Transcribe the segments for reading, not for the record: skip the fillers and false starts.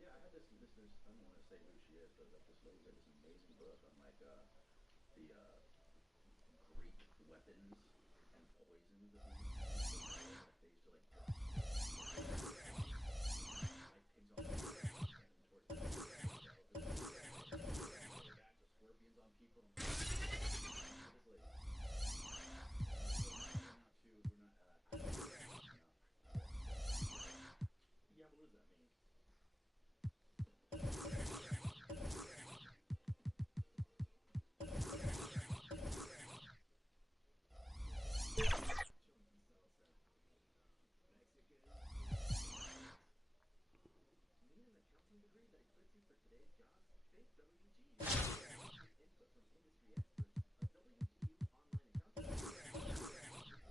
Yeah, I had this I don't want to say who she is, but like this lady had this amazing book on like the Greek weapons and poisons that they used to use in war. Like they used to like drop scorpions over the people and light pigs on fire and send them towards Greece to develop this weapon. And they would throw bags of scorpions on people. And I'm like, look at this lady. We're not too. We're not academic, I guess, when it comes to this. Yeah, but what does that mean? Chunky salsa. Mexican tacos. Need an accounting degree that equips you for today's jobs? Think WGU. With input from industry experts, a WGU online accounting course will help you start your career today.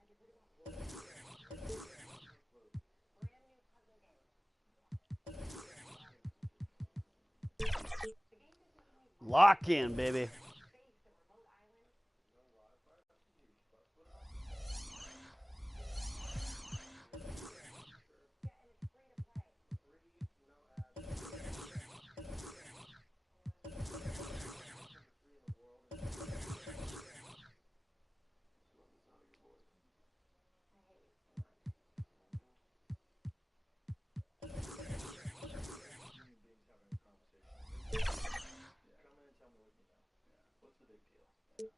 Visit WGU.edu. I wore socks for 2 months straight. It was just like I don't know what I was doing, but they were Lock in, baby. no Wi-Fi. What about the phone? You sure? Free, no ads, no commercials. It's number 3 in the world in speed. Just love the sound of your voice. We're just human beings having a conversation. Here's the thing. Yeah. Come in and tell me what you know. Yeah. What's the big deal? Yeah. But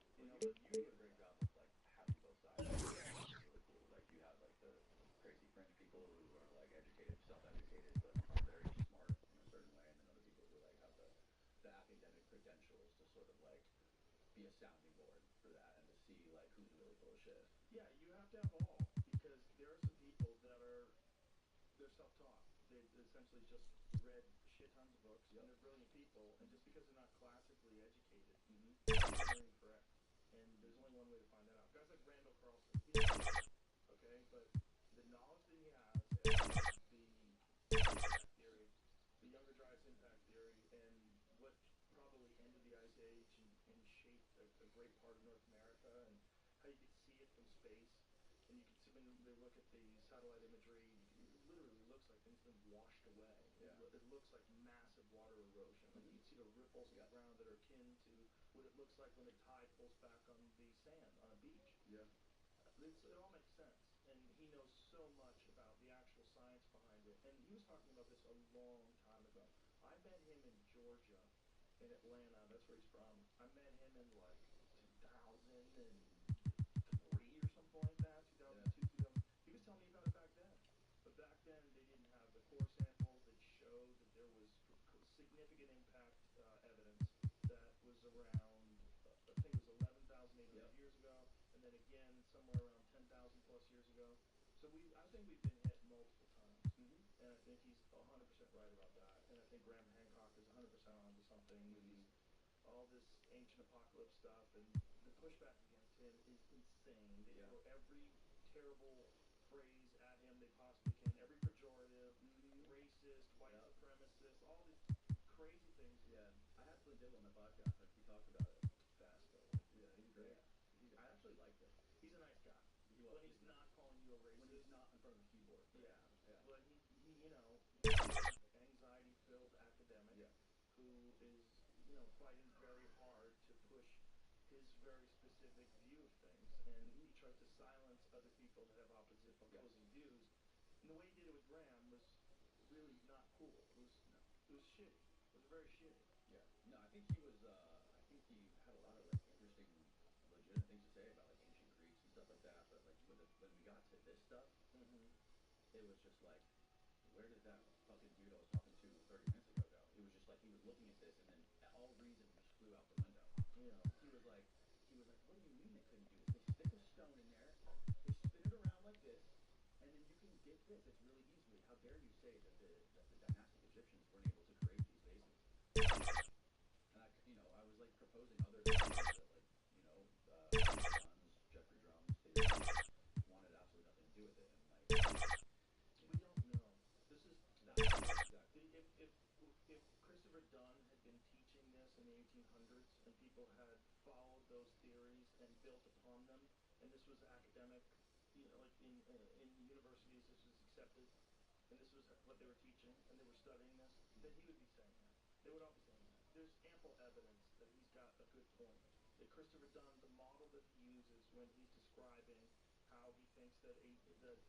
you do a great job of like having both sides, which is really cool. Like you have like the crazy fringe people who are like educated, self-educated, but are very smart in a certain way, and then other people who like have the academic credentials to sort of like be a sounding board for that and to see like who's really full of shit. Yeah, you have to have all because there are some people that they're self-taught. They essentially just read shit tons of books and Yep. they're brilliant people, and just because they're not classically educated Mm-hmm. doesn't mean they're incorrect. And there's only one way to find that out. Guys like Randall Carlson, he's a genius, okay, but the knowledge that he has and the impact theory, the younger drives impact theory, and what probably ended the ice age and shaped a great part of North America, and how you could see it from space. And you can see when they look at the satellite imagery, it literally looks like things have been washed away. Yeah. It looks like massive water erosion. Like you Mm-hmm. can see the ripples in Yeah. the ground that are akin to what it looks like when the tide pulls back on the sand on a beach. Yeah. It all makes sense. And he knows so much about the actual science behind it. And he was talking about this a long time ago. I met him in Georgia, in Atlanta. That's where he's from. I met him in like 2003 or something like that, Yeah. 2002, 2000. He was telling me about it back then. But back then, they didn't have the core samples that showed that there was significant impact evidence that was around, I think it was 11,800 Yep. years ago, and then again somewhere around 10,000 plus years ago. So I think we've been hit multiple times. Mm-hmm. And I think he's 100% right about that. And I think Graham Hancock is 100% onto something with Mm-hmm. all this ancient apocalypse stuff, and the pushback against him is insane. They Yeah. throw every terrible phrase at him they possibly can, every pejorative, Mm-hmm. racist, white Yep. supremacist, all these crazy things. Yeah. I had Flint Dibble on the podcast. We talked about it. Fasco. Yeah, he's great. Yeah. I actually liked him. He's a nice guy. He was. When he's not calling you a When racist. he's not in front of a keyboard. Yeah. Yeah. But he's an anxiety-filled academic Yeah. who is, fighting very hard to push his very specific view of things, and Mm-hmm. he tries to silence other people that have Yep. opposing views. And the way he did it with Graham was really not cool. No. It was shitty. It was very shitty. Yeah. No, I think he was. I think he had a lot of like interesting, legitimate things to say about like ancient Greeks and stuff like that. But like when we got to this stuff, Mm-hmm. it was just like, where did that fucking dude I was talking to 30 minutes ago go? It was just like he was looking at this, and then all reason just flew out the window. Yeah. He was like, what do you mean they couldn't do this? They stick a stone in there, they spin it around like this, and then you can get this. It's really easily. How dare you say that the dynastic Egyptians weren't able to create these vases? And I was 1800s, and people had followed those theories and built upon them, and this was academic, like in universities, this was accepted, and this was what they were teaching, and they were studying this, then he would be saying that. They would all be saying that. There's ample evidence that he's got a good point. That Christopher Dunn, the model that he uses when he's describing how he thinks that the Great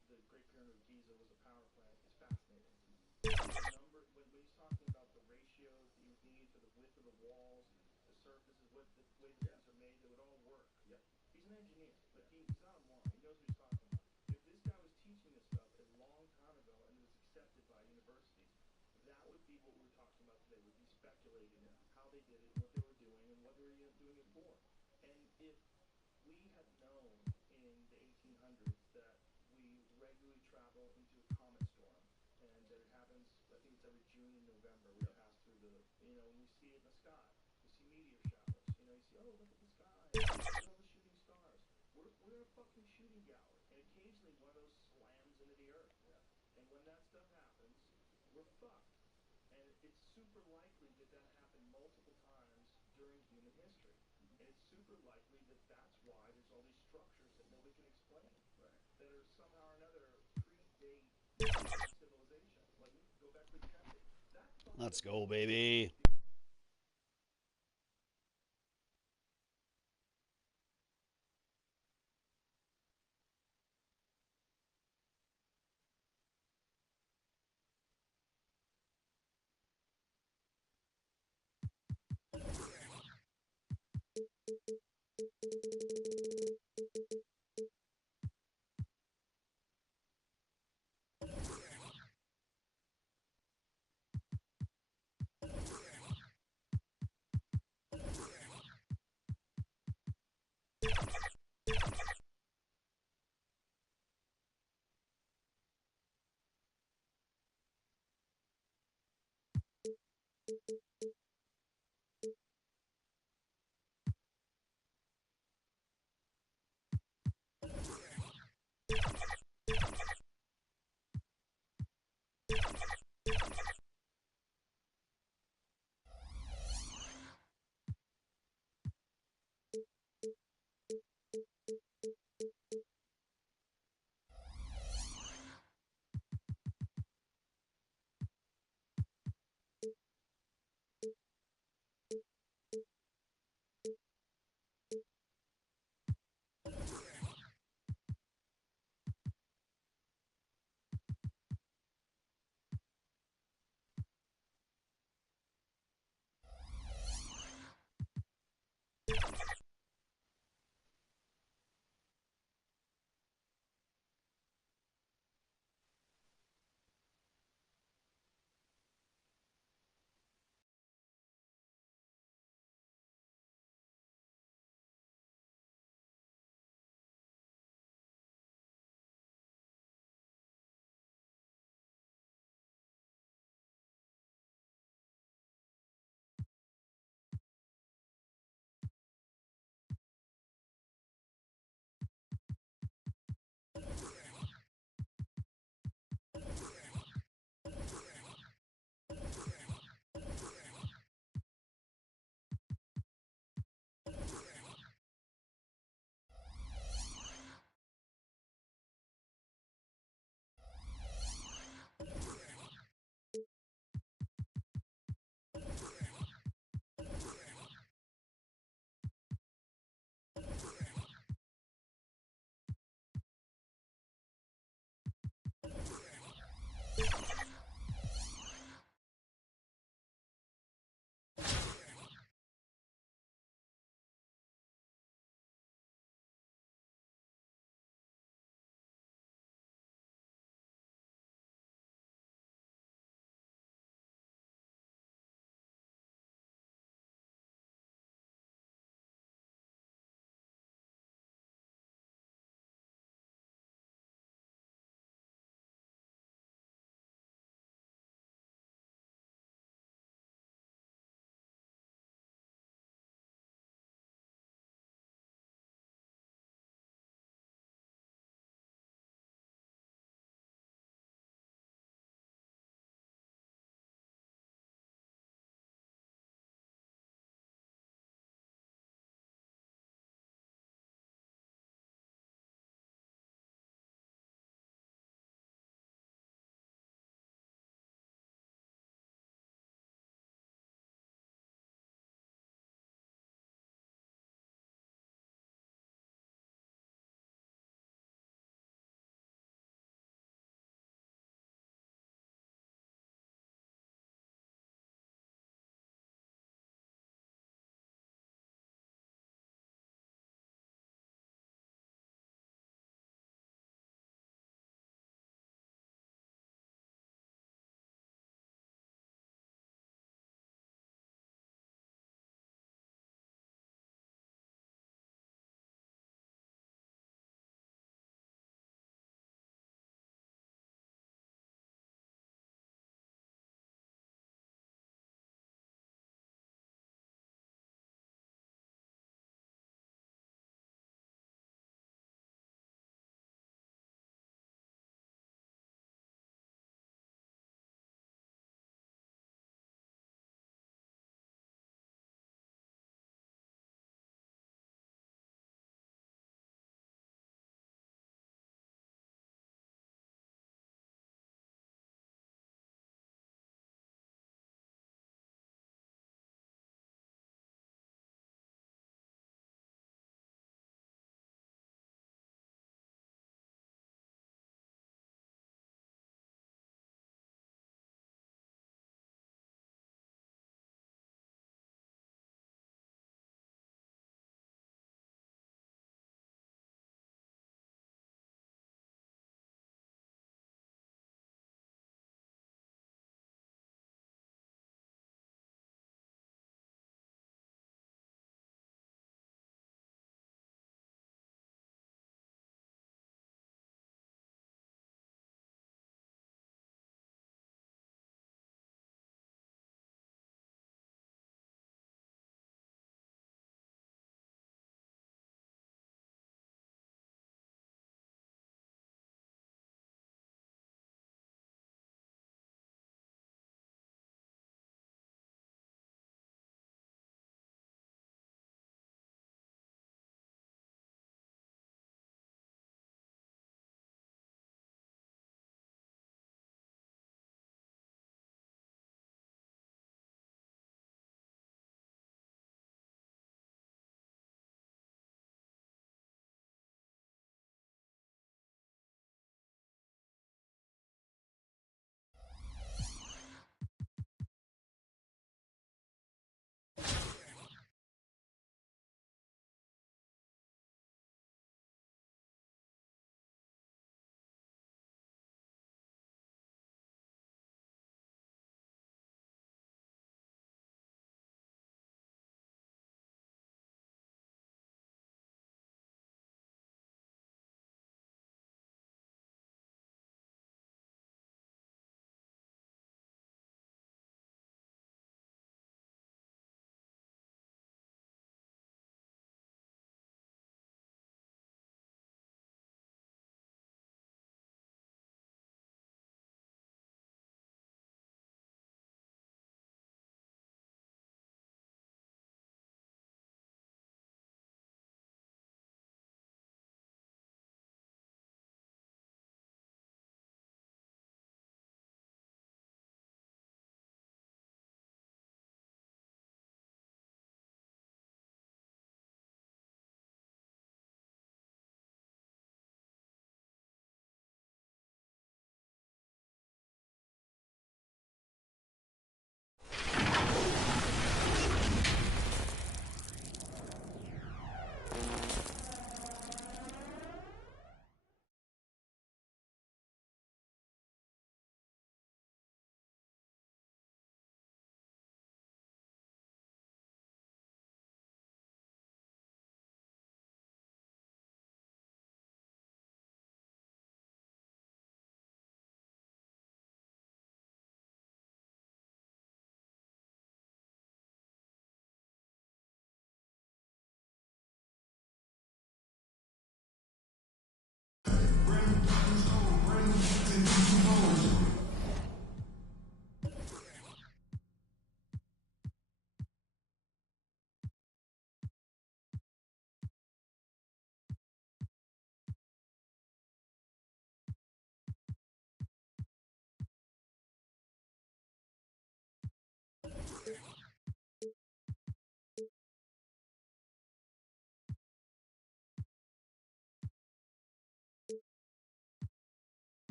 Pyramid of Giza was a power plant is fascinating. The number, when he's talking about the ratios that you need for the width of the walls, the surfaces, what the way the things are made, they would all work. Yep. He's an engineer. Like he's not a moron. He knows what he's talking about. If this guy was teaching this stuff a long time ago and it was accepted by universities, that would be what we're talking about today. We'd be speculating how they did it, what they were doing, and what they were doing it for. And if we had known in the 1800s that we regularly travel into a comet storm, and that it happens, I think it's every June and November, we pass through and we see it in the sky. We see meteor showers. You see, oh, look at the sky. Look at all the shooting stars. We're in a fucking shooting gallery, and occasionally one of those slams into the earth. Yeah. And when that stuff happens, we're fucked. And it's super likely that that happened multiple times during human history. And it's super likely that that's why there's all these structures that nobody can explain. Right. That are somehow or another predate civilization. Like, we can go back to the Chaldeans. Let's go, baby.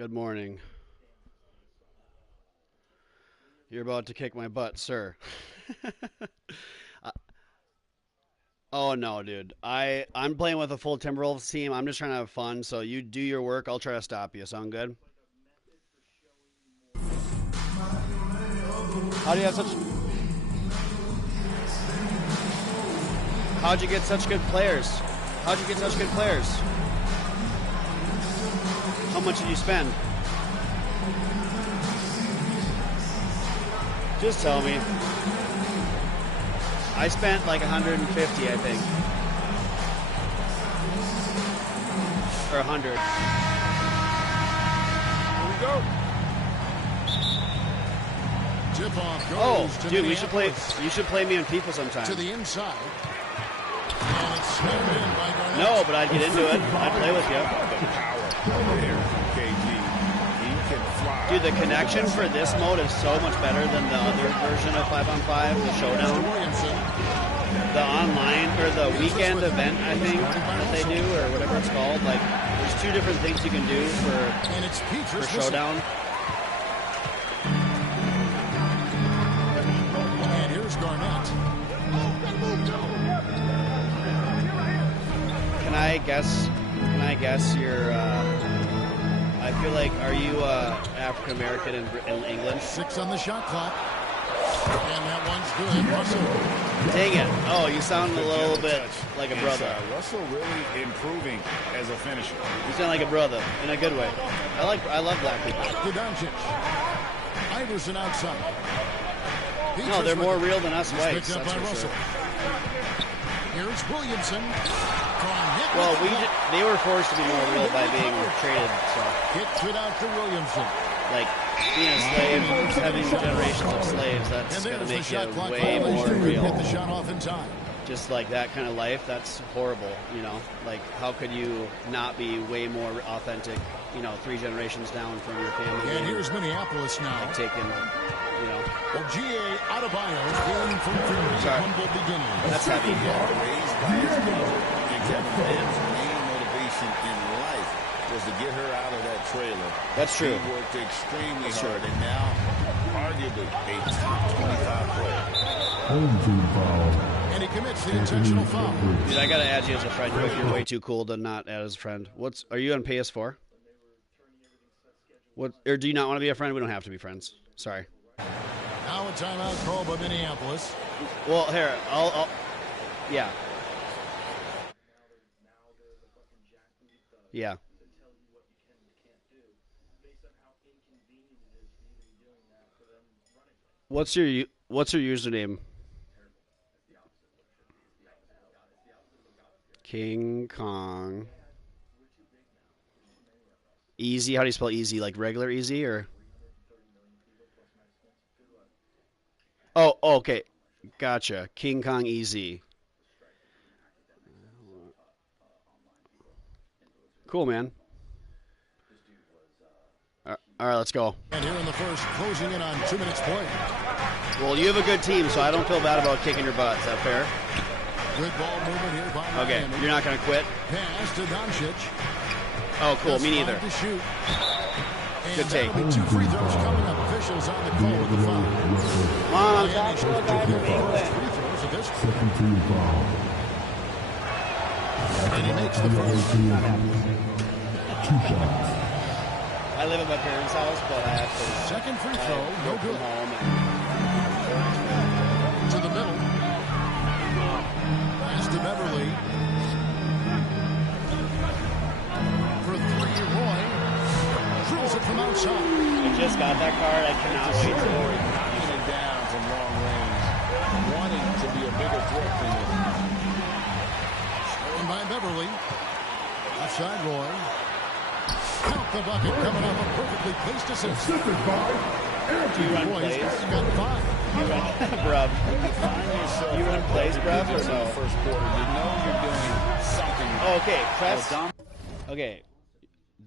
Good morning. You're about to kick my butt, sir. Oh no, dude. I'm playing with a full Timberwolves team. I'm just trying to have fun. So you do your work. I'll try to stop you. Sound good? How do you have such? How'd you get such good players? How'd you get such good players? How much did you spend? Just tell me. I spent like 150, I think. Or 100. Here we go. Tip off goes Oh, to dude, we should play. You should play me on FIFA sometime. to the inside. And it's slammed in by Garnett. No, but I'd get into it. I'd play with you. Dude, the connection for this mode is so much better than the other version of 5-on-5, the Showdown. The online, or the weekend event, I think, that they do, or whatever it's called. Like, there's two different things you can do for Showdown. And here's Garnett. Can I guess you're, I feel like, are you African American in England? 6 on the shot clock. And that one's good. Russell. Dang it. Oh, you sound a little bit like a brother. Russell really improving as a finisher. You sound like a brother in a good way. I love black people. To Doncic. Iverson outside. No, they're more real than us whites. Picked up That's by for Russell. sure. Here's Williamson. Well, they were forced to be more real by being traded. So, Kicked it out to Williamson. like being a slave, having generations of slaves, that's And gonna there's the make shot you clock way more violation. real. Get the shot off in time. Just like that kind of life, that's horrible. You know, like how could you not be way more authentic? You know, 3 generations down from your family. And here's Minneapolis now. Like taking, you know, Well, G.A. Adebayo came from very Sorry. humble beginnings. that's heavy. Raised by his mother, and Kevin Durant's main motivation in life was to get her out of that trailer. That's true. He worked extremely hard, and now arguably a top 25 player. And he commits the intentional foul. Dude, I gotta add you as a friend. You're way too cool to not add as a friend. Are you on PS4? What? Or do you not want to be a friend? We don't have to be friends. Sorry. Now a timeout called by Minneapolis. Well, here, yeah. Yeah. What's your username? King Kong. Easy. How do you spell easy? Like regular easy or? Oh, okay. Gotcha. King Kong easy. Cool, man. All right, let's go. And here in the first, closing in on 2 minutes play. Well, you have a good team, so I don't feel bad about kicking your butt. Is that fair? Good ball movement here by Okay, Miami. you're not going to quit? Pass to Doncic. Oh, cool. Me Just neither. five to shoot. Good And take. that'll be 2 free throws coming up. Officials on the call with the foul. Come on, I'm Miami talking to a guy from England. free throws of this. And he makes the first. I live at my parents' house, but I have to. Second free I throw, no work from good. home. To the middle. Pass to Beverly. For 3, Roy. Drills it from outside. I just got that card. I cannot wait to. Knocking it down from long range, wanting to be a bigger threat than him. And by Beverly. Outside Roy. Count the bucket coming off a perfectly placed assist. Do you run Boys plays? got 5. You run, bruv. You run plays, bruv, or no? First quarter, you know you're doing something. Oh, okay, press. Okay,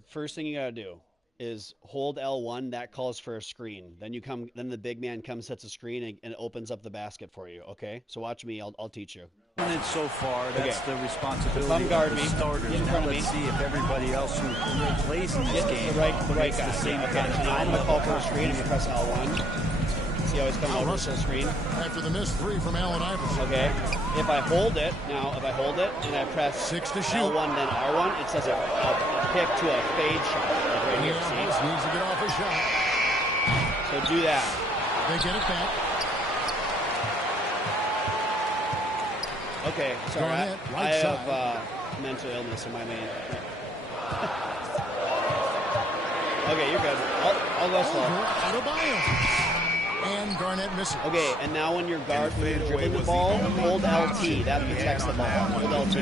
first thing you gotta do is hold L1. That calls for a screen. Then then the big man comes, sets a screen, and opens up the basket for you. Okay, so watch me. I'll teach you. So far, that's the responsibility Come guard of the me. starters. Get in Now front of let's me. see if everybody else who plays in this game the right makes guy. the same Okay, kind of so now I'm going to call for a screen. I'm going to press L1. See how he's coming over to the screen? After the missed three from Allen Iverson. Okay. If I hold it, and I press 6 to shoot. L1, then R1, it says a pick to a fade shot. Like right here, see? Needs to get off a shot. So do that. They get it back. Okay, sorry. Garnett, right I side. have mental illness in my main. Okay, you're good. I'll go slow. And Garnett misses. Okay, and now when you're dribbling the ball, hold LT. That protects the ball. Hold LT.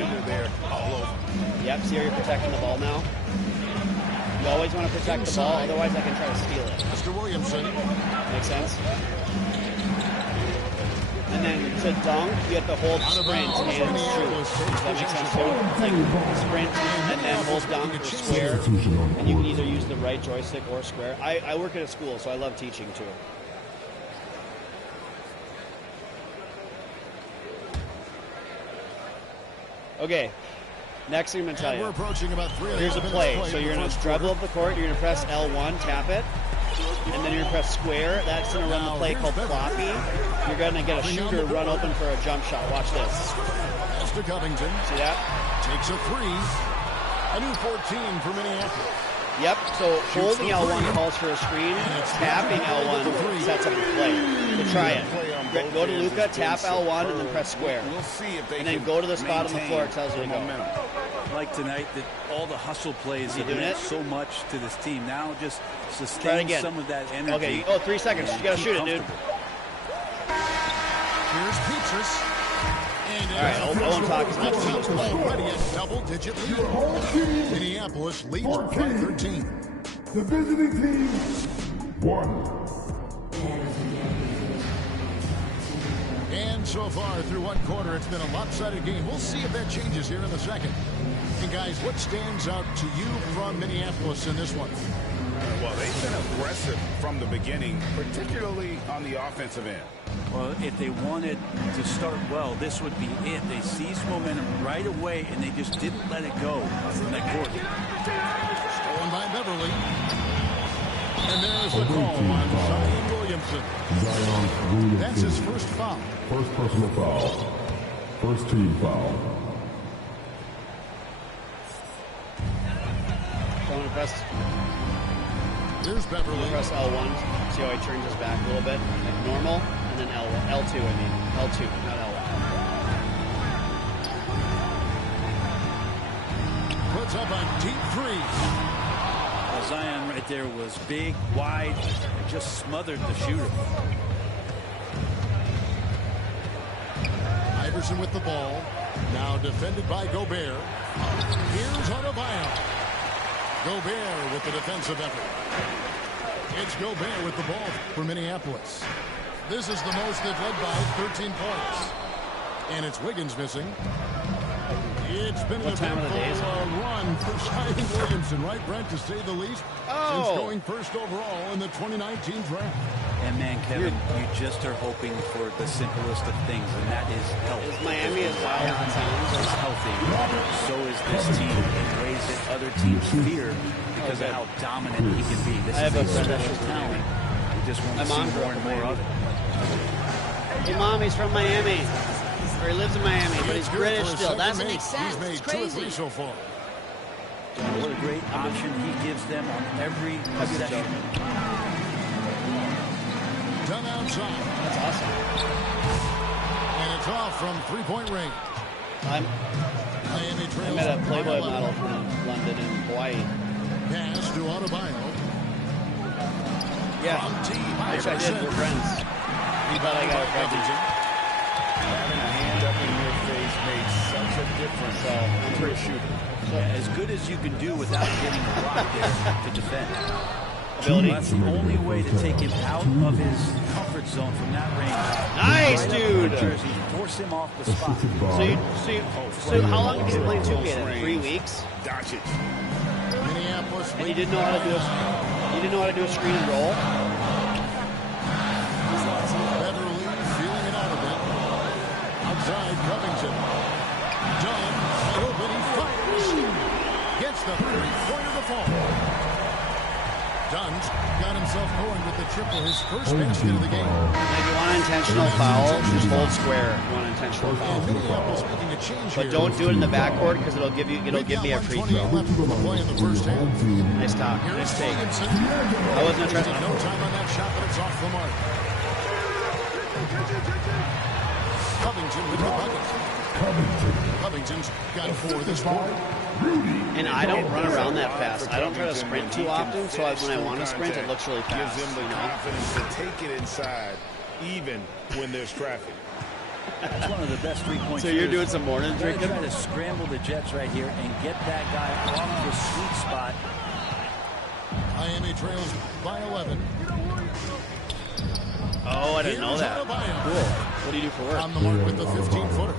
Yep, see how you're protecting the ball now? You always want to protect the ball, otherwise I can try to steal it. Mr. Williamson. Make sense? And then to dunk, you have to hold sprint and shoot. Does that make sense too? Like sprint and then hold dunk or square. And you can either use the right joystick or square. I work at a school, so I love teaching too. Okay, next thing I'm going to tell you. We're approaching about 3 Here's a play. So you're going to dribble up the court, you're going to press L1, tap it, and then you're going to press square. That's going to run the play called floppy. You're going to get a shooter run open for a jump shot. Watch this. Mr. Covington. See that? Takes a three. A new 14 for Minneapolis. Yep, so holding L1 calls for a screen, tapping L1 sets up a play. So try it. Go to Luka, tap L1, and then press square. We'll see if they and then go to the spot on the floor, it tells you to go. Like tonight, that all the hustle plays have meant so much to this team. Now just sustain some of that energy. Okay, 3 seconds. You got to shoot it, dude. Here's Petrus. All right, I won't talk as much as this play. Already a double-digit lead. Minneapolis leads by 13. The visiting team won. And so far through one quarter, it's been a lopsided game. We'll see if that changes here in the second. And guys, what stands out to you from Minneapolis in this one? Well, they've been aggressive from the beginning, particularly on the offensive end. Well, if they wanted to start well, this would be it. They seized momentum right away, and they just didn't let it go from that court. Stolen by Beverly. And there's the call on Zion Williamson. Zion Williamson. That's his first foul. First personal foul. First team foul. Going to press. Here's Beverly. Press L1. See how he turns his back a little bit, like normal, and then L2. I mean L2, not L1. Puts up a deep three. Zion right there was big, wide, and just smothered the shooter. Iverson with the ball. Now defended by Gobert. Here's Adebayo. Gobert with the defensive effort. It's Gobert with the ball for Minneapolis. This is the most they've led by 13 points. And it's Wiggins missing. It's been an eventful run for Zion Williamson, right, Brent, to say the least, since going first overall in the 2019 draft. And man, Kevin, you just are hoping for the simplest of things, and that is health. Is Miami as wild as it sounds? Is healthy. So is this team in ways that other teams fear because of how dominant he can be. This is a special talent. We just want to see more and more of it. Hey, Mom, he's from Miami. Or he lives in Miami, but he's British still. That doesn't make sense. He's made it's crazy. 2 or 3 so far. What a great option he gives them on every possession. Done outside. That's awesome. And it's off from 3-point range. I met a Playboy model from London and Hawaii. Pass to Adebayo. Yeah, which I did. We're friends. He thought I got a present. Having a hand up in your face made such a difference. So I'm pretty shooter. So as good as you can do without getting a rock there to defend. Ability. That's the only way to take him out of his comfort zone from that range. Nice, dude. Jersey, force him off the spot. So how long have you been playing 2K then? 3 weeks? Dodge it. Minneapolis. And you didn't know how to do a. You didn't know how to do a screen and roll. Beverly feeling it out a bit. outside Covington. Dunn, wide open, he fires. Gets the three-pointer to fall. Dunn's got himself going with the triple, his first basket of the game. If you want an intentional foul, just hold square. If you want an intentional foul. Minneapolis making a change But here. don't do it in the backcourt because it'll give me a free throw. Left to play in the first half. Nice talk. Here's Nice take. Williamson. I wasn't trying to. No time on that shot, but it's off the mark. Covington with the bucket. Covington's got 4 this quarter. And I don't run around that fast. I don't try to sprint too often, so when I want to sprint, it looks really fast. Gives them the confidence to take it inside, even when there's traffic. That's one of the best three-point So you're doing some morning drinking? Try to scramble the Jets right here and get that guy off the sweet spot. Miami trails by 11. Oh, I didn't know that. Cool. What do you do for work? On the mark with the 15-footer.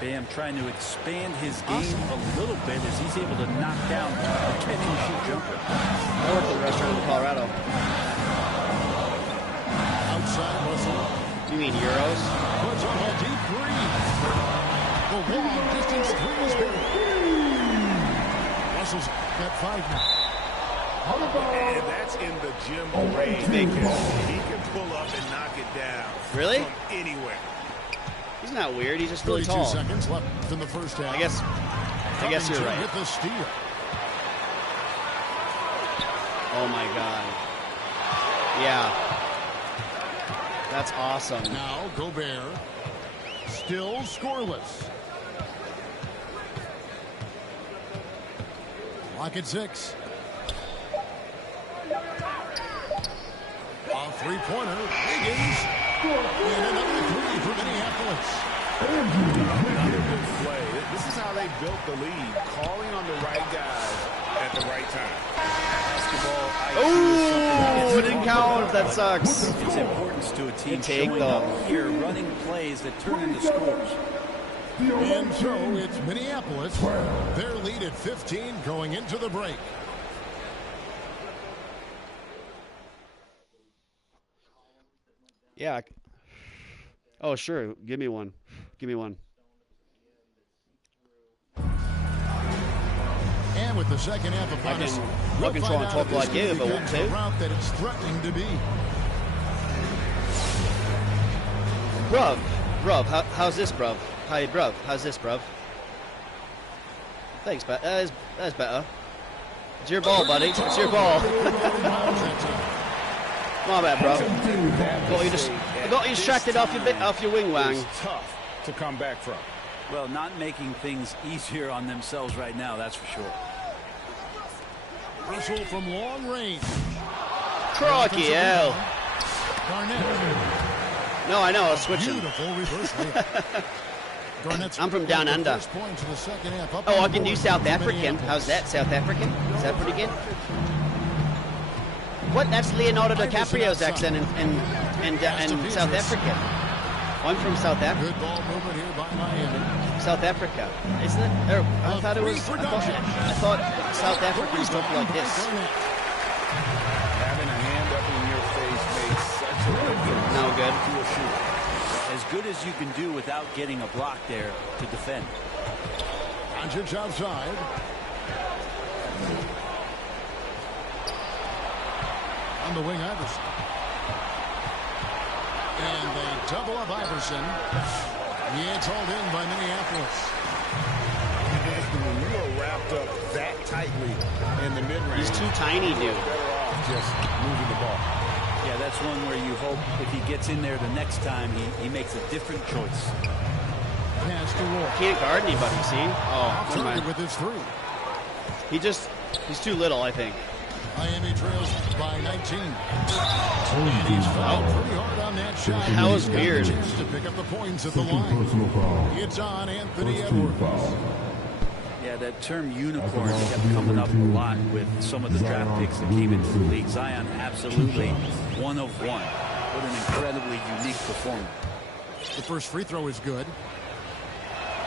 Bam trying to expand his game a little bit as he's able to knock down a catch-and-shoot jumper. I work at the restaurant in Colorado. Outside Russell. You mean euros? Puts up a deep three. The long distance three is good. Russell's got 5 now. And that's in the gym range. He can pull up and knock it down. Really? From anywhere. He's not weird. He's just really tall. 32 seconds left in the first half. I guess you're right. With the steal. Oh my God. Yeah. That's awesome. Now Gobert. Still scoreless. Clock at 6. A three-pointer. Higgins. And another three for Minneapolis. Another good play. This is how they built the lead. Calling on the right guys at the right time. Basketball IQ. Oh, it didn't count. That sucks. It's importance to a team Take showing the- up here, running plays that turn into scores. And so it's Minneapolis. Their lead at 15 going into the break. Yeah. Oh, sure. Give me one. Give me one. And with the second half upon us, I'll control and talk like you if I want the to. route that it's threatening to be. Bruv, how's this, bruv? Hi, bruv, how's this, bruv? Thanks, but that is better. It's your ball, buddy. It's your ball. My bad, bro. Got you distracted off your wing wang. It's tough to come back from. Well, not making things easier on themselves right now, that's for sure. Russell from long range. Crikey, hell. Garnett. No, I know. I'll switch him. Beautiful reverse layup. Garnett's I'm from down under. first points in the second half. Up Oh, on I the can do board South for African. Minneapolis. How's that, South African? Is that pretty good? What? That's Leonardo DiCaprio's accent in South Africa. I'm from South Africa. Good ball movement here by Miami. South Africa, isn't it? I thought it was. I thought South Africans talk like this. Having a hand up in your face made such a difference. No good. To a shooter. As good as you can do without getting a block there to defend. Doncic outside. On the wing, Iverson. And they double up Iverson. It's hauled in by Minneapolis. When you are wrapped up that tightly in the mid-range, He's too tiny, dude. better off just moving the ball. Yeah, that's one where you hope if he gets in there the next time, he makes a different choice. Pass to Roy. Can't guard anybody. See? Oh, never Target mind. with his three. He's too little, I think. Miami trails by 19. And he's fouled pretty hard on that shot. That was He's got weird. the chance to pick up the points at the Second line. personal foul. It's on Anthony First team Edwards. foul. Yeah, that term unicorn kept coming up a lot with some of the draft picks that came into the league. Zion, absolutely one of one. What an incredibly unique performer. The first free throw is good.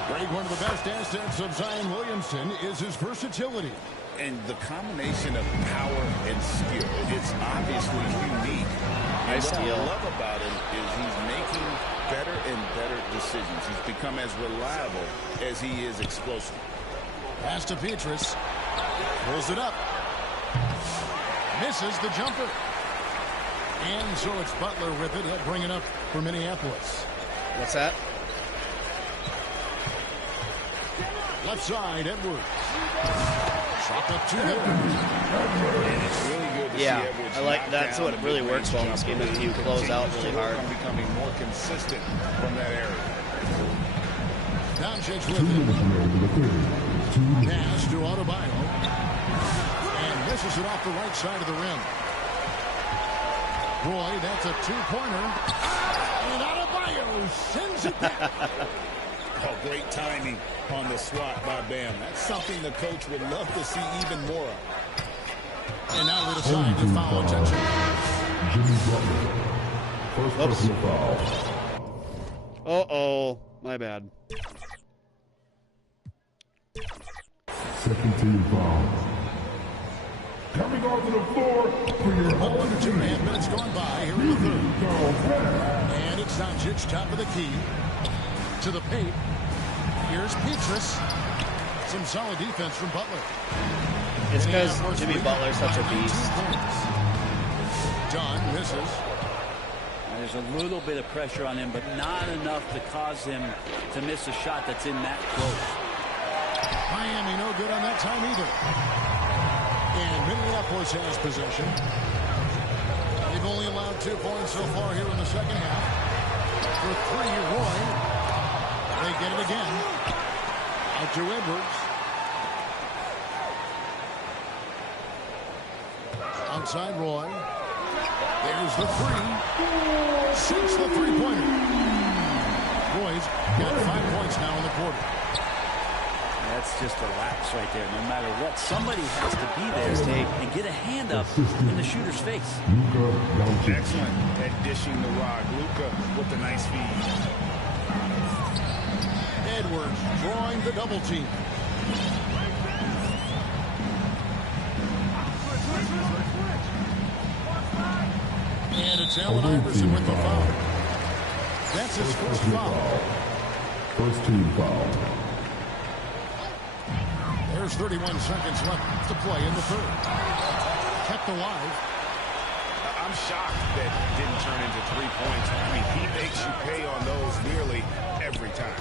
Greg, one of the best assets of Zion Williamson is his versatility. And the combination of power and skill, it's obviously unique. And Nice what steal. I love about him is he's making better and better decisions. He's become as reliable as he is explosive. Pass to Petrus. Pulls it up. Misses the jumper. And so it's Butler with it. He'll bring it up for Minneapolis. What's that? Left side, Edwards. Shot up to him. And it's really good to see Edwards. I like that's what it really works well in this game. Is you close out really hard. Becoming more consistent from that area. Doncic with it. Pass to Adebayo. And misses it off the right side of the rim. Roy, that's a two-pointer. And Adebayo sends it back. Oh, great timing on the swat by Bam. That's something the coach would love to see even more of. And now we decide to foul attention. Jimmy Butler. First personal foul. Uh-oh. My bad. Second team foul. Coming onto the floor for your Well, under 2.5 minutes gone by here in the third. And it's Doncic, top of the key. To the paint. Here's Petrus. Some solid defense from Butler. It's because Jimmy Butler's such a beast. John misses. There's a little bit of pressure on him, but not enough to cause him to miss a shot that's in that close. Miami no good on that time either. And Minneapolis has possession. They've only allowed 2 points so far here in the second half. For 3, Roy. They get it again. Out to Edwards. Outside Roy. There's the 3. Sinks the three-pointer. Roy's got 5 points now in the quarter. That's just a lapse right there. No matter what, somebody has to be there and get a hand up in the shooter's face. Excellent at dishing the rod. Luka with the nice feed. Edwards drawing the double team. And it's Allen Iverson with the foul. That's his first foul. First team foul. There's 31 seconds left to play in the third. Kept alive. I'm shocked that didn't turn into 3 points. I mean, he makes you pay on those nearly every time.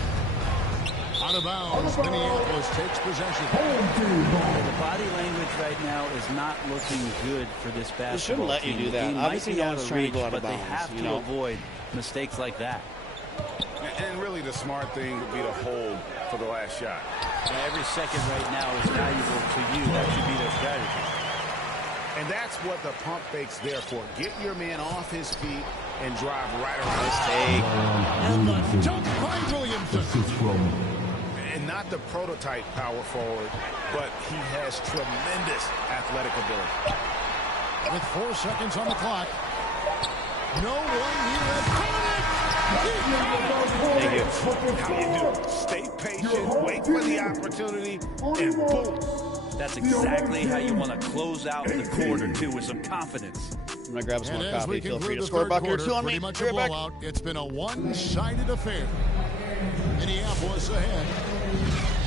Out of bounds, Minneapolis takes possession. The body language right now is not looking good for this basketball They shouldn't let you team. do that. The game Obviously, might be no out one's of trying to reach, go out of but they bounds, have you to know? avoid mistakes like that. And really the smart thing would be to hold for the last shot. And every second right now is valuable to you. That should be their strategy. And that's what the pump fake's there for. Get your man off his feet and drive right around. Nice take. And the dunk by Williamson. This is from And not the prototype power forward, but he has tremendous athletic ability. With 4 seconds on the clock. No one near Thank you. How do you do? Stay patient, wait for the opportunity, and boom. That's exactly how you want to close out the quarter, too, with some confidence. I'm going to grab some And more as coffee. we Feel free conclude to the score a third buck or quarter, two on me. pretty much Be a right back. blowout. It's been a one-sided affair. Minneapolis ahead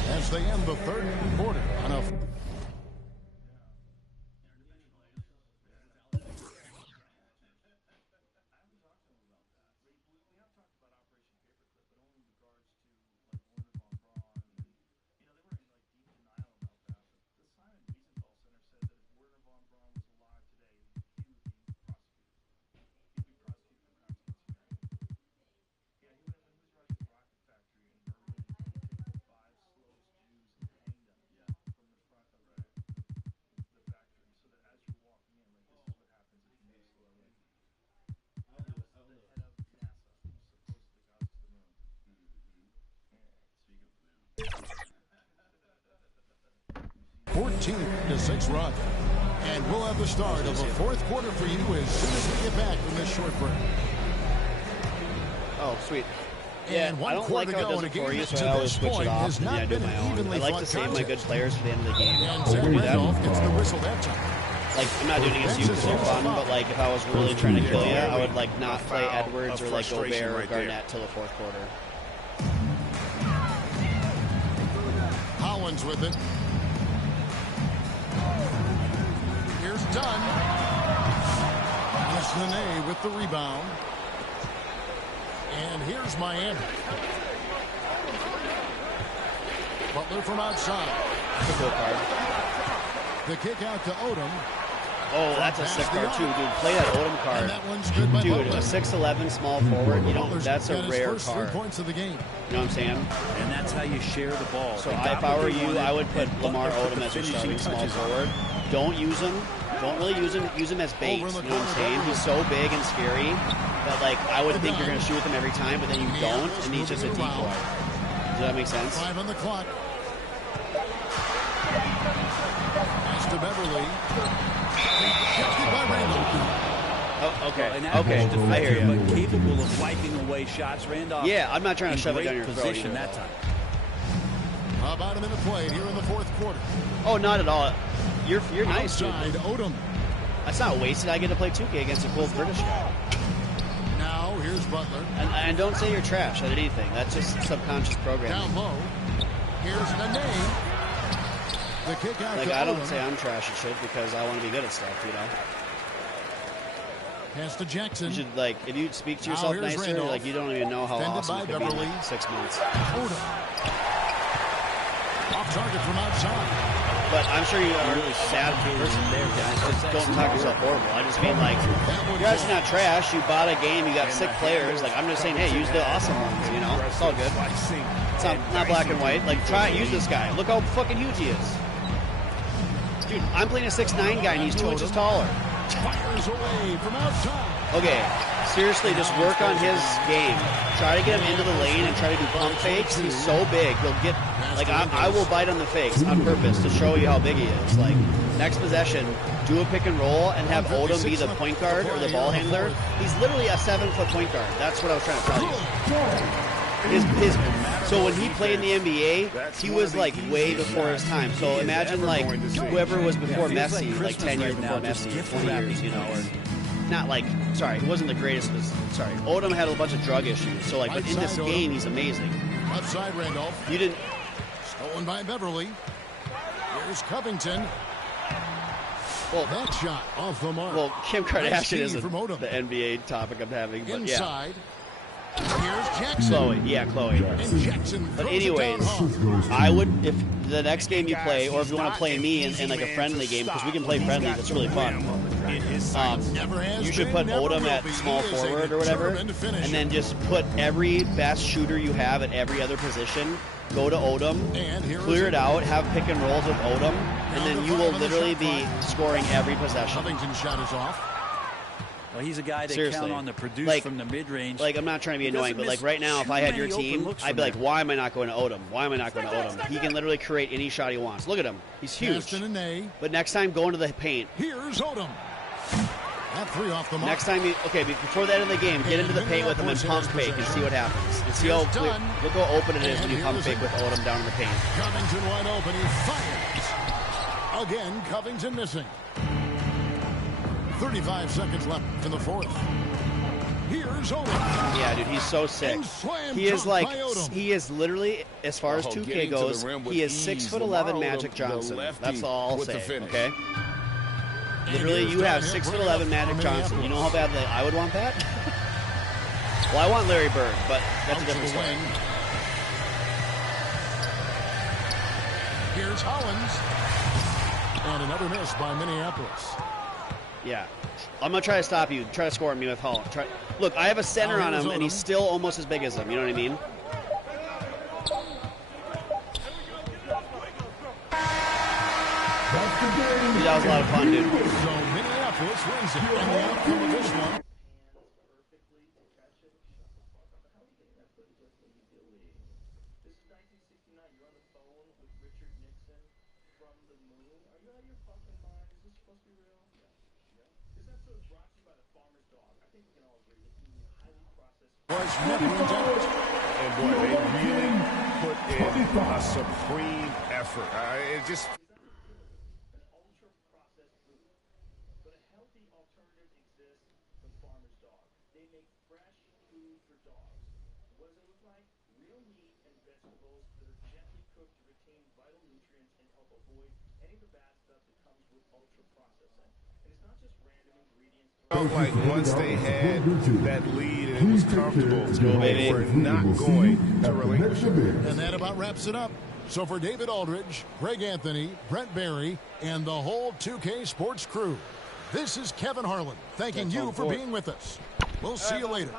as they end the third quarter on a to 6 run. And we'll have the start of the fourth quarter for you as soon as we get back from this short break. Oh, sweet. And Yeah, one I don't quarter like how it to does go it in a for game you, that so to I always this switch point it off, has and then I not do been my an own. I evenly like fought to save my contest. good players for the end of the game. And So Zach do that. Randolph gets the whistle that time. like, I'm not doing it against you because you're fun, but like, if I was really trying to kill you, I would like not play Edwards or like Gobert or Garnett till the fourth quarter. Collins with it. Here's Dunn. That's Nene with the rebound. And here's Miami. Butler from outside. That's a cool card. The kick out to Odom. Oh, that's a sick card too, dude. Play that Odom card. And that one's good by Dude, Butler. a 6'11" small forward, you know, that's a rare first 3 card. points of the game. You know what I'm saying? And that's how you share the ball. So They got if I what were they you, wanted, I would put and Lamar Butler put Odom the as your finishing starting small touches on it. forward. Don't use him. Don't really use him. Use him as bait. You know what I'm saying? He's so big and scary that, like, I would think you're going to shoot with him every time, but then you don't, and he's just a decoy. Does that make sense? 5 on the clock. Pass to Beverly. Deflected by Randall. Oh, okay. An Okay. average I hear defender, you. but capable of wiping away shots. Randolph. Yeah, I'm not trying to in shove it great down your throat position either. that time. About a minute played here in the fourth quarter. Oh, not at all. You're nice, dude. Outside, Odom. That's not wasted. I get to play 2K against a cool British guy. Now here's Butler. And don't say you're trash at anything. That's just subconscious programming. Down low. Here's Nene. The kick out Like, to I don't Odom. say I'm trash at shit because I want to be good at stuff, you know? Pass to Jackson. You should, like, if you speak to Now yourself here's nicer, Randolph. like, you don't even know how Defended awesome by it could be in Beverly. like 6 months. Odom. Off target from outside. But I'm sure you are a sad person there, guys. Just don't talk yourself horrible. I just mean, like, you're actually not trash. You bought a game. You got sick players. Like, I'm just saying, hey, use the awesome ones, you know? It's all good. It's not black and white. Like, try it. Use this guy. Look how fucking huge he is. Dude, I'm playing a 6'9" guy, and he's 2 inches taller. Fires away from outside. Okay, seriously, just work on his game. Try to get him into the lane and try to do pump fakes. He's so big. He'll get, like, I will bite on the fakes on purpose to show you how big he is. Like, next possession, do a pick and roll and have Odom be the point guard or the ball handler. He's literally a 7-foot point guard. That's what I was trying to tell you. So when he played in the NBA, he was like way before his time. So imagine like whoever was before Messi, like 10 years before Messi, 20 years, you know, or not like, sorry, he wasn't the greatest. Sorry, Odom had a bunch of drug issues. So like, but in this game, he's amazing. Left side, Randolph. You didn't. Stolen by Beverly. Here's Covington. Well, that shot off the mark. Well, Kim Kardashian isn't from Odom. the NBA topic I'm having, but Inside. yeah. Here's Jackson. Chloe, yeah, Chloe. And Jackson But throws it anyways, down hard. I would, if the next game you play, or if you want to play me in like a friendly game, because we can play friendly, that's really fun. You should put Odom at small forward or whatever, and then just put every best shooter you have at every other position. Go to Odom, clear it out, have pick and rolls with Odom, and then you will literally be scoring every possession. Covington shot is off. Well, he's a guy that Seriously. count on to produce Like- from the mid-range. Like, I'm not trying to be He annoying, doesn't but like miss right now, if too I had your many open team, looks I'd from be like, there. why am I not going to Odom? Why am I not going to Odom? He can literally create any shot he wants. Look at him. He's huge. Aston and A. But next time, go into the paint. Here's Odom. That three off the mark. Next time, before the end of the game, get into the paint with him and pump fake and see what happens. And see how clear, look how open it is when you pump fake with Odom down in the paint. Covington wide open. He fires. Again, Covington missing. 35 seconds left in the fourth. Here's Odom. Yeah, dude, he's so sick. And slam He is dunk like, by Odom. he is literally, as far as 2K goes, he is 6'11" Magic Johnson. That's all I'll say, okay? Literally, you have 6'11" Magic Johnson. You know how bad I would want that? Well, I want Larry Bird, but that's a different story. Here's Hollins. And another miss by Minneapolis. Yeah. I'm going to try to stop you. Try to score me with Hull. Look, I have a center on him, and he's still almost as big as him. You know what I mean? Dude, that was a lot of fun, dude. So Minneapolis wins it. And the outcome of this one. This is 1969. You're on the phone with Richard Nixon from the moon. Are you out of your fucking mind? Is this supposed to be real? Yeah. This episode is brought to you by the Farmer's Dog. I think we can all agree that eating highly processed Was never intended. And boy, they really put in a supreme effort. It just an ultra-processed food. avoid any of the bad stuff that comes with ultra processing. And it's not just random ingredients. Felt like once they had that lead and it was comfortable, baby. they were not going to relinquish it. And that about wraps it up. So for David Aldridge, Greg Anthony, Brent Barry, and the whole 2K Sports crew, this is Kevin Harlan thanking you for being with us. We'll see you later.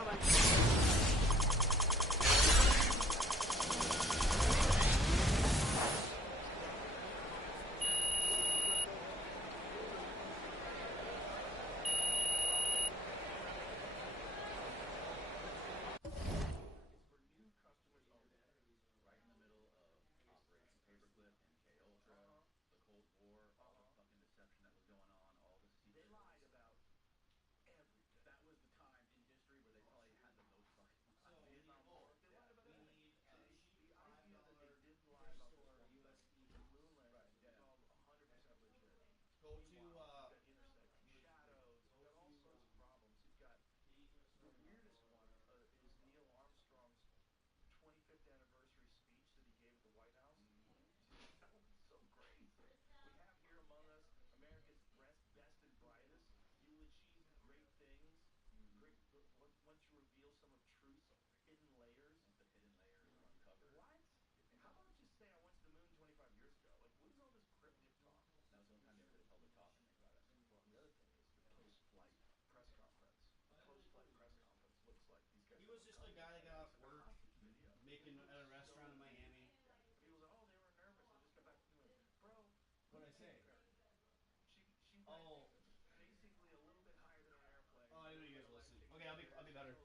He was just a guy that got off work, making at a restaurant in Miami. What'd I say? Oh. Oh, I knew you guys were listening. Okay, I'll be better.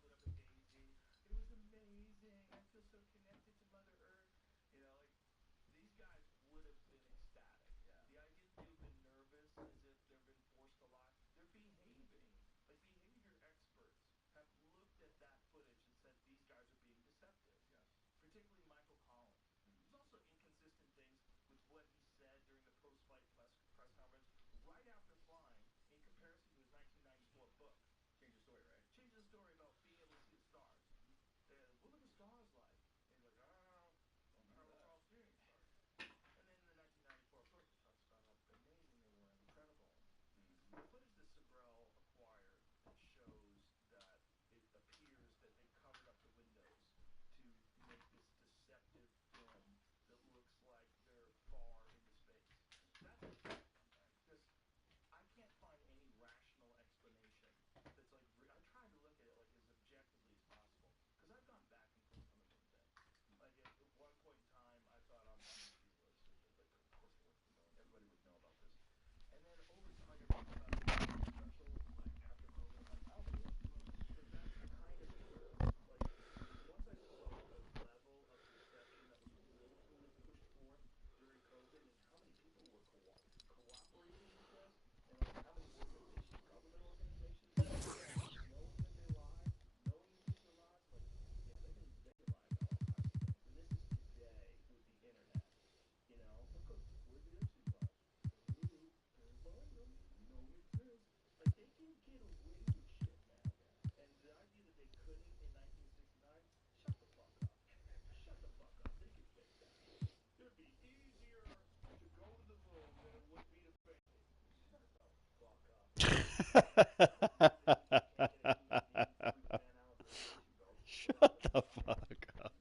Shut the fuck up.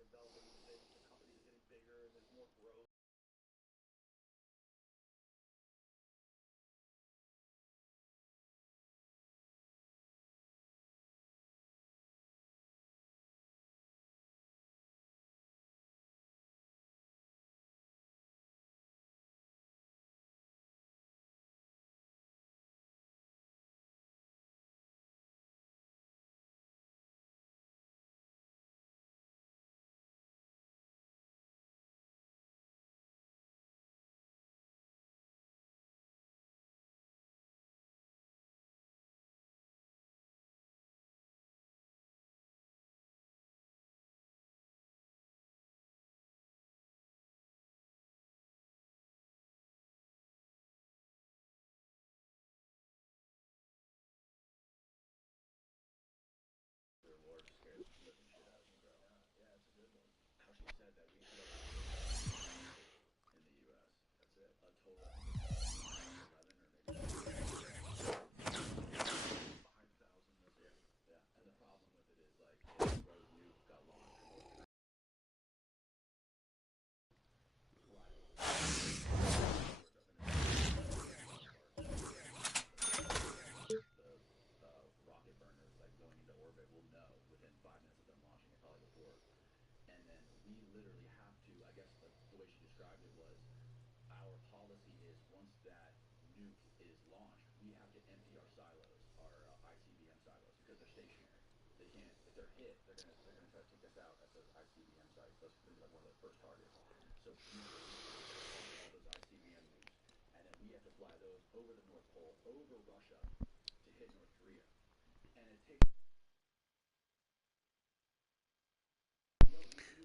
developing the companies are getting bigger and there's more growth.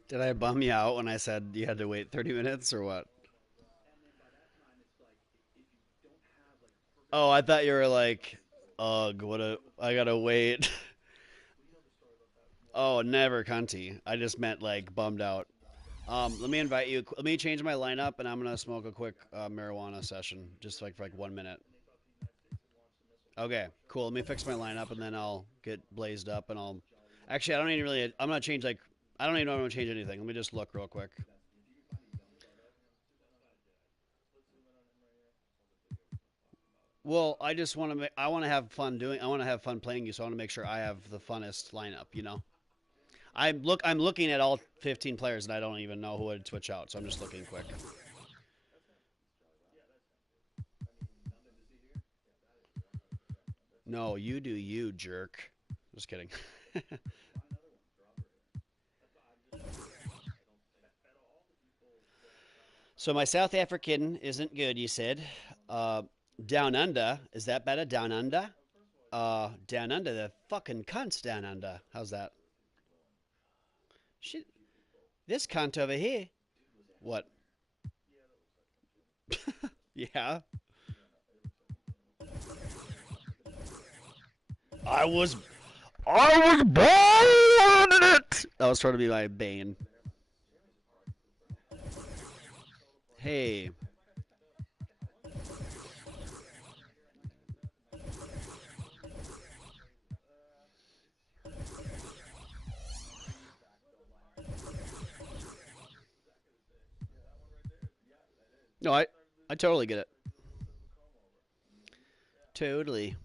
Did I bum you out when I said you had to wait 30 minutes or what? Oh, I thought you were like, ugh, I gotta wait. Oh, never, cunty. I just meant like bummed out. Let me invite you. Let me change my lineup, and I'm gonna smoke a quick marijuana session, just like for like 1 minute. Okay, cool. Let me fix my lineup, and then I'll get blazed up, and I'll. Actually, I don't even really. I'm gonna change like. I don't even know if I'm gonna change anything. Let me just look real quick. Well, I just want to. I want to have fun doing. I want to have fun playing you, so I want to make sure I have the funnest lineup. You know. I'm looking at all 15 players, and I don't even know who would switch out. So I'm just looking quick. No, you do you, jerk. Just kidding. So my South African isn't good, you said. Down under, is that better? Down under? Down under, the fucking cunts down under. How's that? Shit. This cunt over here. What? Yeah. I was born in it. That was trying to be my bane. Hey. No, I totally get it. Totally.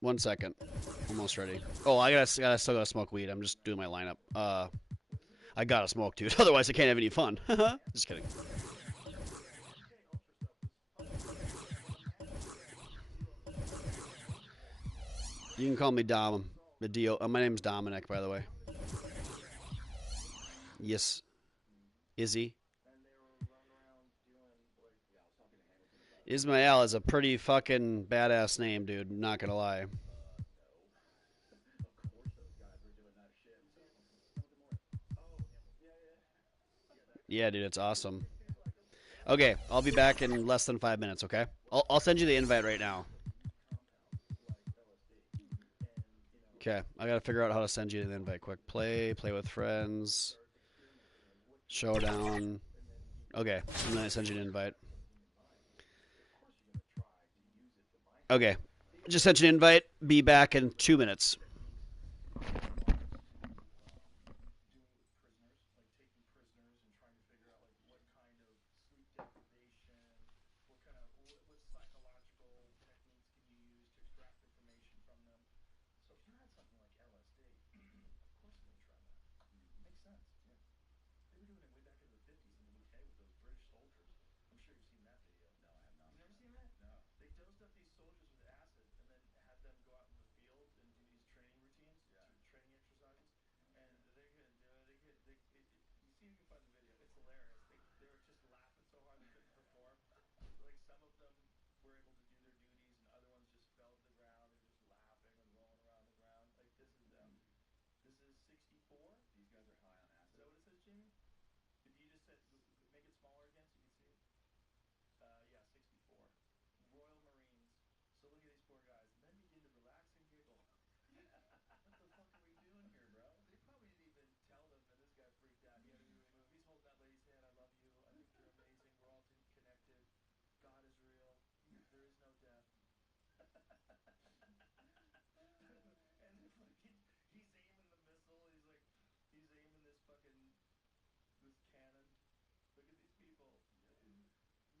1 second. Almost ready. Oh, I still gotta smoke weed. I'm just doing my lineup. I gotta smoke, dude. Otherwise, I can't have any fun. Just kidding. You can call me Dom. The Dio. My name's Dominic, by the way. Yes. Izzy. Ismael is a pretty fucking badass name, dude. Not gonna lie. Yeah, dude, it's awesome. Okay, I'll be back in less than 5 minutes. Okay, I'll send you the invite right now. Okay, I gotta figure out how to send you the invite quick. Play with friends, showdown. Okay, I'm gonna send you an invite. Okay, just sent you an invite. Be back in 2 minutes. hilarious. They were just laughing so hard they couldn't perform. Like some of them were able to do their duties, and other ones just fell to the ground. They were just laughing and rolling around the ground. Like this is them. This is 64. These guys are high on acid. Is that what it says, Jamie? If you just said make it smaller again so you can see it. Yeah, 64. Royal Marines. So look at these poor guys. Men begin to relax and giggle. What the fuck are we doing here, bro? They probably didn't even tell them, and this guy freaked out. He had to be removed. He's holding that lady's hand. I love you. I think you're amazing. We're all connected. God is real. There is no death. And then fucking, he's aiming the missile. He's aiming this cannon. Look at these people. You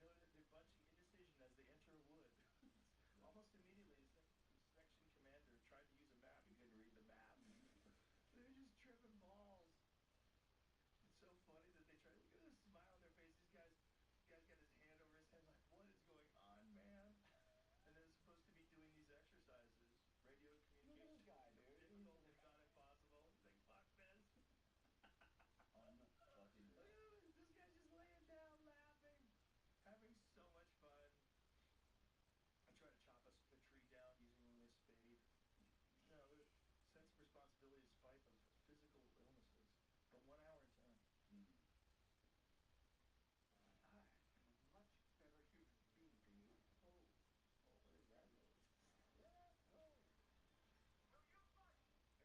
know, they're bunching indecision as they enter a wood. Almost immediately, his section commander tried to use a map. He couldn't read the map. They're just tripping balls. It's so funny that they try to look at this smile on their face. This guy's got his hand over his head like, what is going on, man? And they're supposed to be doing these exercises. Radio communication. Look at this guy, dude. Difficult, if not impossible. He's like, fuck this. Unfucking Look at him. This guy's just laying down laughing. Having so much fun. I try to chop a tree down using only a spade. No, the sense of responsibility in spite of physical illnesses. But 1 hour in time. I am a much better human being than you. Oh, what is that noise?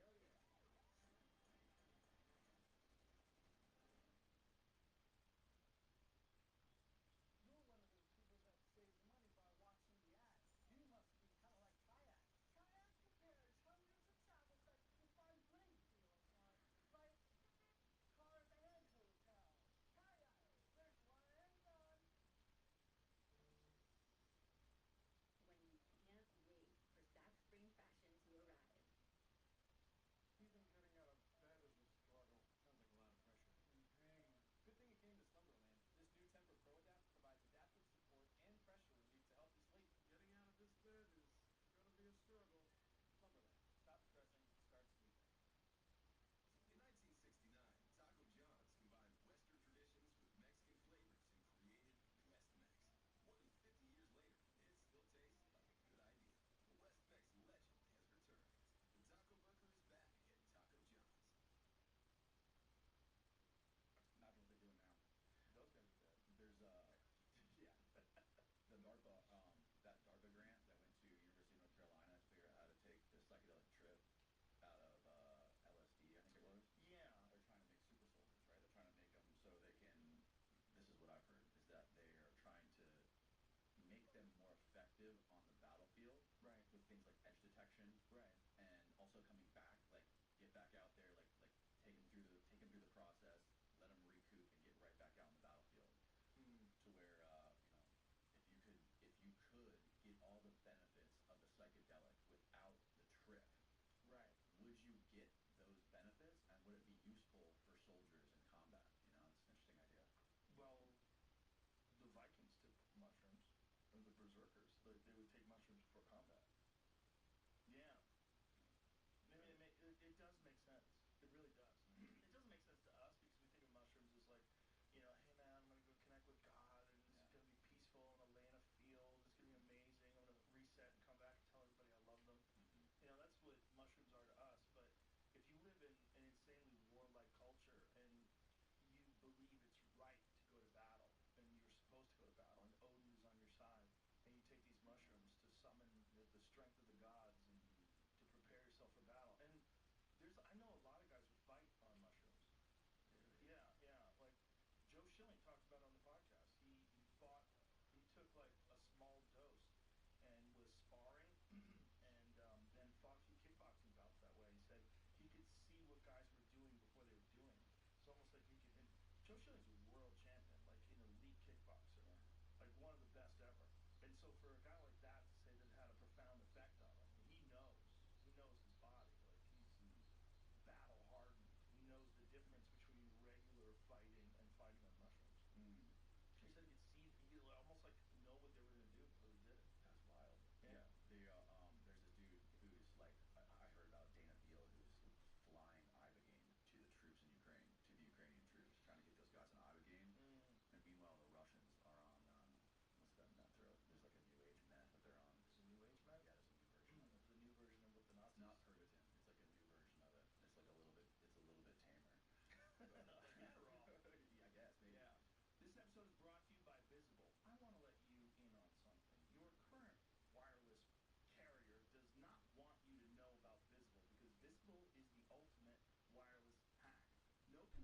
Hell yeah. You're one of those people that saves money by watching the ads. You must be kind of like Kayak. Kayak prepares hundreds of travel sites to find great deals on flights, cars, and hotels. Kayak, there's one and done. When you can't wait for Saks Spring Fashion to arrive. Even getting out of bed is a struggle. Sounds like a lot of pressure. And pain. Good thing you came to Slumberland. This new Tempur Pro Adapt provides adaptive support and pressure relief to help you sleep. Getting out of this bed is gonna be a struggle. Slumberland. Stop stressing, start sleeping. In 1969, Taco John's combined Western traditions with Mexican flavors and created West Mex. More than 50 years later, it still tastes like a good idea. The West Mex legend has returned. The Taco Burger is back at Taco John's. Imagine what they're doing now. Those guys are dead. There's yeah, the that DARPA grant that went to University of North Carolina to figure out how to take the psychedelic trip out of LSD, I think it was. Yeah. They're trying to make super soldiers, right? They're trying to make them so they can. This is what I've heard is that they are trying to make them more effective on the battlefield, Right. With things like edge detection, Right. and also coming back, like get back out there, like take them through the process, let them recoup, and get right back out on the battlefield. To where if you could get all the benefits of the psychedelic without the trip, Right. would you get those benefits, and would it be useful for soldiers in combat? You know, it's an interesting idea. Well, the Vikings took mushrooms, or the berserkers. They would take mushrooms before combat. Yeah. I mean, it does make sense.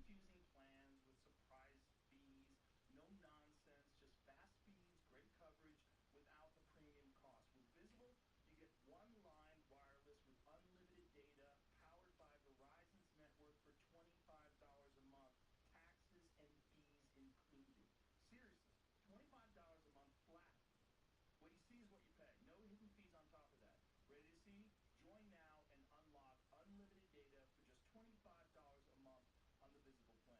confusing plans with surprise fees, no nonsense, just fast speeds, great coverage without the premium cost. With Visible, you get one line wireless with unlimited data powered by Verizon's network for $25 a month, taxes and fees included. Seriously, $25 a month flat. What you see is what you pay. No hidden fees on top of that. Ready to see? Join now and unlock unlimited data for just $25 a month on the Visible plan.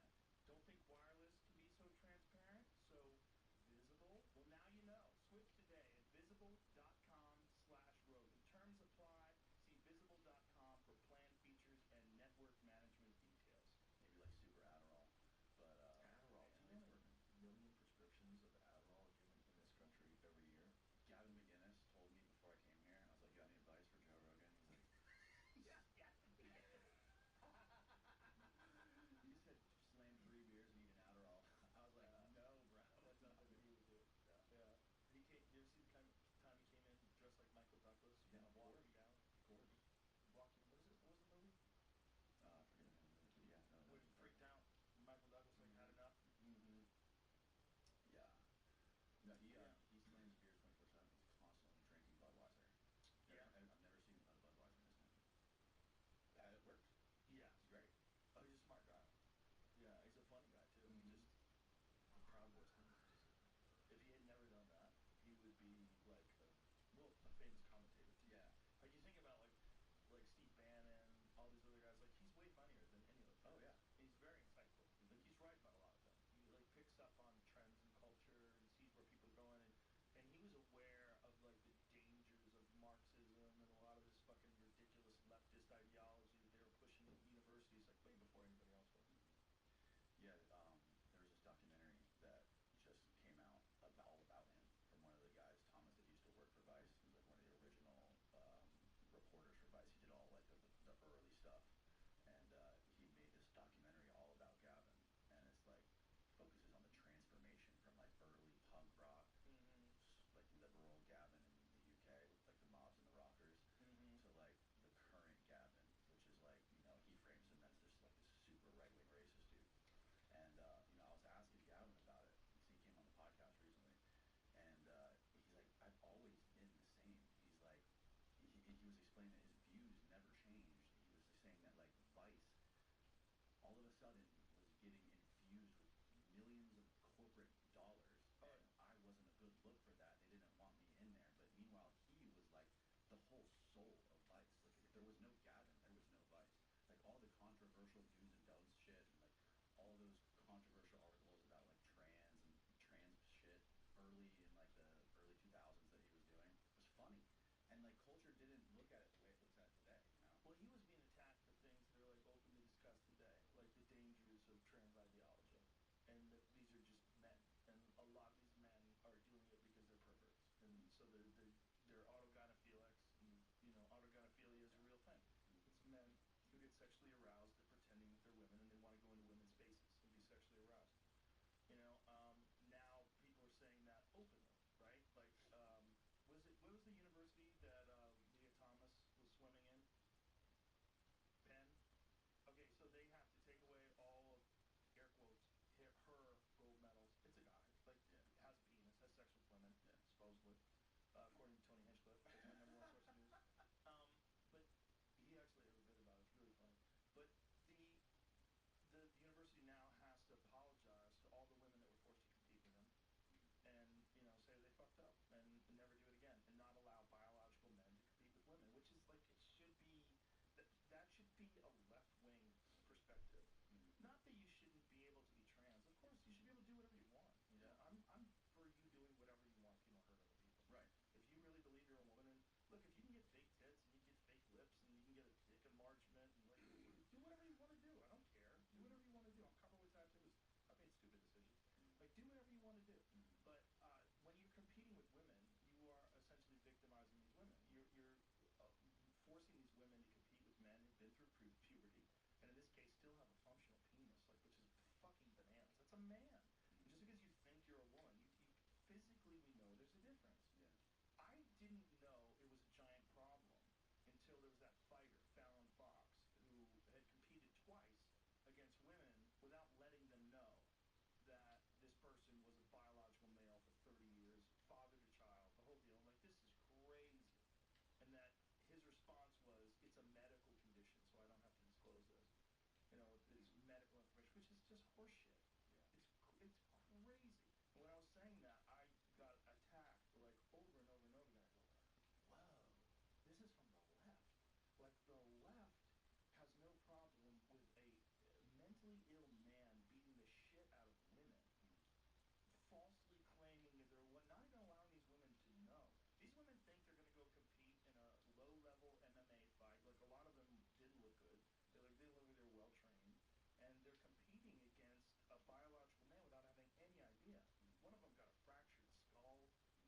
biological man without having any idea. One of them got a fractured skull.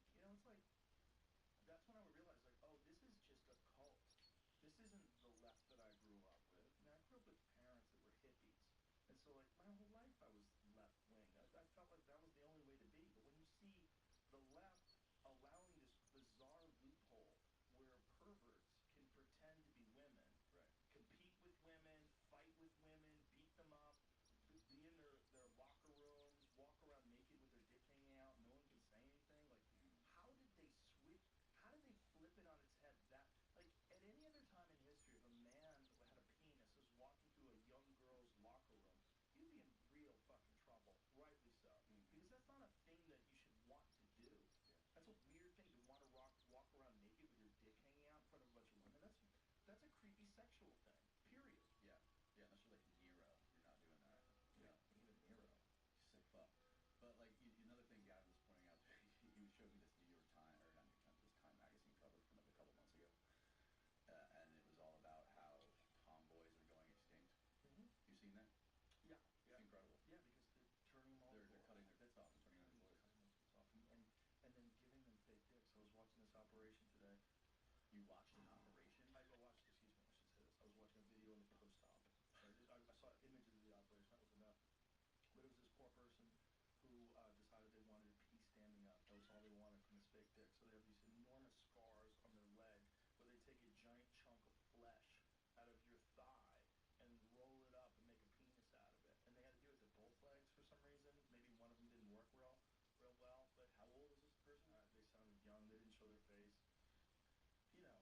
You know, it's like, that's when I would realize, like, oh, this is just a cult. This isn't the left that I grew up with. I mean, I grew up with parents that were hippies. And so, like, my whole life I was left wing. I felt like that was the only way to be. But when you see the left allowing this bizarre loophole where perverts can pretend to be women, compete with women, fight with women, beat them up, be in their locker rooms, walk around naked with their dick hanging out, no one can say anything. Like, how did they switch? How did they flip it on its head? That, like, at any other time in history, if a man had a penis, was walking through a young girl's locker room, you'd be in real fucking trouble. Rightly so, because that's not a thing that you should want to do. That's a weird thing to want to walk around naked with your dick hanging out in front of a bunch of women. That's a creepy sexual thing. Period. Yeah, unless you're like Nero, you're not doing that. Yeah, even Nero. Sick fuck. But like another thing Gavin was pointing out, he was showing me this New York Times, or not New York Times, this Time magazine cover from like a couple months ago, and it was all about how tomboys are going extinct. You seen that? Yeah, It's incredible. Yeah, because they're turning them all. They're cutting their tits off and turning them into boys. And then giving them fake dicks. I was watching this operation today. You watched an operation? I watched, excuse me, I should say this. I was watching a video in the post-op. I saw images of the operation. That was enough. But it was this poor person who decided they wanted to pee standing up. That was all they wanted from this fake dick. So they have these enormous scars on their leg where they take a giant chunk of flesh out of your thigh and roll it up and make a penis out of it. And they had to do it to both legs for some reason. Maybe one of them didn't work real well. But how old was this person? They sounded young. They didn't show their face. You know,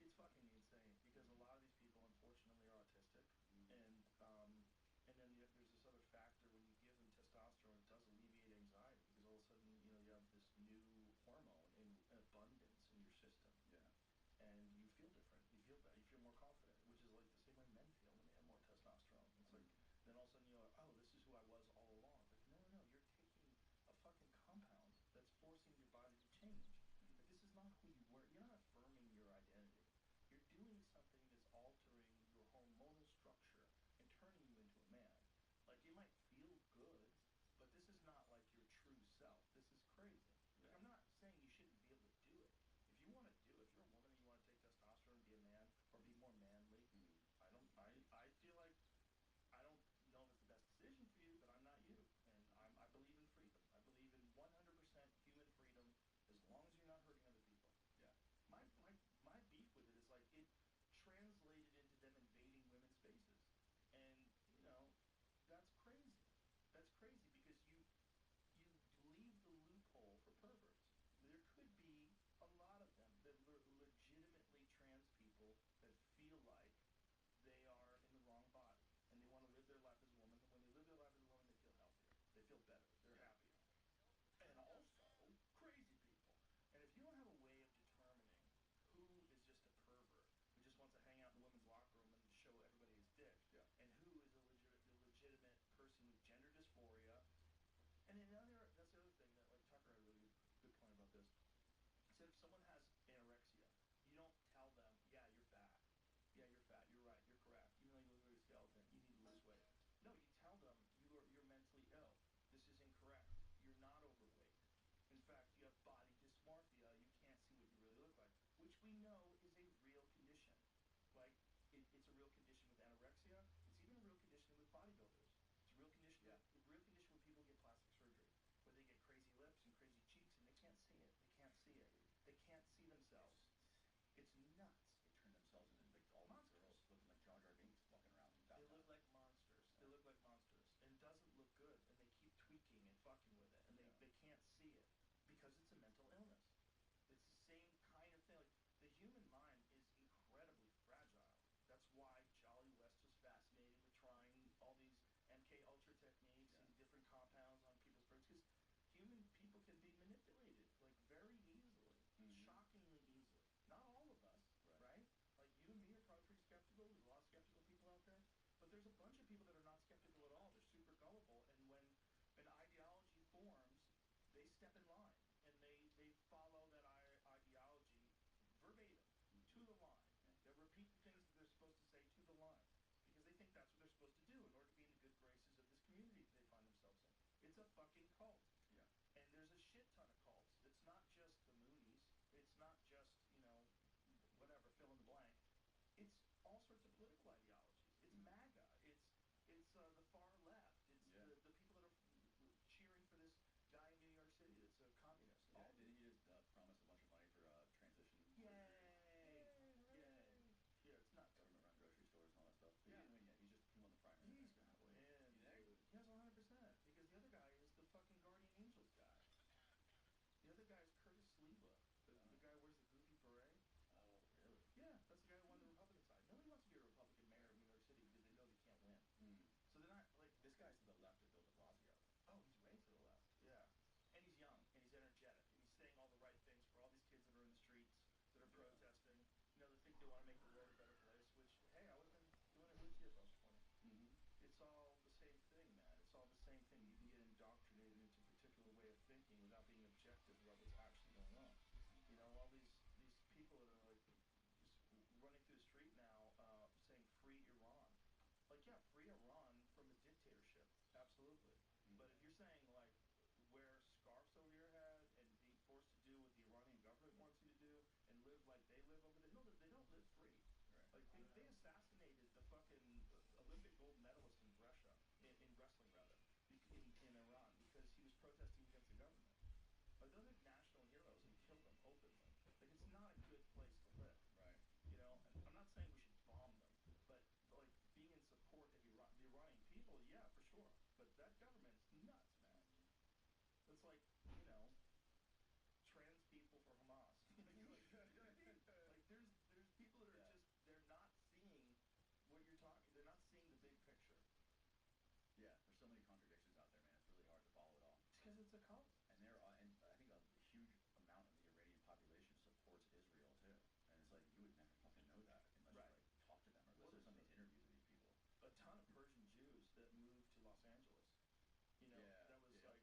it's fucking insane because a lot of these people, unfortunately, are autistic, and then there's this other factor when you give them testosterone, it does alleviate anxiety because all of a sudden, you know, you have this new hormone in abundance in your system, and you feel different, you feel better, you feel more confident, which is like the same way men feel when they have more testosterone. It's like then all of a sudden you're like, oh, this is who I was all along. Like, no, you're taking a fucking compound that's forcing your body to change. Like, this is not who you were. You're not affirming your identity. You're doing something that's altering your hormonal structure and turning you into a man. Like, it might feel good, but this is not like your true self. This is crazy. Like, I'm not saying you shouldn't be able to do it. If you want to do it, if you're a woman and you want to take testosterone and be a man or be more manly, I feel like I don't know if it's the best decision for you, but I'm not you. And I believe in freedom. I believe in 100% human freedom as long as you're not hurting other people. Yeah. My beef with it is like it translated into them invading women's spaces. And, you know, that's crazy. That's crazy because you leave the loophole for perverts. There could be a lot of them that are legitimately trans people that feel like they are in the wrong body and they want to live their life as a woman. And when they live their life as a woman, they feel healthier. They feel better. They're happier. And also, crazy people. And if you don't have a way of determining who is just a pervert who just wants to hang out in the women's locker room and show everybody his dick, and who is a legitimate person with gender dysphoria, and that's the other thing that, like, Tucker had a really good point about this. He said if someone has anorexia, you don't tell them, yeah, you're fat. Yeah, you're fat. You're right. You're correct. Even though you look like a skeleton, you need to lose weight. No, you tell them you're mentally ill. This is incorrect. You're not overweight. In fact, you have body dysmorphia. You can't see what you really look like, which we know is a real condition. Like, it's a real condition with anorexia. It's even a real condition with bodybuilders. It's a real condition. A real condition when people get plastic surgery, where they get crazy lips and crazy cheeks, and they can't see it. They can't see it. They can't see themselves. It's nuts. They turn themselves into like all these girls looking like Jar Jar Binks walking around in downtown. They look like monsters. They look like monsters. And it doesn't look good. And they keep tweaking and fucking with it. And they can't see it because it's a mental illness. It's the same kind of thing. Like, the human mind is incredibly fragile. That's why Jolly West was fascinated with trying all these MK Ultra techniques and different compounds on people's brains, because human people can be manipulated, like, very easily, shockingly easily. Not all of us, right? Like, you and me are probably pretty skeptical. There's a lot of skeptical people out there. But there's a bunch of people that are not skeptical at all. They're super gullible. And when an ideology forms, they step in line. And they follow that ideology verbatim, to the line. They repeat the things that they're supposed to say to the line. Because they think that's what they're supposed to do in order to be in the good graces of this community that they find themselves in. fucking cult. Yeah. And there's a shit ton of cults. It's not just the Moonies. It's not just, whatever, fill in the blank. It's all sorts of political ideologies. It's MAGA. It's the far left. It's the people that are cheering for this guy in New York City that's a communist. Yeah, didn't he just promise a bunch of money for transition Yay! surgery? Yay! Yeah, it's nuts. Government run grocery stores and all that stuff. But Yeah. he didn't win yet. He won the primary. He's gonna win. You think? He has 100% because the other guy is the fucking Guardian Angels guy. The other guy is Curtis Sliwa, the guy who wears the goofy beret. Oh, really? Yeah, that's the guy who won the Republican side. Nobody wants to be a Republican mayor of New York City because they know they can't win. So they're not like This guy's to the left of Bill de Blasio. oh, he's way to the left. Yeah. And he's young and he's energetic and he's saying all the right things for all these kids that are in the streets that are protesting. They think they want to make the world a better place, which hey, I would have been doing it with you if I was 20. It's all the same thing, man. It's all the same thing. You can get indoctrinated into a particular way of thinking without being objective about what's actually going on. All these people that are like just running through the street now saying free Iran. Like, yeah, free Iran from the dictatorship. Absolutely. But if you're saying like wear scarves over your head and be forced to do what the Iranian government wants you to do and live like they live over there, no, they don't live free. Right. Like they assassinated the fucking Olympic gold medalist in Russia, in wrestling rather, in Iran because he was protesting against the government. Like those are national heroes and killed them openly. Like it's not a good place to live. Right. And I'm not saying we should bomb them, but like being in support of Iran, the Iranian people, yeah, for sure. But that government's nuts, man. It's like, trans people for Hamas. You know what I mean? Like there's people that are just they're not seeing what you're talking. They're not seeing the big picture. Yeah, there's so many contradictions out there, man. It's really hard to follow it all. It's because it's a cult. And and I think a huge amount of the Iranian population supports Israel too. And it's like you would never fucking know that unless you like talk to them or listen to some of these interviews with these people. A ton of Persian Jews that moved to Los Angeles. That was like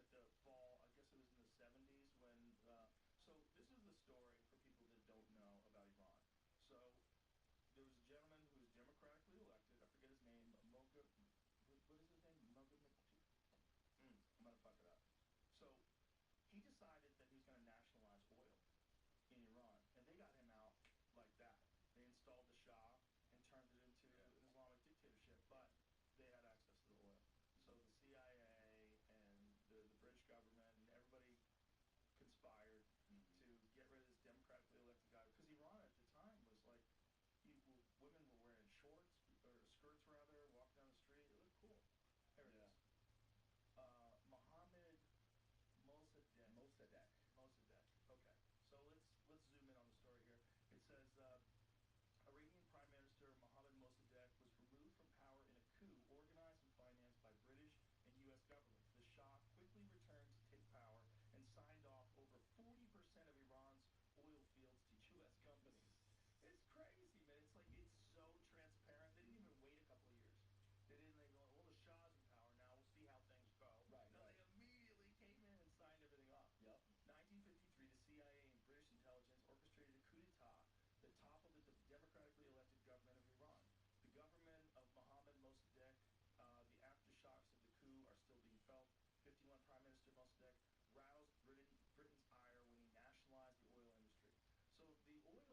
at the fall. I guess it was in the 70s when. So this is the story for people that don't know about Iran. So there was a gentleman who was democratically elected. I forget his name. Moga. What is his name? Moga. I'm gonna fuck it up. So he decided that he was going to nationalize oil in Iran, and they got him out like that. They installed the Shah and turned it into an Islamic dictatorship, but they had access to the oil. So the CIA and the British government and everybody conspired to get rid of this democratically elected guy because Iran at the time was like women were wearing shorts or skirts rather, walking down the street. It looked cool. There it is. Mohammed Mossadegh. Okay, so let's zoom in on the story here. It says Iranian Prime Minister Mohammed Mossadegh was removed from power in a coup organized and financed by British and U.S. governments. The Shah quickly returned to take power and signed off over 40% of Iran's oil fields to U.S. companies. It's crazy, man. It's like it's so transparent. They didn't even wait a couple of years. They go, well, the Shah's in power now. We'll see how things go. Right. No, they immediately came in and signed everything off. Yep. 1953, the CIA and British intelligence orchestrated a coup d'etat that toppled the democratically elected government of Iran. The government of Mohammed Mossadegh, the aftershocks of the coup are still being felt. 51 Prime Minister Mossadegh roused Britain's ire when he nationalized the oil industry. So the oil,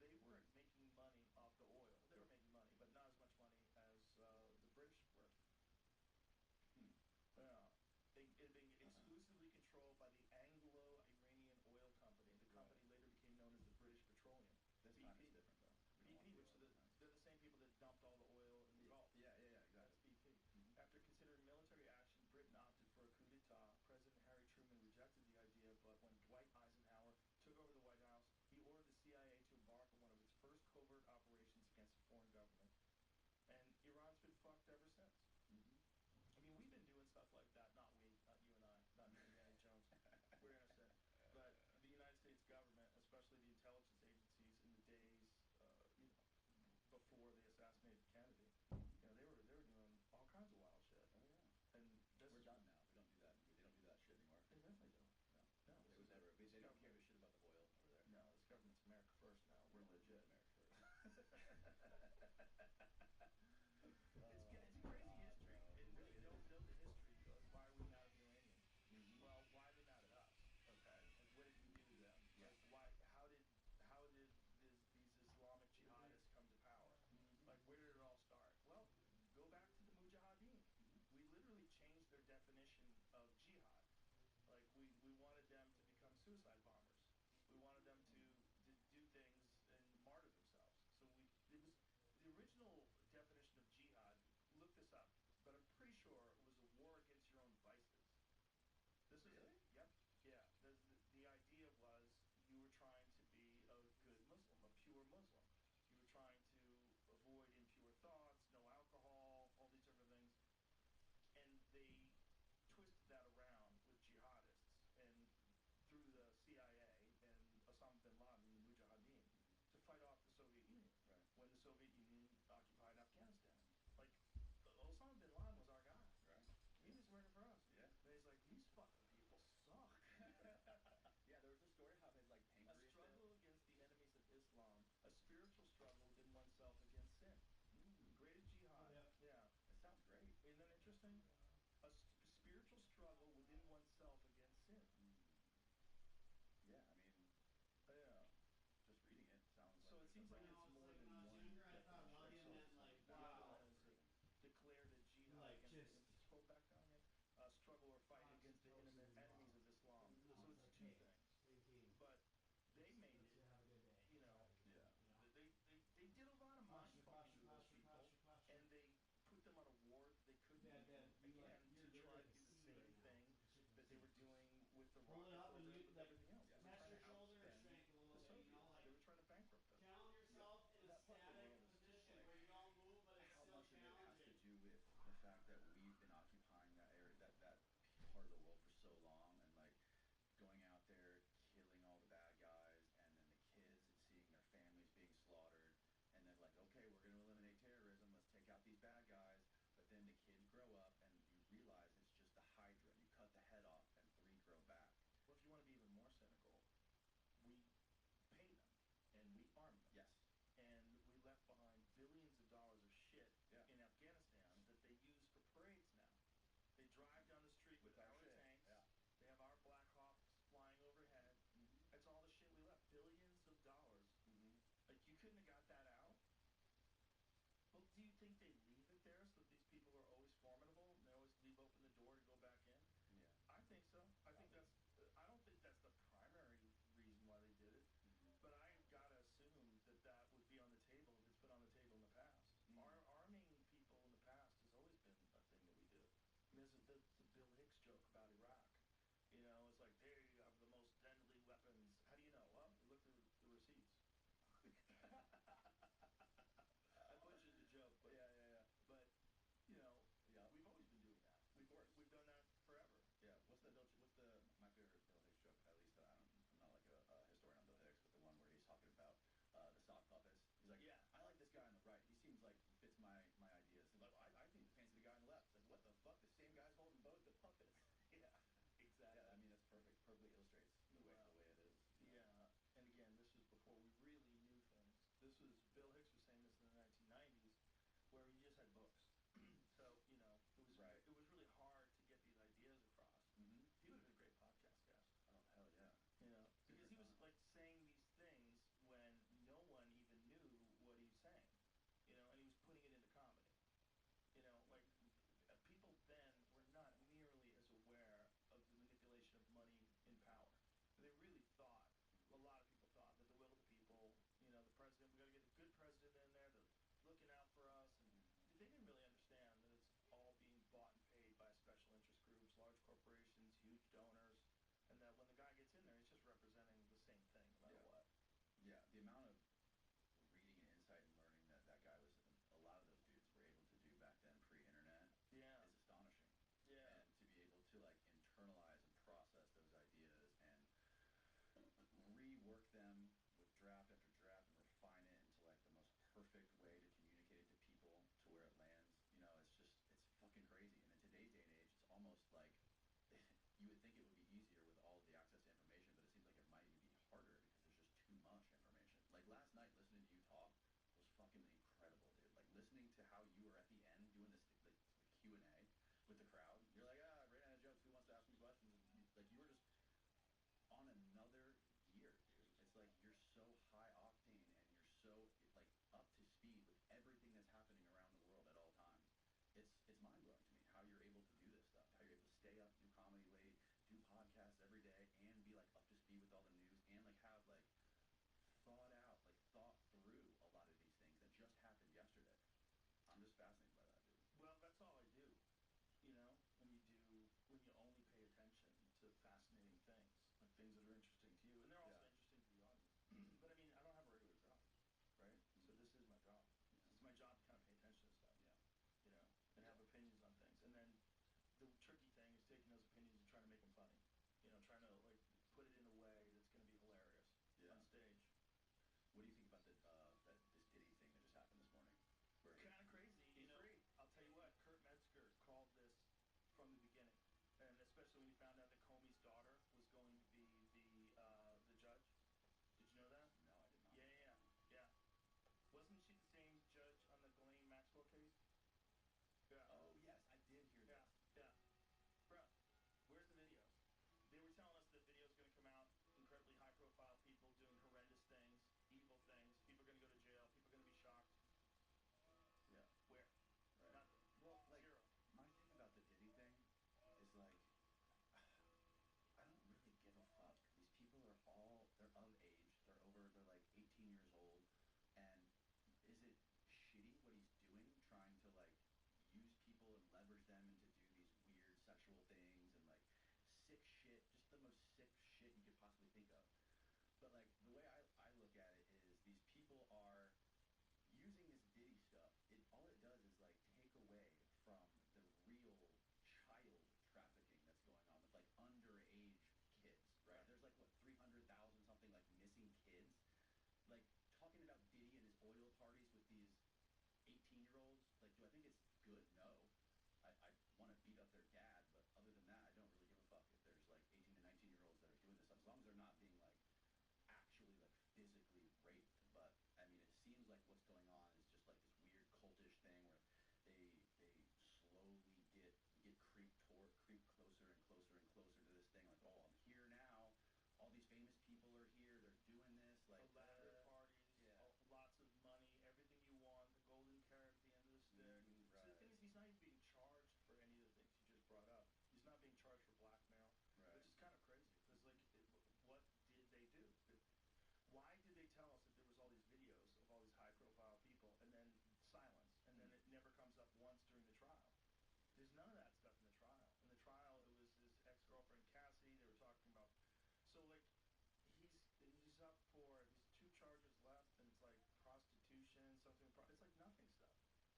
they weren't making money off the oil. They were making money, but not as much money as the British were. It had been exclusively controlled by the Anglo-Iranian Oil Company. The company later became known as the British Petroleum. This BP. time it's different, though. BP, which they're the same people that dumped all the oil in the Gulf. Yeah, exactly. That's BP. After considering military action, Britain opted for a coup d'etat. President Harry Truman rejected the idea, but when Dwight Eisenhower took over the White House, he ordered the CIA to embark on one of its first covert operations against a foreign government. And Iran's been fucked ever since. I mean, we've been doing stuff like that. Not we, not you and I, not me and Danny Jones. We're innocent. But the United States government, especially the intelligence agencies in the days, before they assassinated Kennedy, they were doing all kinds of wild shit. Oh yeah. And we're done now. We don't do that. They don't do that shit anymore. They definitely don't. No. They would never. They don't give a shit about the oil over there. No, this government's America first now. We're legit. America first. It's crazy history, and we don't know the history of why are we now the suicide bombers. We wanted them to do things and martyr themselves. So it was the original definition of jihad. Look this up, but I'm pretty sure it was a war against your own vices. This is Really? Yep. Yeah. The idea was you were trying to be a good Muslim, a pure Muslim. You were trying to avoid impure thoughts, no alcohol, all these different things. And they twisted that around with jihadists and through the CIA and Osama bin Laden and the Mujahideen to fight off the Soviet Union. Right. When the Soviet Union occupied Afghanistan. Like, Osama bin Laden was our guy. Right. He was working for us. Yeah. But he's like, these fucking people suck. Yeah, there was a story how his like A pancreas struggle against the enemies of Islam, a spiritual struggle within oneself against sin. Greatest jihad. Yeah. It sounds great. Isn't that interesting? A spiritual struggle within oneself against sin. Yeah, I mean, Yeah. just reading it sounds So like it seems like You it's know, it's more like than when I was one younger, I thought definition. Valiant So meant like, the other wow. one is declared a jihad Like, against just- the scroll back down here. Struggle or fight against the enemies of Islam. No, So it's it's like, two hey, things. same team. But they made Let's it, have a good day. you know, Try it again, yeah. you know? they did a lot of mind fucking to those people, posture. and they put them on a war that they couldn't Yeah, do Dad, you again like, you're to try literally to do the like a same C right thing now. It's like that they were doing with the hold it rocket up and program you and like everything else. They were test trying your to shoulder and outspend strength a little the bit, Soviets. you know, like They were trying to bankrupt us. challenge yourself in a That part of the static world is just position like where you don't move, but it's how still much of it has to challenging. do with the fact that we've been occupying that area, that part of the world for so long, and like going out there, killing all the bad guys, and then the kids and seeing their families being slaughtered, and then like, okay, we're going to eliminate terrorism, let's take out these bad guys, but then the kids grow up and you realize it's just a hydra. You cut the head off and 3 grow back. Well, if you want to be even more cynical, we pay them and we arm them. Yes. And we left behind billions of dollars of shit Yeah. in Afghanistan that they use for parades now. They drive down the street with our shit. tanks. Yeah. They have our Black Hawks flying overhead. That's all the shit we left. Billions of dollars. Like, you couldn't have got that out? Well, do you think they leave it there so that these people are always formidable and they always leave open the door to go back in? Yeah. I think so. I think that's. I don't think that's the primary reason why they did it, but I gotta assume that that would be on the table if it's been on the table in the past. Arming people in the past has always been a thing that we do. I mean, there's the Bill Hicks joke about Iraq. You know, it's like they have the most deadly weapons. How do you know? Well, look at the receipts. I butchered the joke, but Yeah. But you know, Yeah. we've always been doing that. Of course. We've done that forever. Yeah. What's my favorite Bill Hicks joke? At least I'm not like a historian on Bill Hicks, but the one where he's talking about the sock puppets. He's like, Yeah. I like this guy on the right. He seems like he fits my ideas. And like, I think the fancy the guy on the left. It's like, what the fuck? The same guy's holding both the puppets. Yeah, exactly. Yeah, I mean that's perfect. Perfectly illustrates the way it is. Yeah, and again, this was before we really knew things. This was Bill Hicks was saying this in the 1990s, where you just had books. So you know, it was Right. It was really hard to get these ideas across. He would have been a great podcast guest. Oh hell yeah. You know, because he was like saying these things when no one even knew what he was saying. You know, and he was putting it into comedy. You know, like people then were not nearly as aware of the manipulation of money in power. They really thought, a lot of people thought that the will of the people, you know, the president, we got to get a good president in there that's looking out for us, and they didn't really understand that it's all being bought and paid by special interest groups, large corporations, huge donors, and that when the guy gets in there, he's just representing the same thing, no matter what. Yeah, the amount of reading and insight and learning that guy was, a lot of those dudes were able to do back then pre-internet Yeah. is astonishing. Yeah. And to be able to like internalize and process those ideas and rework them with draft after draft and refine it into like the most perfect way to communicate it to people to where it lands, you know, it's fucking crazy. And in today's day and age, it's almost like you would think it would be easier with all of the access to information, but it seems like it might even be harder because there's just too much information. Like last night, listening to you talk was fucking incredible, dude. Like listening to how you were at the end doing this like Q&A with the crowd. You're like, I ran out of jokes. Who wants to ask me questions? And like you were just on another gear, dude. It's like you're so high octane and you're so like up to speed with everything that's happening around the world at all times. It's mind blowing to me how you're able to do this stuff. How you're able to stay up, do comedy late, do podcasts every day, and be like up to speed with all fascinated by that, dude. Well, that's all I do. You know, when you only pay attention to fascinating things, like things that are interesting to you, and they're also interesting to the audience. But I mean, I don't have a regular job, right? So this is my job. It's my job to kind of pay attention to stuff. You know, and have opinions on things. And then the tricky thing is taking those opinions and trying to make them funny. You know, trying to like put it in a way that's going to be hilarious on stage. What do you think about this Diddy thing that just happened this morning? Kind of crazy. You know, I'll tell you what, Kurt Metzger called this from the beginning, and especially when he found out that Comey's daughter was going to be the judge. Did you know that? No, I did not. Yeah. Wasn't she the same judge on the Ghislaine Maxwell case? Yeah. Oh yes, I did hear that. Yeah. Bro, where's the videos? They were telling us that videos going to come out, incredibly high-profile people doing horrendous things, evil things. People are going to go to jail. People are going to be shocked. Yeah. Where? Right. Nothing. Well, like, zero. my thing about the Diddy thing is like, I don't really give a fuck. These people are they're of age. They're like 18 years old. And is it shitty what he's doing, trying to like use people and leverage them into do these weird sexual things and like sick shit, just the most sick shit you could possibly think of. But like the way I look at it is these people are using this Diddy stuff. All it does is like take away from the real child trafficking that's going on with like underage kids, right? There's like what 300,000 something like missing kids. Like talking about Diddy and his oil parties with these 18-year-olds, like, do I think it's good? No. I want to beat up their dad, but other than that, I don't really give a fuck if there's like 18 to 19-year-olds that are doing this, as long as they're not being like actually like physically raped. But I mean, it seems like what's going on is just like this weird cultish thing where they slowly get creep closer and closer and closer to this thing. Like, oh, I'm here now. All these famous people are here. They're doing this. Like elaborate parties, lots of money, everything you want, the golden carrot at the end of the stick. Right. So the thing is, he's not even being charged for any of the things you just brought up. He's not being charged for blackmail, which is kind of crazy. Because like, what did they do? Why did they tell us that there was all these videos of all these high-profile people and then silence, and then it never comes up once during the trial? There's none of that stuff in the trial. In the trial, it was his ex-girlfriend Cassie. They were talking about. So like, he's up for these 2 charges left, and it's like prostitution, something. It's like nothing stuff.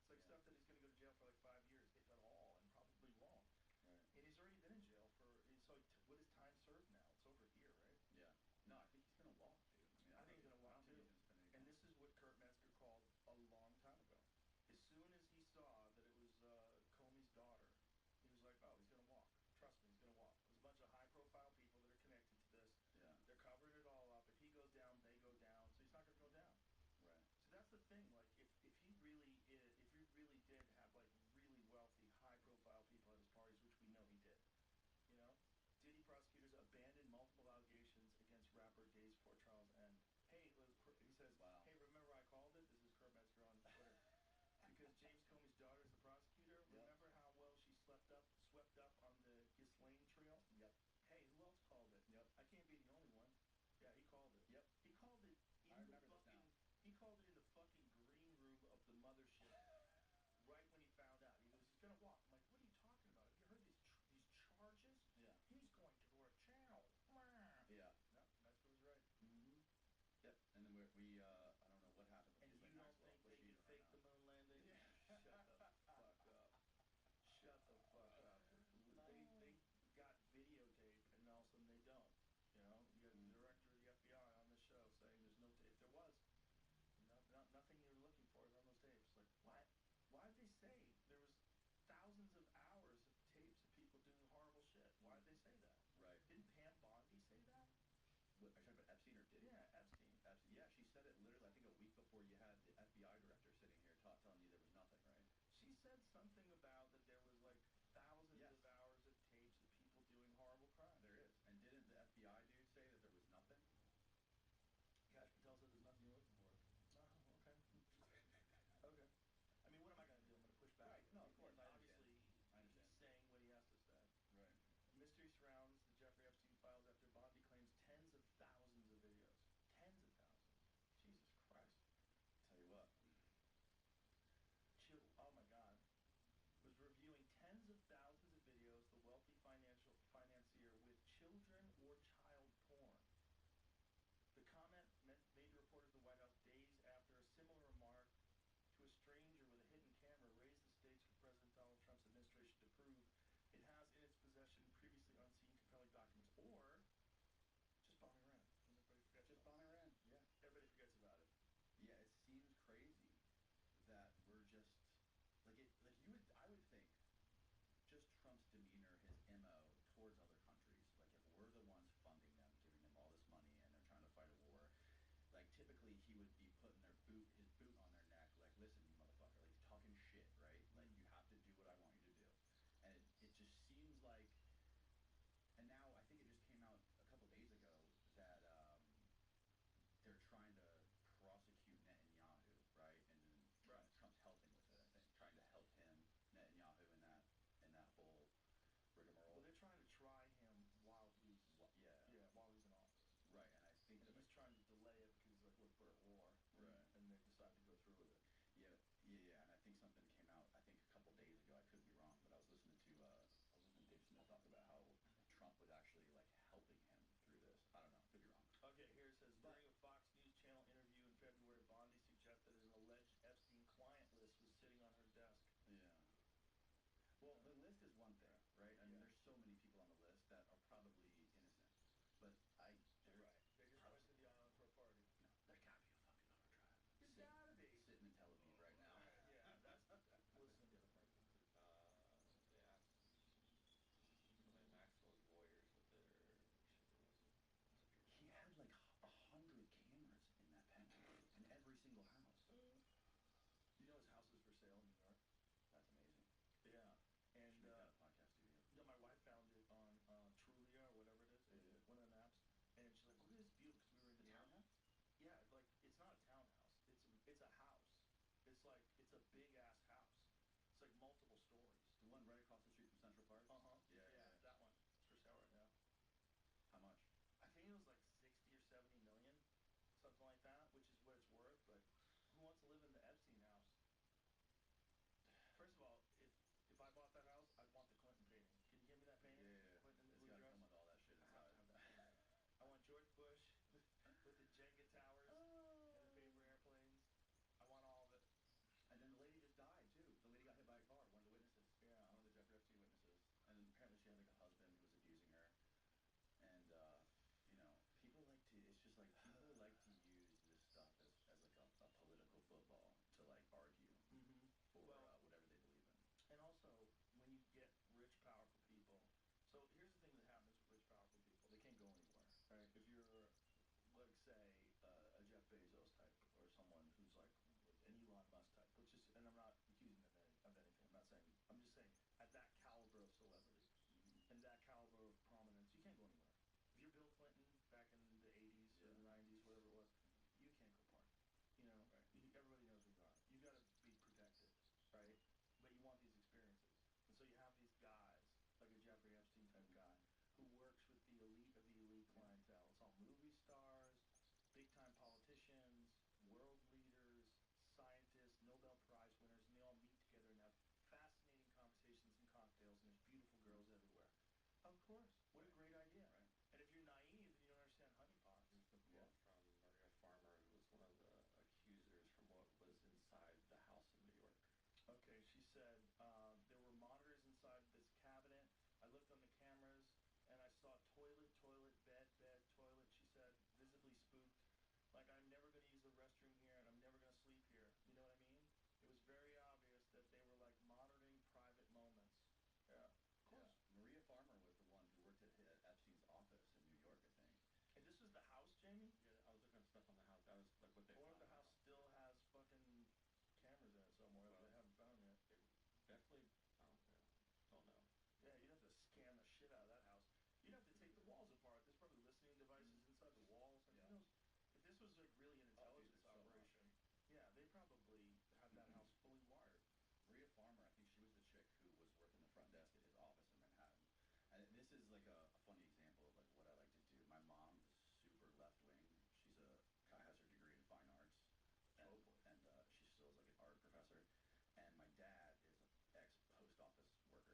It's like stuff that he's going to go to jail for like 5 years, if at all, and probably won't. Right. And he's already been in jail for. So what is time served now? It's over a year, right? Yeah. No, I think he's gonna walk, dude. I think he's gonna walk too. And this is what Kurt Metzger called a long time ago. As soon as he saw that it was Comey's daughter, he was like, "Oh, he's gonna walk. Trust me, he's gonna walk." There's a bunch of high-profile people that are connected to this. Yeah. They're covering it all up. If he goes down, they go down. So he's not gonna go down. Right. So that's the thing. Like, if he really did have like really wealthy, high-profile people at his parties, which we know he did, you know. Diddy prosecutors abandoned multiple allegations against rapper days before trial's end. Hey, he says, hey, remember I called it? This is Kurt Metzger on Twitter. Because James Comey's daughter is the prosecutor. Remember how well she swept up on the Ghislaine trail? Yep. Hey, who else called it? Yep. I can't be the only one. Yeah, he called it. Yep. He called it in the fucking. He called it in the fucking green room of the mothership. Right when he found out, he goes, he's gonna walk. I'm like, what are you talking about? Have you heard these charges? Yeah. He's going to go to jail. Yeah. No, Metzger was right. Mm-hmm. Yep. And then we I don't know what happened with Ghislaine Maxwell. And you don't think they could fake the moon landing? Yeah. Shut the fuck up. Shut the fuck up. They got videotape, and all of a sudden they don't. You know, you got the director of the FBI on the show saying there's no tape. If there was, nothing you're looking for is on those tapes. Like, what? Why did they say there was thousands of hours of tapes of people doing horrible shit? Why did they say that? Right. Didn't Pam Bondi say that? What, are you talking about Epstein or Diddy? Yeah, Epstein. Yeah, she said it literally, I think a week before you had the FBI director sitting here telling you there was nothing, right? She said something about that there was like thousands of hours of tapes of people doing horrible crimes. There is. And didn't the FBI dude say that there was nothing? Cash Patel said there's nothing you're looking for. Oh, okay. Okay. I mean, what am I going to do? I'm going to push back. Right. No, of course. Obviously, he's saying what he has to say. Right. Mystery surrounds the Jeffrey Epstein files after Bondi claims tens of thousands of videos. Tens of thousands. Jesus Christ. Tell you what. Oh my God. During a Fox News Channel interview in February, Bondi suggested an alleged Epstein client list was sitting on her desk. Yeah. Well, the list is one thing, right? I mean, there's so many people on the list that are probably innocent. But They just went to the island for a party. No, there's gotta be a fucking overdrive. There's gotta be. Sitting in Tel Aviv right now. Yeah, that's listen. They asked Ghislaine Maxwell's lawyers what their shit was. He had like 100 cameras in that penthouse, in every single house. You know his house is for sale in New York? That's amazing. Yeah. And should make that a podcast studio. no, my wife found it on Trulia or whatever it is, one of the apps, and she's like, "Look at this view," because we were in the townhouse. Yeah, like it's not a townhouse. It's a house. It's like it's a big ass house. It's like multiple stories. The one right across the street from Central Park. Yeah, that one. It's for sale right now. How much? I think it was like 60 or 70 million, something like that, which is what it's worth. But who wants to live in the Epstein house? First of all, if I bought that house, I'd want the Clinton painting. Can you give me that painting? Yeah. Clinton in the It's blue gotta dress? come with all that shit I have inside. to have that painting. I want George Bush with the Jenga towers and the paper airplanes. I want all of it. And then the lady just died too. The lady got hit by a car. One of the witnesses. Yeah. One of the Jeffrey Epstein witnesses. And then apparently she had like a husband who was abusing her. And you know, people like to. It's just like people like to use this stuff as like a political football to like argue for whatever they believe in. And also, when you get rich, powerful people. So here's the thing that happens with rich, powerful people. They can't go anywhere, right? If you're, like, say, a Jeff Bezos type or someone who's like an Elon Musk type, which is, and I'm not accusing them of anything. I'm not saying. I'm just saying at that caliber of celebrity and that caliber of prominence, you can't go anywhere. If you're Bill Clinton back in the 80s or the 90s, whatever it was, you can't go party. You know, everybody knows who you are. You got to be protected, right? But you want these experiences. And so you have these guys, like a Jeffrey Epstein type guy, who works with the elite of the elite clientele. It's all movie stars, big-time politicians, world leaders, scientists, Nobel Prize winners, and they all meet together and have fascinating conversations and cocktails, and there's beautiful girls everywhere. Of course. What a great idea. Right. And if you're naive and you don't understand honeypots. Here's the quote from Maria Farmer, who was one of the accusers from what was inside the house in New York. Okay, she said, there were monitors inside this cabinet. I looked on the cameras, and I saw toilet, bed, toilet. She said, visibly spooked. Like, I'm never going to use the restroom here, and I'm never going to sleep here. You know what I mean? It was very obvious that they were, like, monitoring private moments. Yeah, of course. Yeah. Maria Farmer was the one who worked at Epstein's office in New York, I think. And this was the house, Jamie? Yeah, I was looking up stuff on the house. That was like what they Or found. if the house still has fucking cameras in it somewhere that they haven't found yet. Definitely, don't know. Yeah, you'd have to scan the shit out of that house. You'd have to take the walls apart. There's probably listening devices inside the walls. And who knows? If this was like really an intelligence operation, yeah, they probably had that house fully wired. Maria Farmer, I think she was the chick who was working the front desk at his office in Manhattan. And this is like a funny example of like what I like to do. My mom is super left wing. She's has her degree in fine arts, and she still is like an art professor. And my dad is an ex post office worker,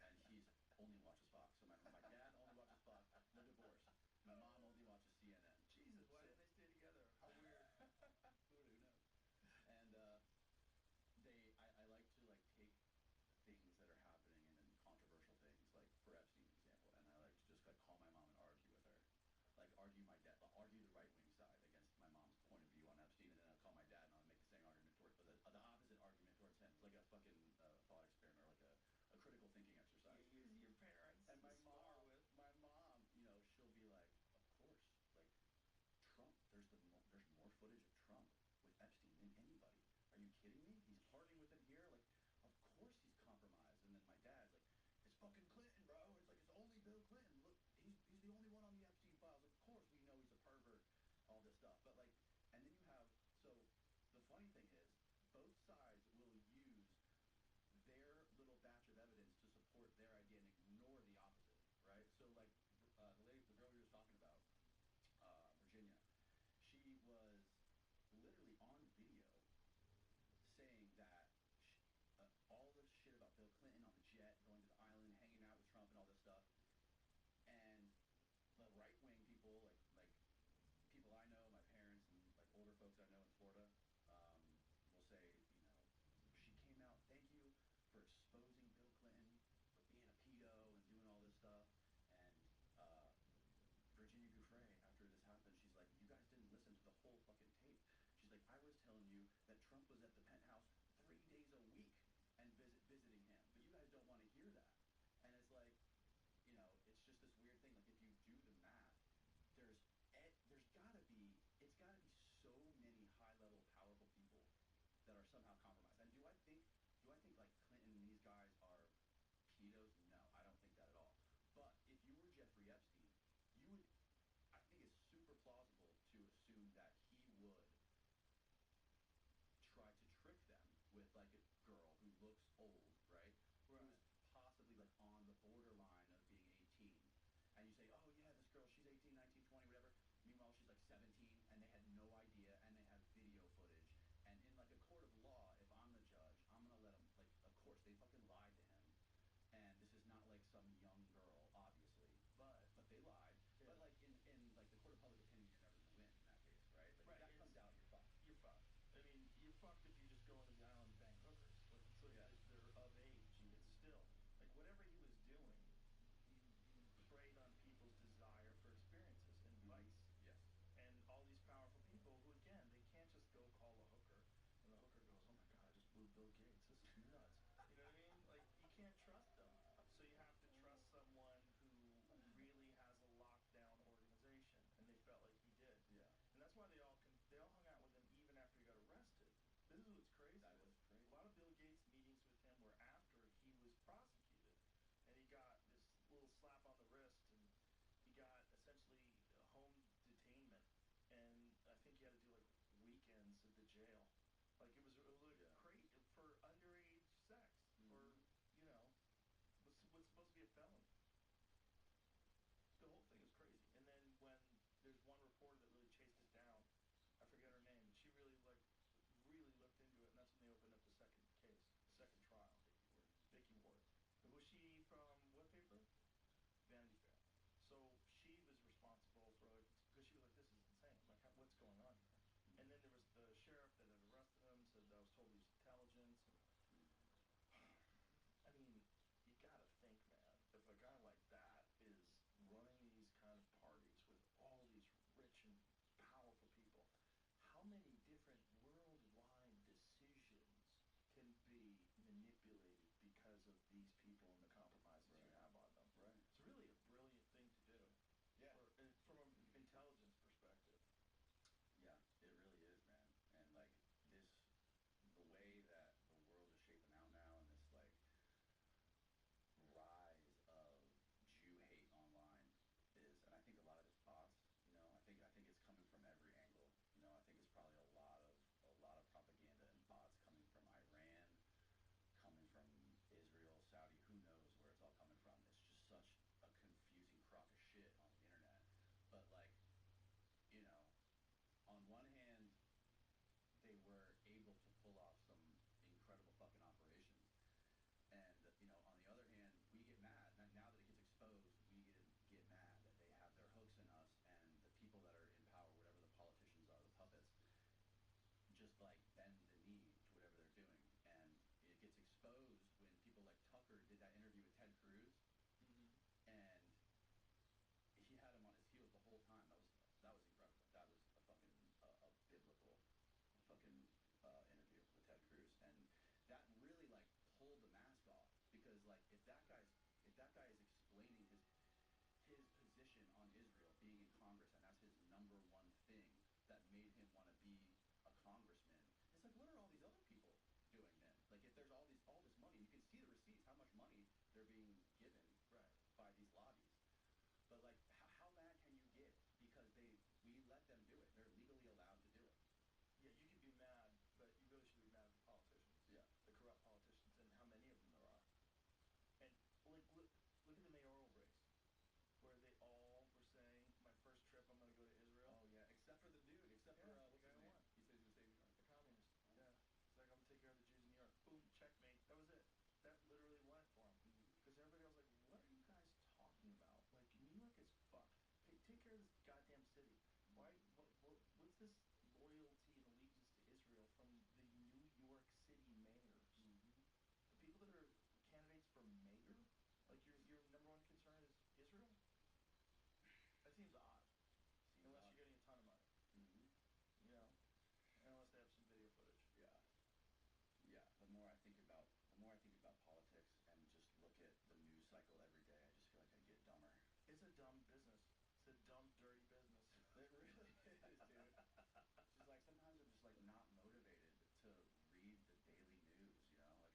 and he's only watches Fox. So my dad only watches Fox. They're divorced. My mom only watches CNN. Jesus, why didn't they stay together? How weird. Who knows? And I like to like take things that are happening and then controversial things, like for Epstein's example, and I like to just like call my mom and argue with her, like argue the right wing side against my mom's point of view on Epstein, and then I'll call my dad and I'll make the same argument towards the opposite argument towards him. It's like a fucking thought experiment or like a critical thinking exercise. You use your parents. And my mom, you know, she'll be like, of course, I think like Clinton and these guys are pedos? No, I don't think that at all. But if you were Jeffrey Epstein, you would. I think it's super plausible to assume that he would try to trick them with like a girl who looks old, right? Right. Who's possibly like on the borderline of being 18. And you say, oh yeah, this girl, she's 18, 19, 20, whatever. Meanwhile, she's like 17, and they had no idea, and they have video footage. And in like a court of law, if I'm the judge, I'm gonna let them, like, of course, they fucking lied to him. And this is not like some young girl, obviously, but they lied. Yeah. But like in like the court of public opinion, you're never gonna win in that case, right? Like Right, if that comes out, you're fucked. You're fucked. I mean, you're fucked if you just go into the island and bang hookers. Like, it's like Yeah. they're of age. It's still like whatever he was doing. You preyed on people's desire for experiences and vice. Yes. And all these powerful people who, again, they can't just go call a hooker, and the hooker goes, "Oh my God, I just blew Bill Gates. This is nuts." You know what I mean? Like, you can't trust them. So you have to trust someone who really has a lockdown organization, and they felt like he did. Yeah. And that's why they all hung out with him even after he got arrested. This is what's crazy. That is crazy. A lot of Bill Gates meetings with him were after he was prosecuted, and he got this little slap on the wrist, and he got essentially home detainment, and I think he had to do like weekends at the jail. Like it was like Yeah. crazy for underage sex, for what's supposed to be a felony. The whole thing is crazy. And then when there's one reporter that really chased it down, I forget her name, but she really looked into it, and that's when they opened up the second case, the second trial. Vicky Ward. And was she from what paper? Vanity Fair. So she was responsible for like, because she was like, this is insane. Like, what's going on here? And then there was the sheriff that had arrested him, said that was told he was intelligence. I mean, you gotta think, man, if a guy like that is running these kind of parties with all these rich and powerful people, how many different worldwide decisions can be manipulated because of these people and the compromises you have on them? Right. It's really a brilliant thing to do. Yeah. From an intelligence perspective. Yeah, it really is, man. And like the way that the world is shaping out now, and this like rise of Jew hate online is, and I think a lot of it's bots. I think it's coming from every angle. I think it's probably a lot of propaganda and bots coming from Iran, coming from Israel, Saudi. Who knows where it's all coming from? It's just such a confusing crock of shit on the internet. But like, on one hand, they were able to pull off some incredible fucking operations. And, on the other hand, we get mad. Now that it gets exposed, we get mad that they have their hooks in us, and the people that are in power, whatever the politicians are, the puppets, just like bend the knee to whatever they're doing. And it gets exposed when people like Tucker did that interview with Ted Cruz, and he had him on his heels the whole time. That was incredible. That was a fucking a biblical fucking interview with Ted Cruz, and that really like pulled the mask off, because like if that guy is explaining his position on Israel being in Congress, and that's his number one thing that made him want to be a congressman. It's like, what are all these other people doing then? Like, if there's all this money, you can see the receipts, how much money they're being given by these lobbies. But like, how mad can you get because we let them do it? They're legally allowed to do it. Yeah, you can be mad, but you really should be mad at the politicians. Yeah. The corrupt politicians, and how many of them there are. And like, look at the mayoral race, where they all were saying, my first trip, I'm going to go to Israel. Oh yeah, except for the dude, what's his name? He said he was going to save New York. The communist. Oh. Yeah. It's like, I'm going to take care of the Jews in New York. Boom, checkmate. That was it. That literally won it for him. Because everybody else was like, what are you guys talking about? Like, New York is fucked. Take care of this goddamn city. Why? What's this loyalty and allegiance to Israel from the New York City mayors? The people that are candidates for mayor, like your number one concern is Israel? That seems odd. Unless you're getting a ton of money. Unless they have some video footage. Yeah. The more I think about politics and just look at the news cycle every day, I just feel like I get dumber. It's a dumb business. It's a dumb, dirty business. It really is, dude. It's just like sometimes I'm just like not motivated to read the daily news.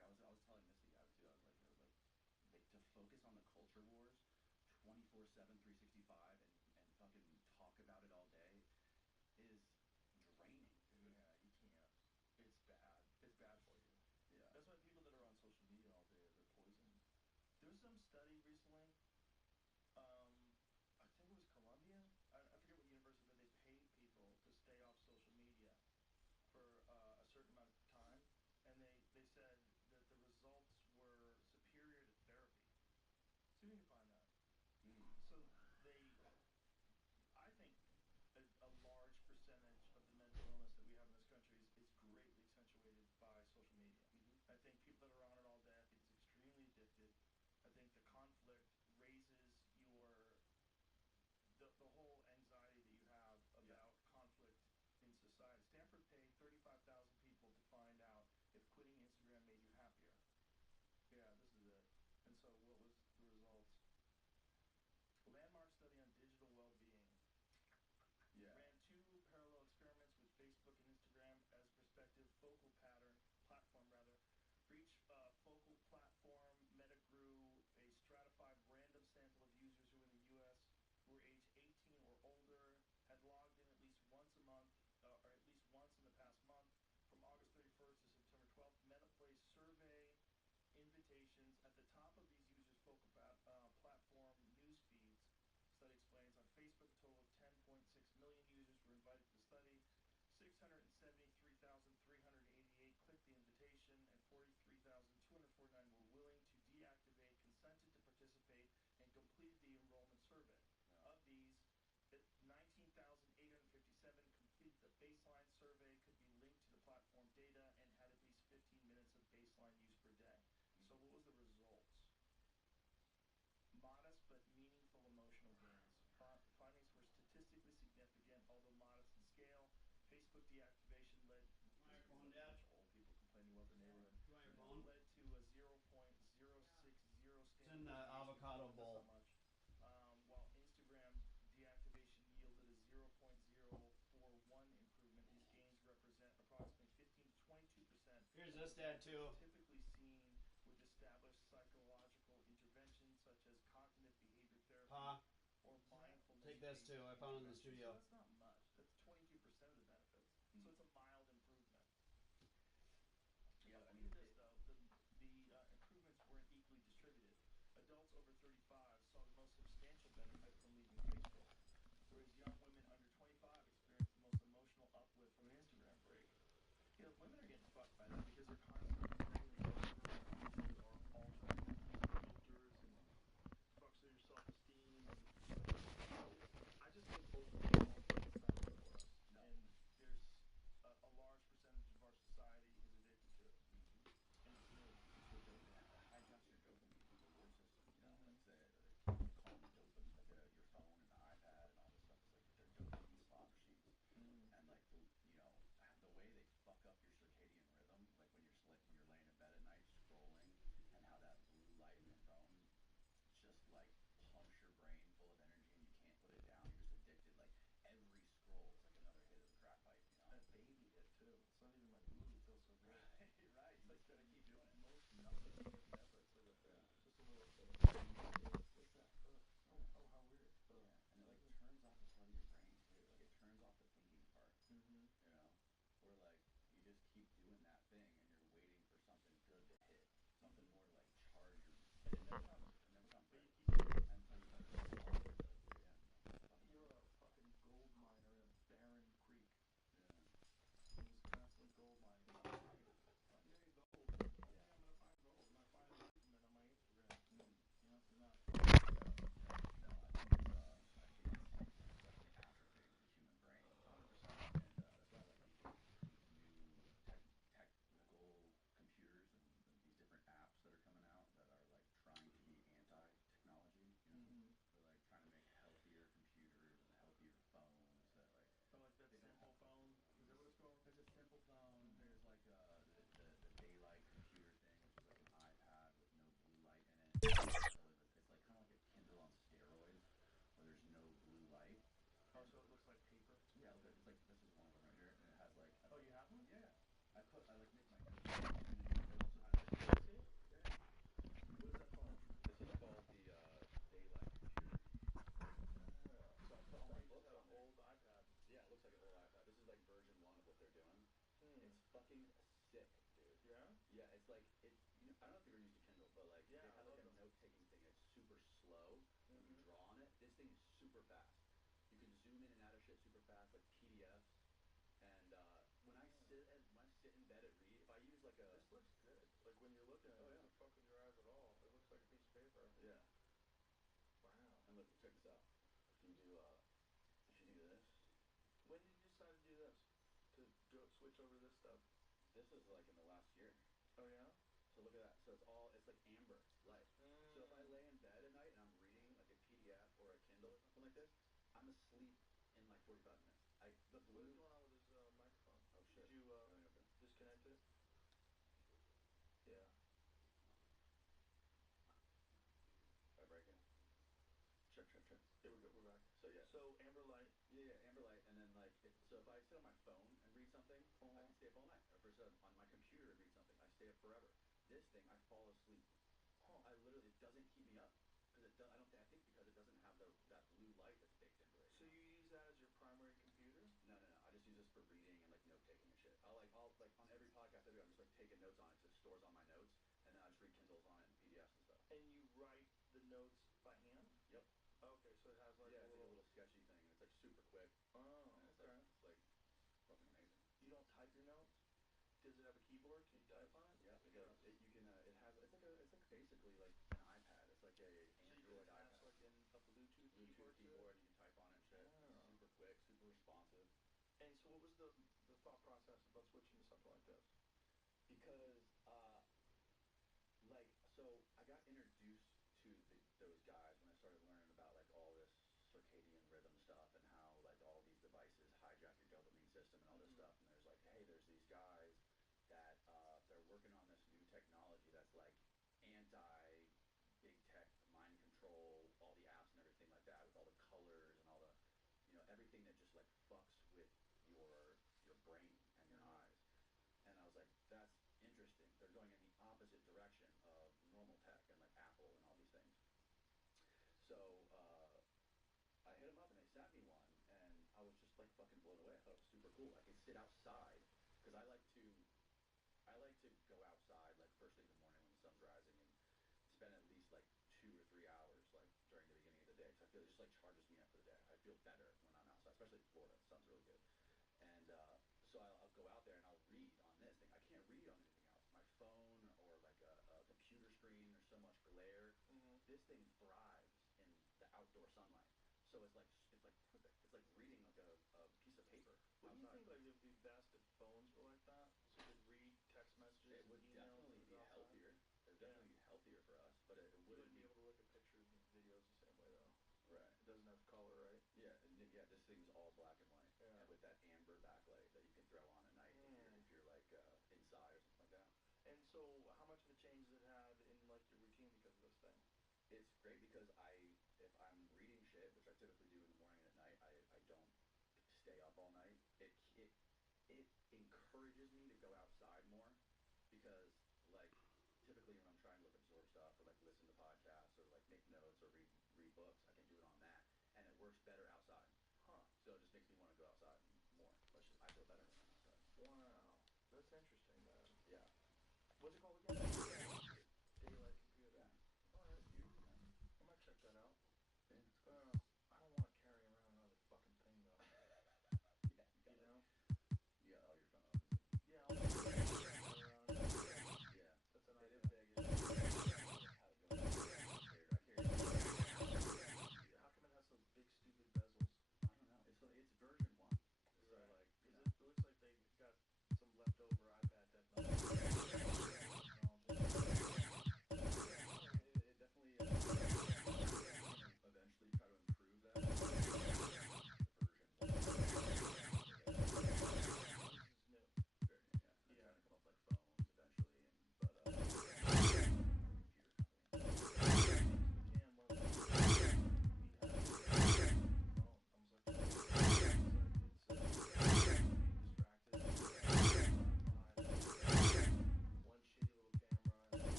Like I was 24/7, 365, and fucking talk about it all day is draining, dude. Yeah, you can't. It's bad. It's bad for you. Yeah. That's why people that are on social media all day, they're poisoned. There was some study recently. I think it was Colombian. I forget what university, but they paid people to stay off social media for a certain amount of time, and they said that the results were superior to therapy. See if you can find that. So they, I think a large percentage of the mental illness that we have in this country is greatly accentuated by social media. I think people that are on it all day, I think it's extremely addictive. I think the conflict raises the whole anxiety that you have about conflict in society. Stanford paid 35,000 people to find out if quitting Instagram made you happier. Yeah, this is it. And so what was the results? Landmark study on digital well-being. Yeah. Ran 2 parallel experiments with Facebook and Instagram as prospective focal platform. For each focal platform, Meta grew a stratified random sample of users who in the U.S. were aged 18 or older, had logged in at least once a month, or at least once in the past month. From August 31st to September 12th, Meta placed survey invitations at the top of these users' focal platform news feeds. Study explains on Facebook, a total of 10.6 million users were invited to the study. 673,388 clicked the invitation, and 43,249 were willing to deactivate, consented to participate, and completed the enrollment survey. Yeah. Of these, 19,857 completed the baseline survey, could be linked to the platform data, and had at least 15 minutes of baseline use per day. So what was the results? Modest but meaningful emotional gains. Findings were statistically significant, although modest in scale. Facebook deactivation led old people complaining about their neighborhood. Led to a 0.060 It's in the avocado bowl. That's not much. While Instagram deactivation yielded a 0.041 improvement. These gains represent approximately 15 to 22%. Here's this dad too. Typically seen with established psychological interventions such as cognitive behavior therapy or mindfulness. Take this too. I found it in the studio. So that's not much. That's 22% of the benefits. So it's a mild improvement. Yeah, But I look mean, at this though. The improvements weren't equally distributed. Adults over 35 saw the most substantial benefit from leaving Facebook, whereas young women under 25 experienced the most emotional uplift from an Instagram break. You know, women are getting fucked by that because they're constantly comparing themselves to or altering filters and fucks with your self-esteem. I just think overall it's not good for us. No. And there's a large percentage of our society is addicted to it. And it's new. It hijacks your dopamine, the reward system. You know, like they call them dopamine, like your phone and the iPad and all this stuff is like they're dopamine slot machines. And like the way they fuck up your circadian rhythm, like when you're laying in bed at night scrolling, and how that blue light in your phone just like pumps your brain full of energy and you can't put it down. You're just addicted. Like every scroll is like another hit of the crack pipe. You know, A baby hit too. It's not even like, ooh, it feels so good. Right. You just gotta keep doing it. Most nothing. Never. It's like just a little. What's that? Oh, how weird. Yeah, and it like turns off a part of your brain too. Like it turns off the thinking part. You know, where like you just keep doing that thing and you're waiting for something good to hit, something more to like charge your. And it never comes. It never comes. But Right? you keep doing it. And until you like fall into the You're a fucking gold miner in a barren creek. Yeah. And just constantly gold mining. One day gold. One day I'm gonna find gold. I'm gonna find enlightenment on my Instagram. You know, you're not. No, I think it's definitely atrophying the human brain. 100%. And that's why like these new technical computers and these different apps that are coming out that are like trying to be anti-technology. You know, they're like trying to make healthier computers and healthier phones that like. Oh, like that simple phone. Is that what it's called? There's a simple phone. There's like the Dayyy computer thing, which is like an iPad with no blue light in it. So it's like kind of like a Kindle on steroids, where there's no blue light. Oh, so it looks like paper. Yeah, look, it's like this is one of them right here, and it has like. Oh, you have one? Yeah, I like make my notes. It also has like. See? Yeah. What is that called? This is called the Dayyy computer. fucking sick, dude. Yeah? Yeah, it's like I don't know if you ever used a Kindle, but like Yeah, they have I like a love them. note-taking thing that's super slow when you draw on it. This thing is super fast. You can zoom in and out of shit super fast, like PDFs. And when I sit in bed and read, if I use like a This looks good. Like when you're looking at it, it doesn't fuck with your eyes at all. It looks like a piece of paper. Yeah. Wow. And look, check this out. If you do this. When did you decide to do this? To go switch over to this stuff? This is like in the last year. Oh yeah? So look at that. So it's like amber light. So if I lay in bed at night and I'm reading like a PDF or a Kindle or something like this, I'm asleep in like 45 minutes. The What blue. is going on with this microphone? Oh shit. Did you disconnect it? Yeah. Did I break it? Check. Here we go. We're back. So yeah. So amber light. Yeah, amber light, and then like so if I sit on my phone and read something, I can stay up all night. Or if I sit on my computer and read something, I stay up forever. This thing, I fall asleep. I literally, it doesn't keep me up because it does. I think because it doesn't have that blue light that's baked into it. So you use that as your primary computer? No. I just use this for reading and like note taking and shit. I'll like on every podcast I do, I'm just like taking notes on it because it stores all my notes, and then I just read Kindles on it and PDFs and stuff. And you write the notes by hand? Yep. Okay, so it has like it's like a little sketchy thing, and it's like super quick. Oh, and it's okay. It's like fucking amazing. You don't type your notes? Does it have a keyboard? Can you type on it? Yeah, you can. It has. It's like basically like an iPad. It's like a Android iPad. Like a Bluetooth keyboard keyboard. You can type on it and shit. Oh. Super quick, super responsive. And so, what was the thought process about switching to something like this? Because so I got introduced to those guys when I started learning about like all this circadian rhythm stuff and how like all these devices hijack your dopamine system and all this stuff. And there's like, hey, there's these guys that they're working on this new technology that's like anti big tech mind control, all the apps and everything like that with all the colors and all the everything that just like fucks with your brain and your eyes. And I was like, that's interesting. They're going in the opposite direction of normal tech and like Apple and all these things. So I hit them up and they sent me one, and I was just like fucking blown away. I thought it was super cool. I could sit outside because I like to go outside like first thing in the morning when the sun's rising and spend at least like 2 or 3 hours like during the beginning of the day. So I feel it just like charges me up for the day. I feel better when I'm outside, especially in Florida. The sun's really good. And so I'll go out there and I'll read on this thing. I can't read on anything else. My phone or like a computer screen, there's so much glare. This thing thrives in the outdoor sunlight. So it's like perfect. It's like reading like a piece of paper. What do you think like it would be best if phones were like that? So you could read text messages It would and emails definitely be outside? healthier. It would definitely be healthier for us, but it You wouldn't wouldn't be able to look at pictures and videos the same way though. Right. It doesn't have color, right? Yeah, this thing's all black and white. Yeah. And with that amber backlight that you can throw on at night if you're like inside or something like that. And so, how much of a change does it have in like your routine because of this thing? It's great because if I'm reading shit, which I typically do in the morning and at night, I don't stay up all night. It encourages me to go outside more because like typically when I'm trying to like absorb stuff or like listen to podcasts or like make notes or read books, I can do it on that, and it works better outside. So it just makes me want to go outside more. I feel better when I'm outside. Wow, that's interesting, man. Yeah. What's it called again? Daylight computer. Yeah. All right. It's beautiful, man. I might check that out. Yeah, it's cool. I don't want to carry around another fucking thing though. Yeah, you know? You got all your phone. Yeah, I'll carry around. Yeah. That's an They idea. didn't beg it. How come it has those big stupid bezels? I don't know. It's version 1. So Right. like, It looks like they got some leftover iPad technology.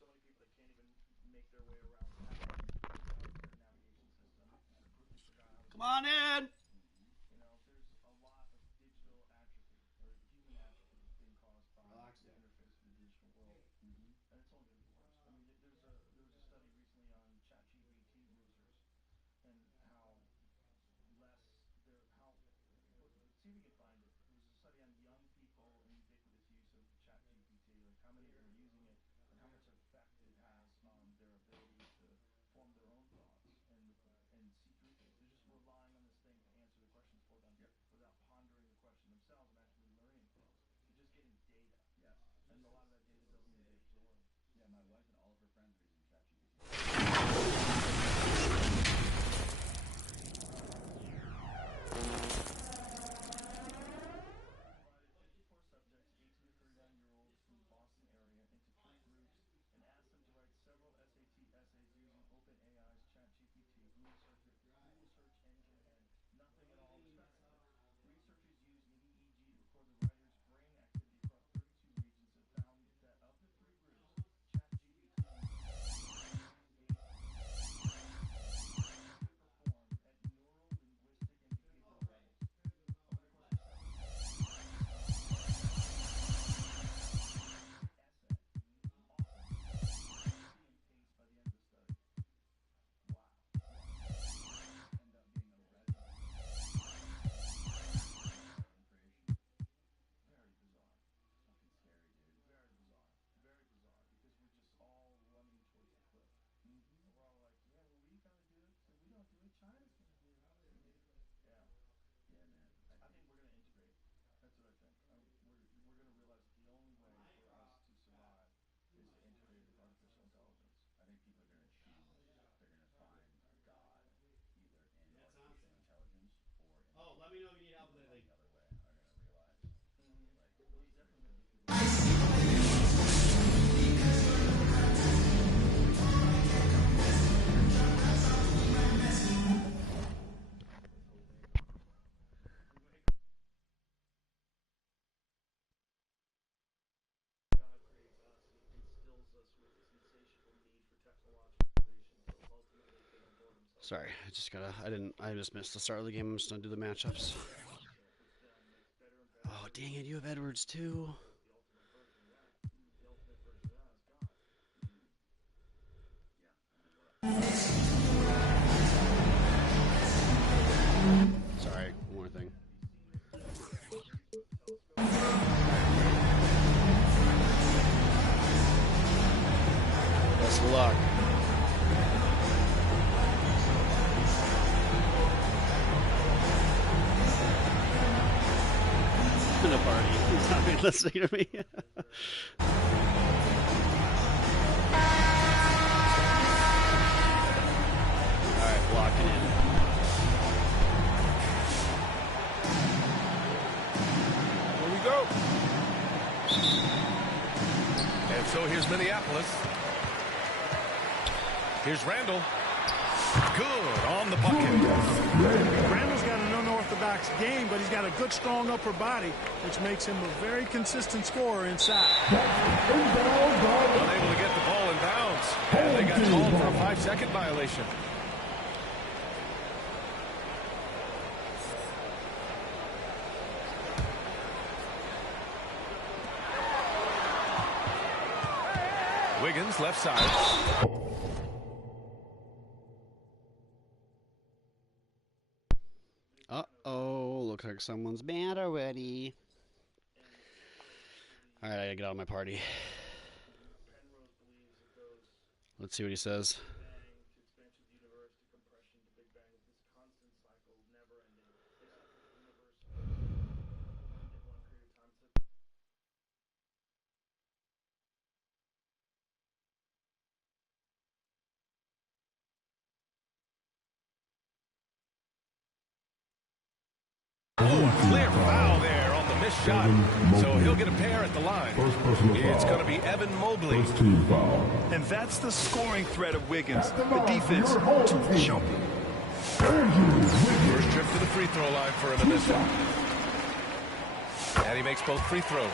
so many people that can't even make their way around tags without their navigation system. Completely forgot how to Come on in. you know, there's a lot of digital atrophy or human atrophy being caused by the interface of the digital world, and it's only going to get worse. I mean, there was a study recently on ChatGPT users and how less they're how. See if we can find it. There was a study on young people and ubiquitous use of ChatGPT, like how many of them are using it and how much effect it has on their ability to form their own thoughts and see through things. They're just relying on this thing to answer the questions for them without pondering the question themselves and actually learning things. They're just getting data. Yes. And a lot of that data doesn't even get absorbed. Yeah, my wife and all of her friends are using ChatGPT. Divided 54 subjects, 18 to 39-year-olds from the Boston area, into 3 groups and asked them to write several SAT essays using OpenAI's ChatGPT, Google search engine, and nothing at all respectively. Researchers used an EEG to record the writer's brain activity across 32 regions and found that of the 3 groups, ChatGPT underperformed at neuro-linguistic and behavioral levels. Over the course of several months, essay, often copy and paste by the end of the study. Wow. End up being a resident creation. Very bizarre. Fucking scary, dude. Very bizarre. Very bizarre. Because we're just all running towards the cliff. And we're all like, yeah, well, we gotta do it. So we don't do it. China's gonna do it. Yeah. Yeah, man. I think we're gonna integrate. That's what I think. We're gonna realize that the only way for us to survive is to integrate with artificial intelligence. I think people are going to choose, they're going to find God either in artificial intelligence or in let me know if you need help with anything. the other way are going to realize like There's definitely gonna be people. God creates us, he instills us with this insatiable need for technological innovation until ultimately they don't blow themselves. Sorry, I just missed the start of the game. I'm just gonna do the matchups. Which then makes better and better. Oh, dang it, you have Edwards too. The ultimate version of that. The ultimate version of that is God. yeah, I mean what Sorry, one more thing. Best of luck. In a party. He's not even listening to me. Alright, blocking in. Here we go. And so here's Minneapolis. Here's Randall. Good on the bucket. Randall's got an unorthodox game, but he's got a good, strong upper body, which makes him a very consistent scorer inside. Unable to get the ball in bounds. And they got called for a 5-second violation. Wiggins, left side. Uh-oh, looks like someone's mad already. Alright, I gotta get out of my party. Penrose believes that goes Let's see what he says. bang to expansion of the universe to compression to Big Bang. This constant cycle, never ending. They said that the universe formed in one period of time. So Clear foul there on the missed shot. So he'll get a pair at the line. It's going to be Evan Mobley. And that's the scoring threat of Wiggins. The defense, too jumpy. First trip to the free throw line for him in this one. And he makes both free throws.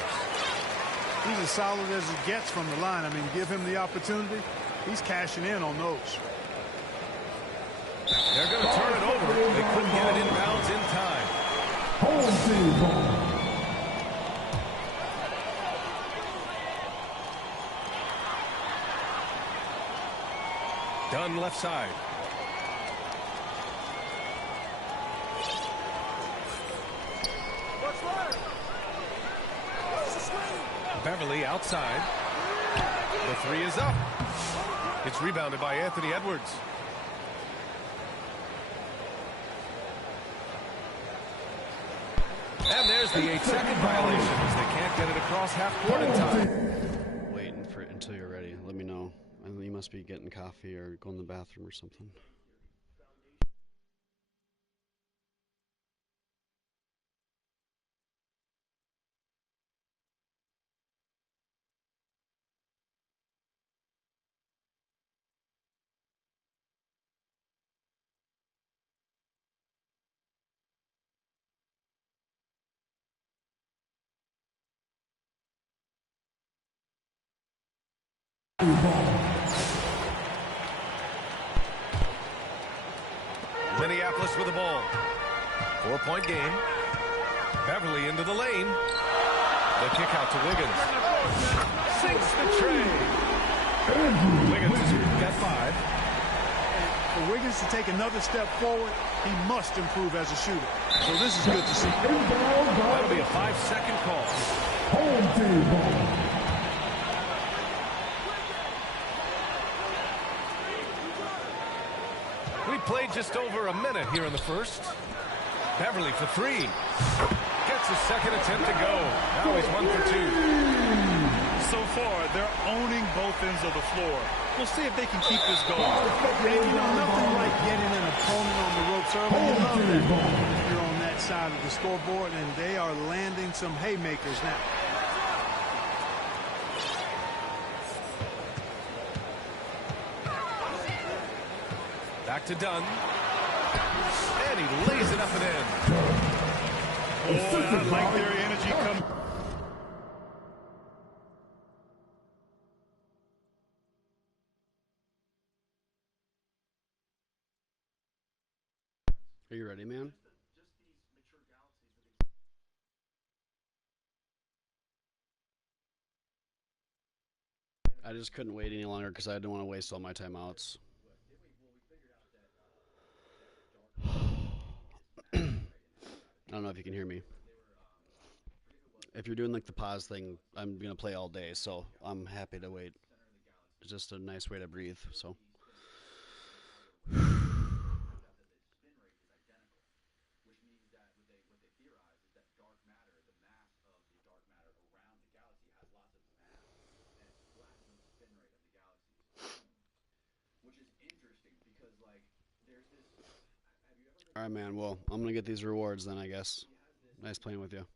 He's as solid as it gets from the line. I mean, give him the opportunity. He's cashing in on those. They're going to turn it over. They couldn't get it inbounds in time. Home team ball. Dunn left side. Beverly outside. The three is up. It's rebounded by Anthony Edwards. And there's the 8-second violation as they can't get it across half court in time. Waiting for it until you're ready. Let me know. And you must be getting coffee or going to the bathroom or something. Minneapolis with the ball. 4-point game. Beverly into the lane. The kick out to Wiggins. Sinks the tray. Wiggins has got 5. For Wiggins to take another step forward, he must improve as a shooter. So this is good to see. That'll be a 5-second call. Home team ball. We played just over a minute here in the first. Beverly for 3. Gets his second attempt to go. Now he's 1 for 2. So far, they're owning both ends of the floor. We'll see if they can keep this going. And you know, nothing like getting an opponent on the ropes early. You love that. You're on that side of the scoreboard, and they are landing some haymakers now. Back to Dunn. And he lays it up and in. Oh, I like their energy coming. Are you ready, man? I just couldn't wait any longer because I didn't want to waste all my timeouts. I don't know if you can hear me. If you're doing like the pause thing, I'm going to play all day, so I'm happy to wait. It's just a nice way to breathe, so. All right, man. Well, I'm going to get these rewards then, I guess. Nice playing with you.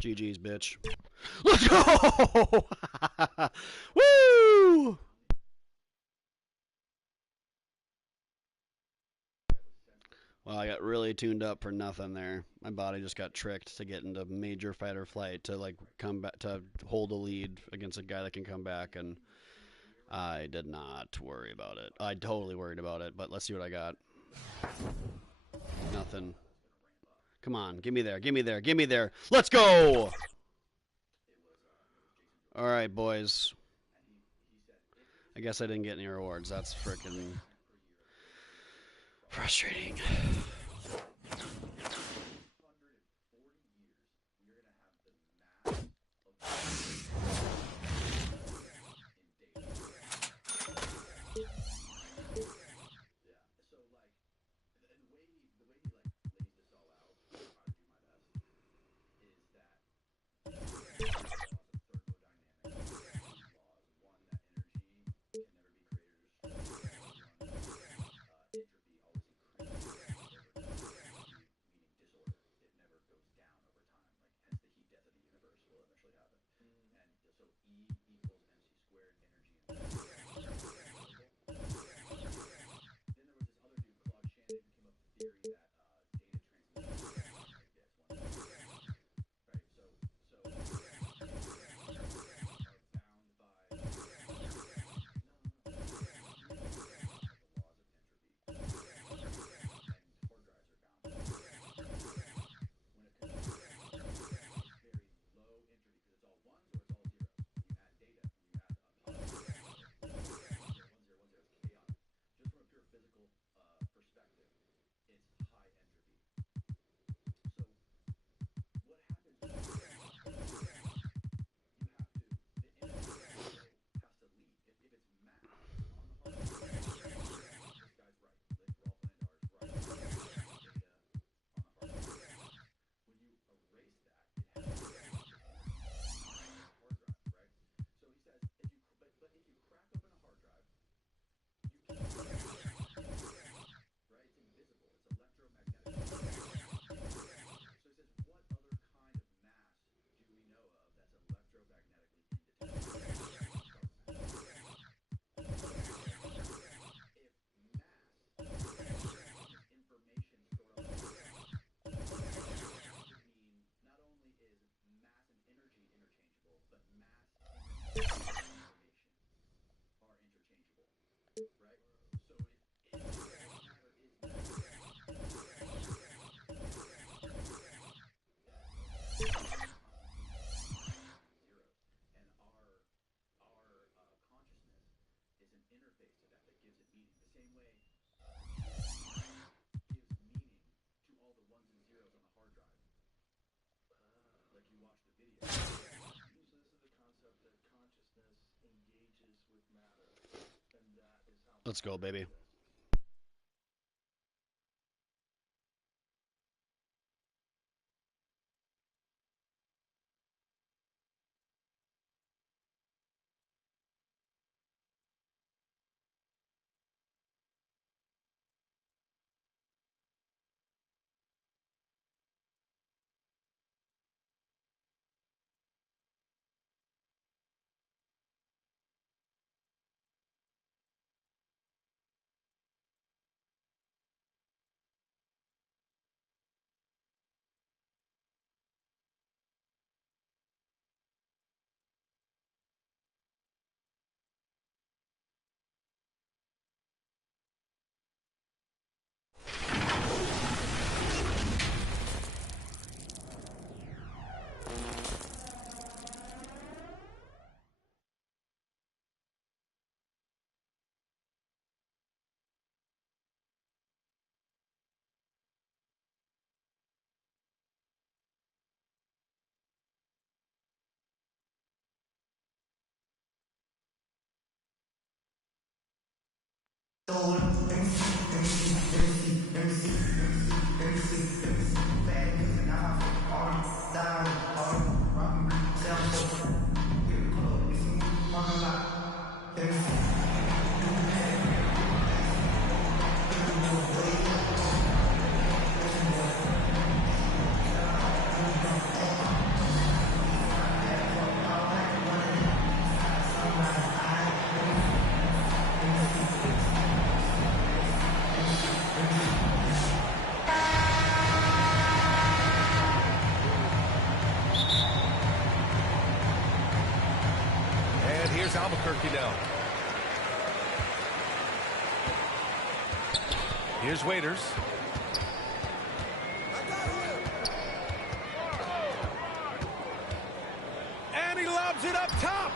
GG's, bitch. Let's go! Woo! Well, I got really tuned up for nothing there. My body just got tricked to get into major fight or flight to like come back to hold a lead against a guy that can come back, and I did not worry about it. I totally worried about it, but let's see what I got. Nothing. Come on, give me there, give me there, give me there. Let's go! All right, boys. I guess I didn't get any rewards. That's freaking frustrating. Let's go, baby. And here's Albuquerque now. Here's Waiters. And he lobs it up top.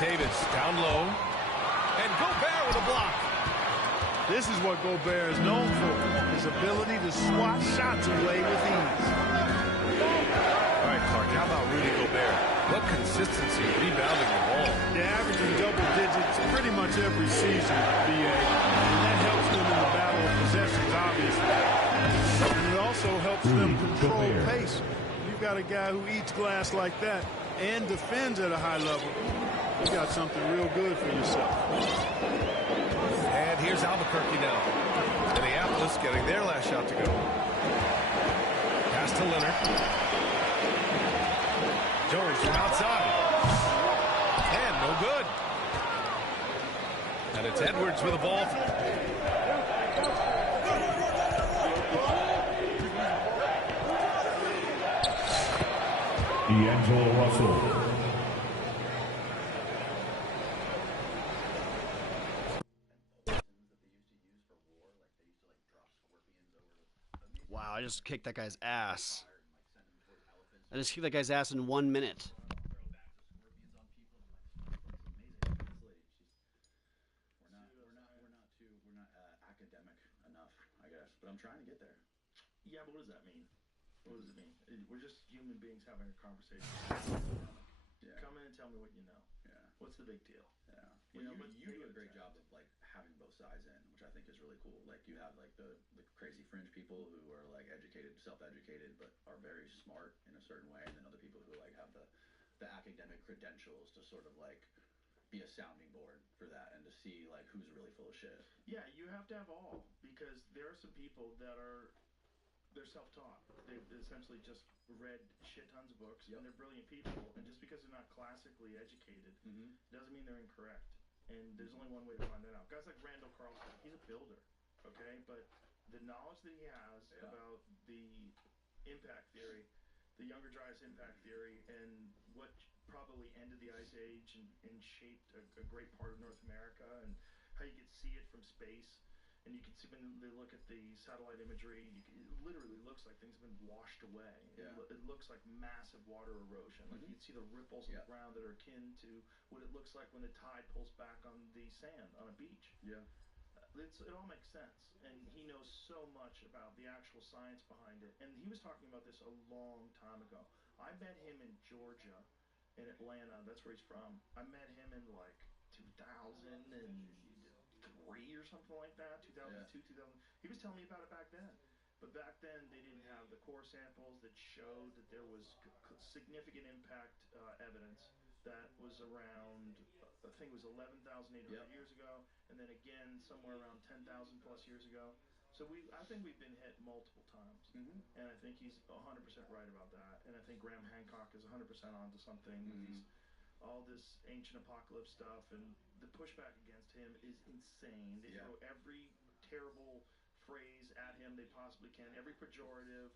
Davis down low. And Gobert with a block. This is what Gobert is known for, his ability to swat shots away with ease. All right, Clark, how about Rudy Gobert? What consistency rebounding the ball. They're averaging double digits pretty much every season, BA. And that helps them in the battle of possessions, obviously. And it also helps them control pace. You've got a guy who eats glass like that and defends at a high level. You got something real good for yourself. And here's Albuquerque now. Minneapolis getting their last shot to go. Pass to Leonard. Jones from outside. And no good. And it's Edwards with the ball. D'Angelo Russell. Wow, I just kicked that guy's ass. I just kicked that guy's ass in 1 minute. We're not academic enough, I guess. But I'm trying to get there. Yeah, but what does that mean? What does it mean? We're just human beings having a conversation. Yeah. Come in and tell me what you know. Yeah. What's the big deal? Yeah. You know, you do a great job of like having both sides in, which I think is really cool. Like you have like the crazy fringe people who are like educated, self-educated, but are very smart in a certain way, and then other people who like have the academic credentials to sort of like be a sounding board for that and to see like who's really full of shit. Yeah, you have to have all, because there are some people that they're self-taught. They've essentially just read shit tons of books, and they're brilliant people. And just because they're not classically educated doesn't mean they're incorrect. And there's only one way to find that out. Guys like Randall Carlson, he's a builder, okay? But the knowledge that he has about the impact theory, the younger dryas impact theory, and what probably ended the Ice Age and shaped a great part of North America, and how you could see it from space. And you can see when they look at the satellite imagery, it literally looks like things have been washed away. Yeah. It looks like massive water erosion. Like you'd see the ripples on the ground that are akin to what it looks like when the tide pulls back on the sand on a beach. Yeah. It all makes sense. And he knows so much about the actual science behind it. And he was talking about this a long time ago. I met him in Georgia, in Atlanta. That's where he's from. I met him in like 2003 or something like that. 2002, 2000. He was telling me about it back then. But back then, they didn't have the core samples that showed that there was significant impact evidence that was around, I think it was 11,800 years ago, and then again somewhere around 10,000 plus years ago. So I think we've been hit multiple times, and I think he's 100% right about that. And I think Graham Hancock is 100% onto something with all this ancient apocalypse stuff, and the pushback against him is insane. They throw every terrible phrase at him they possibly can, every pejorative,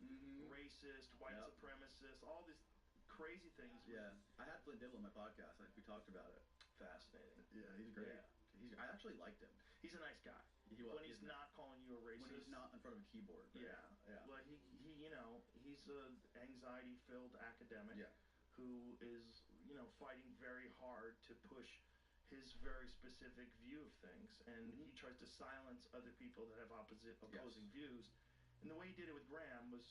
racist, white supremacist, all these crazy things. Yeah, I had Flint Dibble on my podcast. Like, we talked about it. Fascinating. Yeah, he's great. Yeah. I actually liked him. He's a nice guy. When he's not calling you a racist. When he's not in front of a keyboard. Right? Yeah. Like he you know, he's an anxiety-filled academic who is, you know, fighting very hard to push his very specific view of things, and he tries to silence other people that have opposing views. And the way he did it with Graham was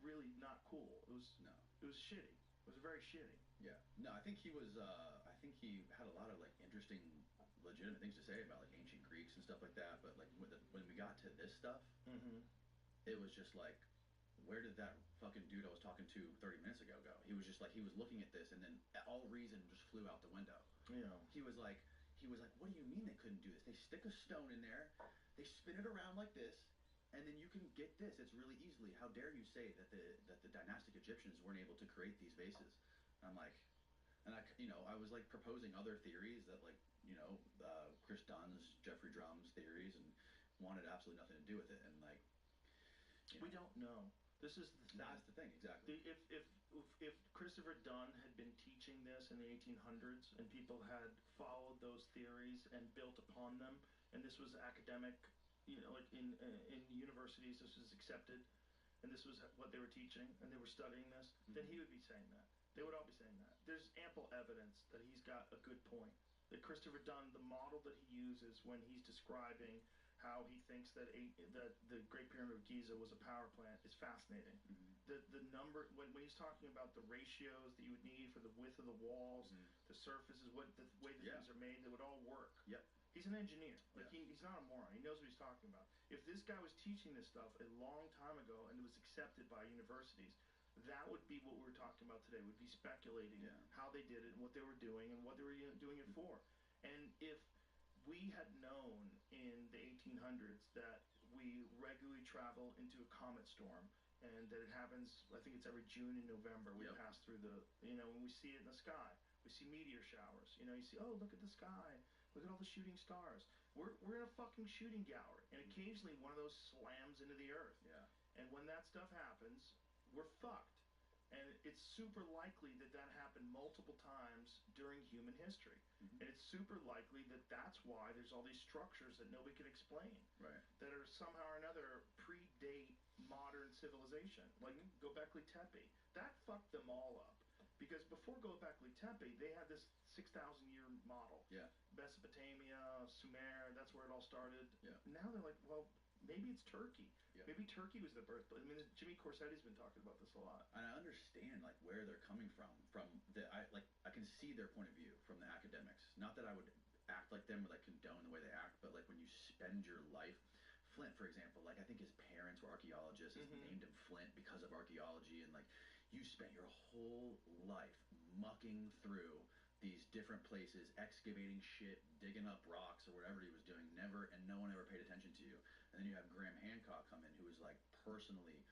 really not cool. It was shitty. It was very shitty. Yeah. No, I think he was. I think he had a lot of like interesting, legitimate things to say about like ancient Greeks and stuff like that. But like when we got to this stuff, it was just like, where did that fucking dude I was talking to 30 minutes ago go? He was just like, he was looking at this, and then all reason just flew out the window. Yeah. He was like, what do you mean they couldn't do this? They stick a stone in there, they spin it around like this, and then you can get this. It's really easily. How dare you say that the dynastic Egyptians weren't able to create these vases? I'm like, and I was like proposing other theories that like, Chris Dunn's, Jeffrey Drum's theories, and wanted absolutely nothing to do with it. And like, we don't know. This is that's the thing, exactly. If Christopher Dunn had been teaching this in the 1800s and people had followed those theories and built upon them, and this was academic, like in universities, this was accepted, and this was what they were teaching, and they were studying this, then he would be saying that. They would all be saying that. There's ample evidence that he's got a good point. That Christopher Dunn, the model that he uses when he's describing how he thinks that the Great Pyramid of Giza was a power plant is fascinating. The number, when he's talking about the ratios that you would need for the width of the walls, the surfaces, the way the things are made, they would all work. Yep. He's an engineer. Like he's not a moron. He knows what he's talking about. If this guy was teaching this stuff a long time ago and it was accepted by universities, that would be what we were talking about today. Would be speculating how they did it and what they were doing and what they were doing it for. And if we had known in the 1800s that we regularly travel into a comet storm, and that it happens, I think it's every June and November, we pass through when we see it in the sky, we see meteor showers. You see, oh, look at the sky, look at all the shooting stars. We're in a fucking shooting gallery, and occasionally one of those slams into the earth. Yeah. And when that stuff happens, we're fucked. And it's super likely that happened multiple times during human history. And it's super likely that that's why there's all these structures that nobody can explain. Right. That are somehow or another predate modern civilization. Like Göbekli Tepe. That fucked them all up. Because before Göbekli Tepe, they had this 6,000-year model. Yeah. Mesopotamia, Sumer, that's where it all started. Yeah. Now they're like, well, maybe it's Turkey. Yeah. Maybe Turkey was the birthplace. I mean, Jimmy Corsetti's been talking about this a lot. And I understand like where they're coming from. I can see their point of view from the academics. Not that I would act like them or like condone the way they act, but like when you spend your life, Flint, for example, like I think his parents were archaeologists, named him Flint because of archaeology, and like you spent your whole life mucking through these different places, excavating shit, digging up rocks or whatever he was doing, and no one ever paid attention to you. And then you have Graham Hancock come in, who is like personally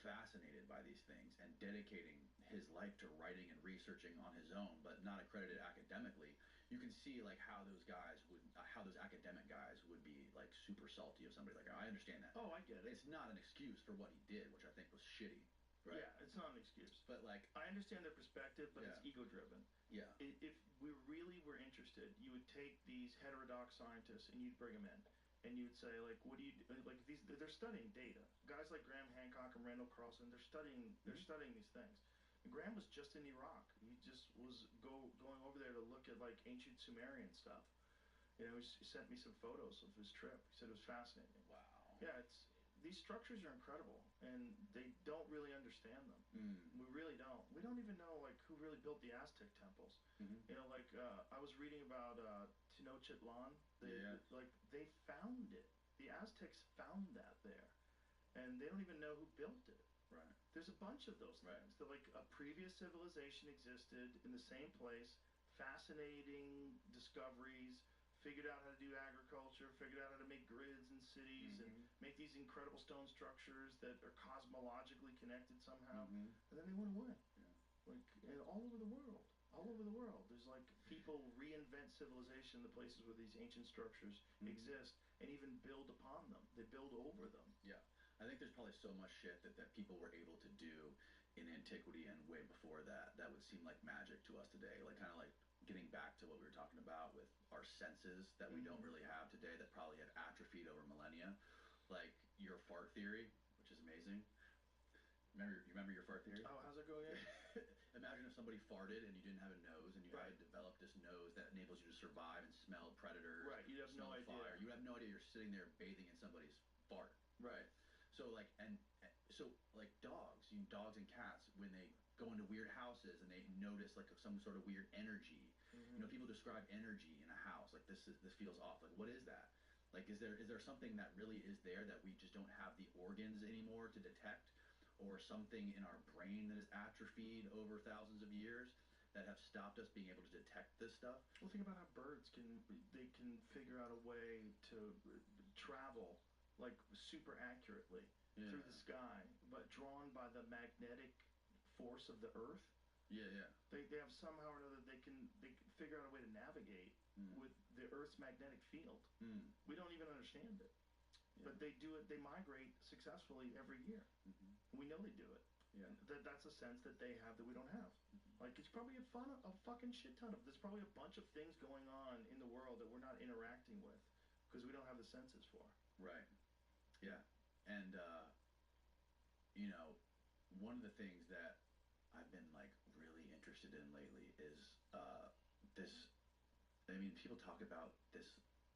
fascinated by these things and dedicating his life to writing and researching on his own, but not accredited academically. You can see like how those academic guys would be like super salty of somebody. Like, I understand that. Oh, I get it. It's not an excuse for what he did, which I think was shitty. Right? Yeah, it's not an excuse. But like, I understand their perspective, but it's ego-driven. Yeah. If we really were interested, you would take these heterodox scientists and you'd bring them in, and you'd say like, what do you like? They're studying data. Guys like Graham Hancock and Randall Carlson, they're studying these things. And Graham was just in Iraq. He just was going over there to look at like ancient Sumerian stuff. He sent me some photos of his trip. He said it was fascinating. Wow. Yeah, these structures are incredible, and they don't really understand them. We really don't. We we don't even know like who really built the Aztec temples. You know, like I was reading about Tenochtitlan. Like they found it. The Aztecs found that there, and they don't even know who built it. Right. There's a bunch of those things. That like a previous civilization existed in the same place. Fascinating discoveries. Figured out how to do agriculture. Figured out how to make grids in cities and make these incredible stone structures that are cosmologically connected somehow. And then they went away. Like all over the world. All over the world. There's like people reinvent civilization in the places where these ancient structures exist and even build upon them. They build over them. Yeah. I think there's probably so much shit that people were able to do in antiquity and way before that would seem like magic to us today. Like kind of like getting back to what we were talking about with our senses that we don't really have today that probably have atrophied over millennia. Like your fart theory, which is amazing. Remember your fart theory? Oh, how's it go again? Imagine if somebody farted and you didn't have a nose and you had to develop this nose that enables you to survive and smell predators. Right, you'd have no idea. Fire. You have no idea you're sitting there bathing in somebody's fart. Right. So like like dogs and cats when they go into weird houses and they notice like some sort of weird energy. You know, people describe energy in a house like this feels off. Like what is that? Like is there something that really is there that we just don't have the organs anymore to detect? Or something in our brain that is atrophied over thousands of years that have stopped us being able to detect this stuff? Well, think about how birds can figure out a way to travel like super accurately through the sky, but drawn by the magnetic force of the Earth. Yeah. They have somehow or another they can figure out a way to navigate with the Earth's magnetic field. We don't even understand it. But they do it. They migrate successfully every year. We know they do it. Yeah. That's a sense that they have that we don't have. Like it's probably a fucking shit ton of. There's probably a bunch of things going on in the world that we're not interacting with because we don't have the senses for. Right. Yeah. And you know, one of the things that I've been like really interested in lately is this. I mean, people talk about this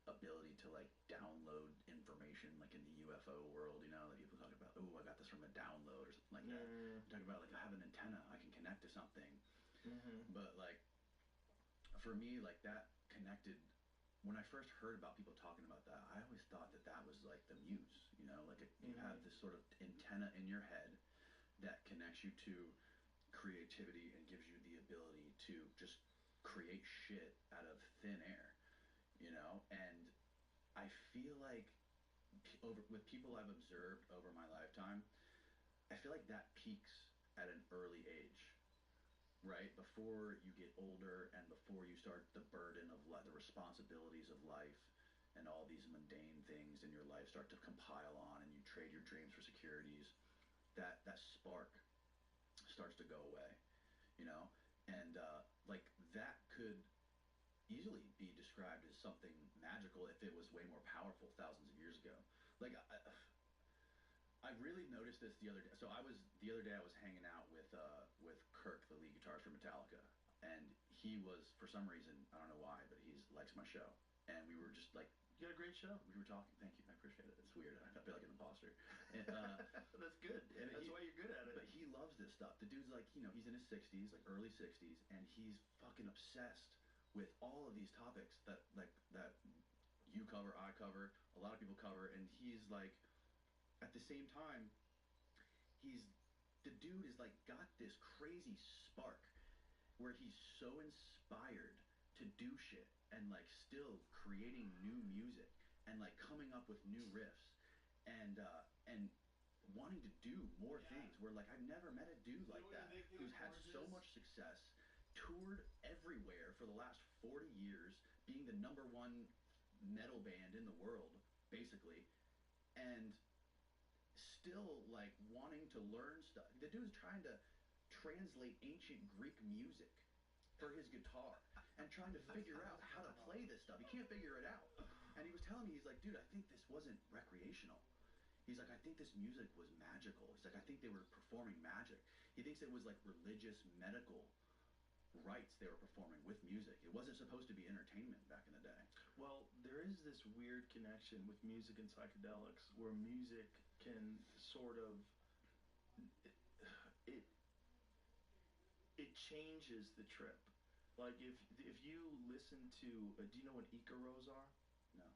ability to like download information like in the UFO world, you know, like people talk about, oh, I got this from a download or something like that. Talk about like I have an antenna, I can connect to something. But like for me, like that connected when I first heard about people talking about that, I always thought that was like the muse, you know, like you have this sort of antenna in your head that connects you to creativity and gives you the ability to just create shit out of thin air. You know, and I feel like with people I've observed over my lifetime, I feel like that peaks at an early age, right? Before you get older and before you start the burden of the responsibilities of life and all these mundane things in your life start to compile on and you trade your dreams for securities, that spark starts to go away, you know? And like that could easily be described as something magical if it was way more powerful thousands of years ago. Like I really noticed this the other day. So the other day I was hanging out with Kirk, the lead guitarist for Metallica, and he was for some reason, I don't know why, but he likes my show, and we were just like, you got a great show. We were talking. Thank you, I appreciate it. It's weird. I feel like an imposter. And, that's good. And that's why you're good at it. But he loves this stuff. The dude's like, you know, he's in his 60s, like early 60s, and he's fucking obsessed with all of these topics that you cover, I cover, a lot of people cover, and he's like, at the same time, the dude is like got this crazy spark where he's so inspired to do shit and like still creating new music and like coming up with new riffs and wanting to do more things where like I've never met a dude like that who's had so much success, toured everywhere for the last 40 years, being the #1 metal band in the world, basically, and still like wanting to learn stuff. The dude's trying to translate ancient Greek music for his guitar and trying to figure out how to play this stuff. He can't figure it out. And he was telling me, he's like, dude, I think this wasn't recreational. He's like, I think this music was magical. He's like, I think they were performing magic. He thinks it was like religious, medical rites they were performing with music. It wasn't supposed to be entertainment back in the day. Well, there is this weird connection with music and psychedelics where music can sort of changes the trip. Like if you listen to, do you know what Icaros are? No.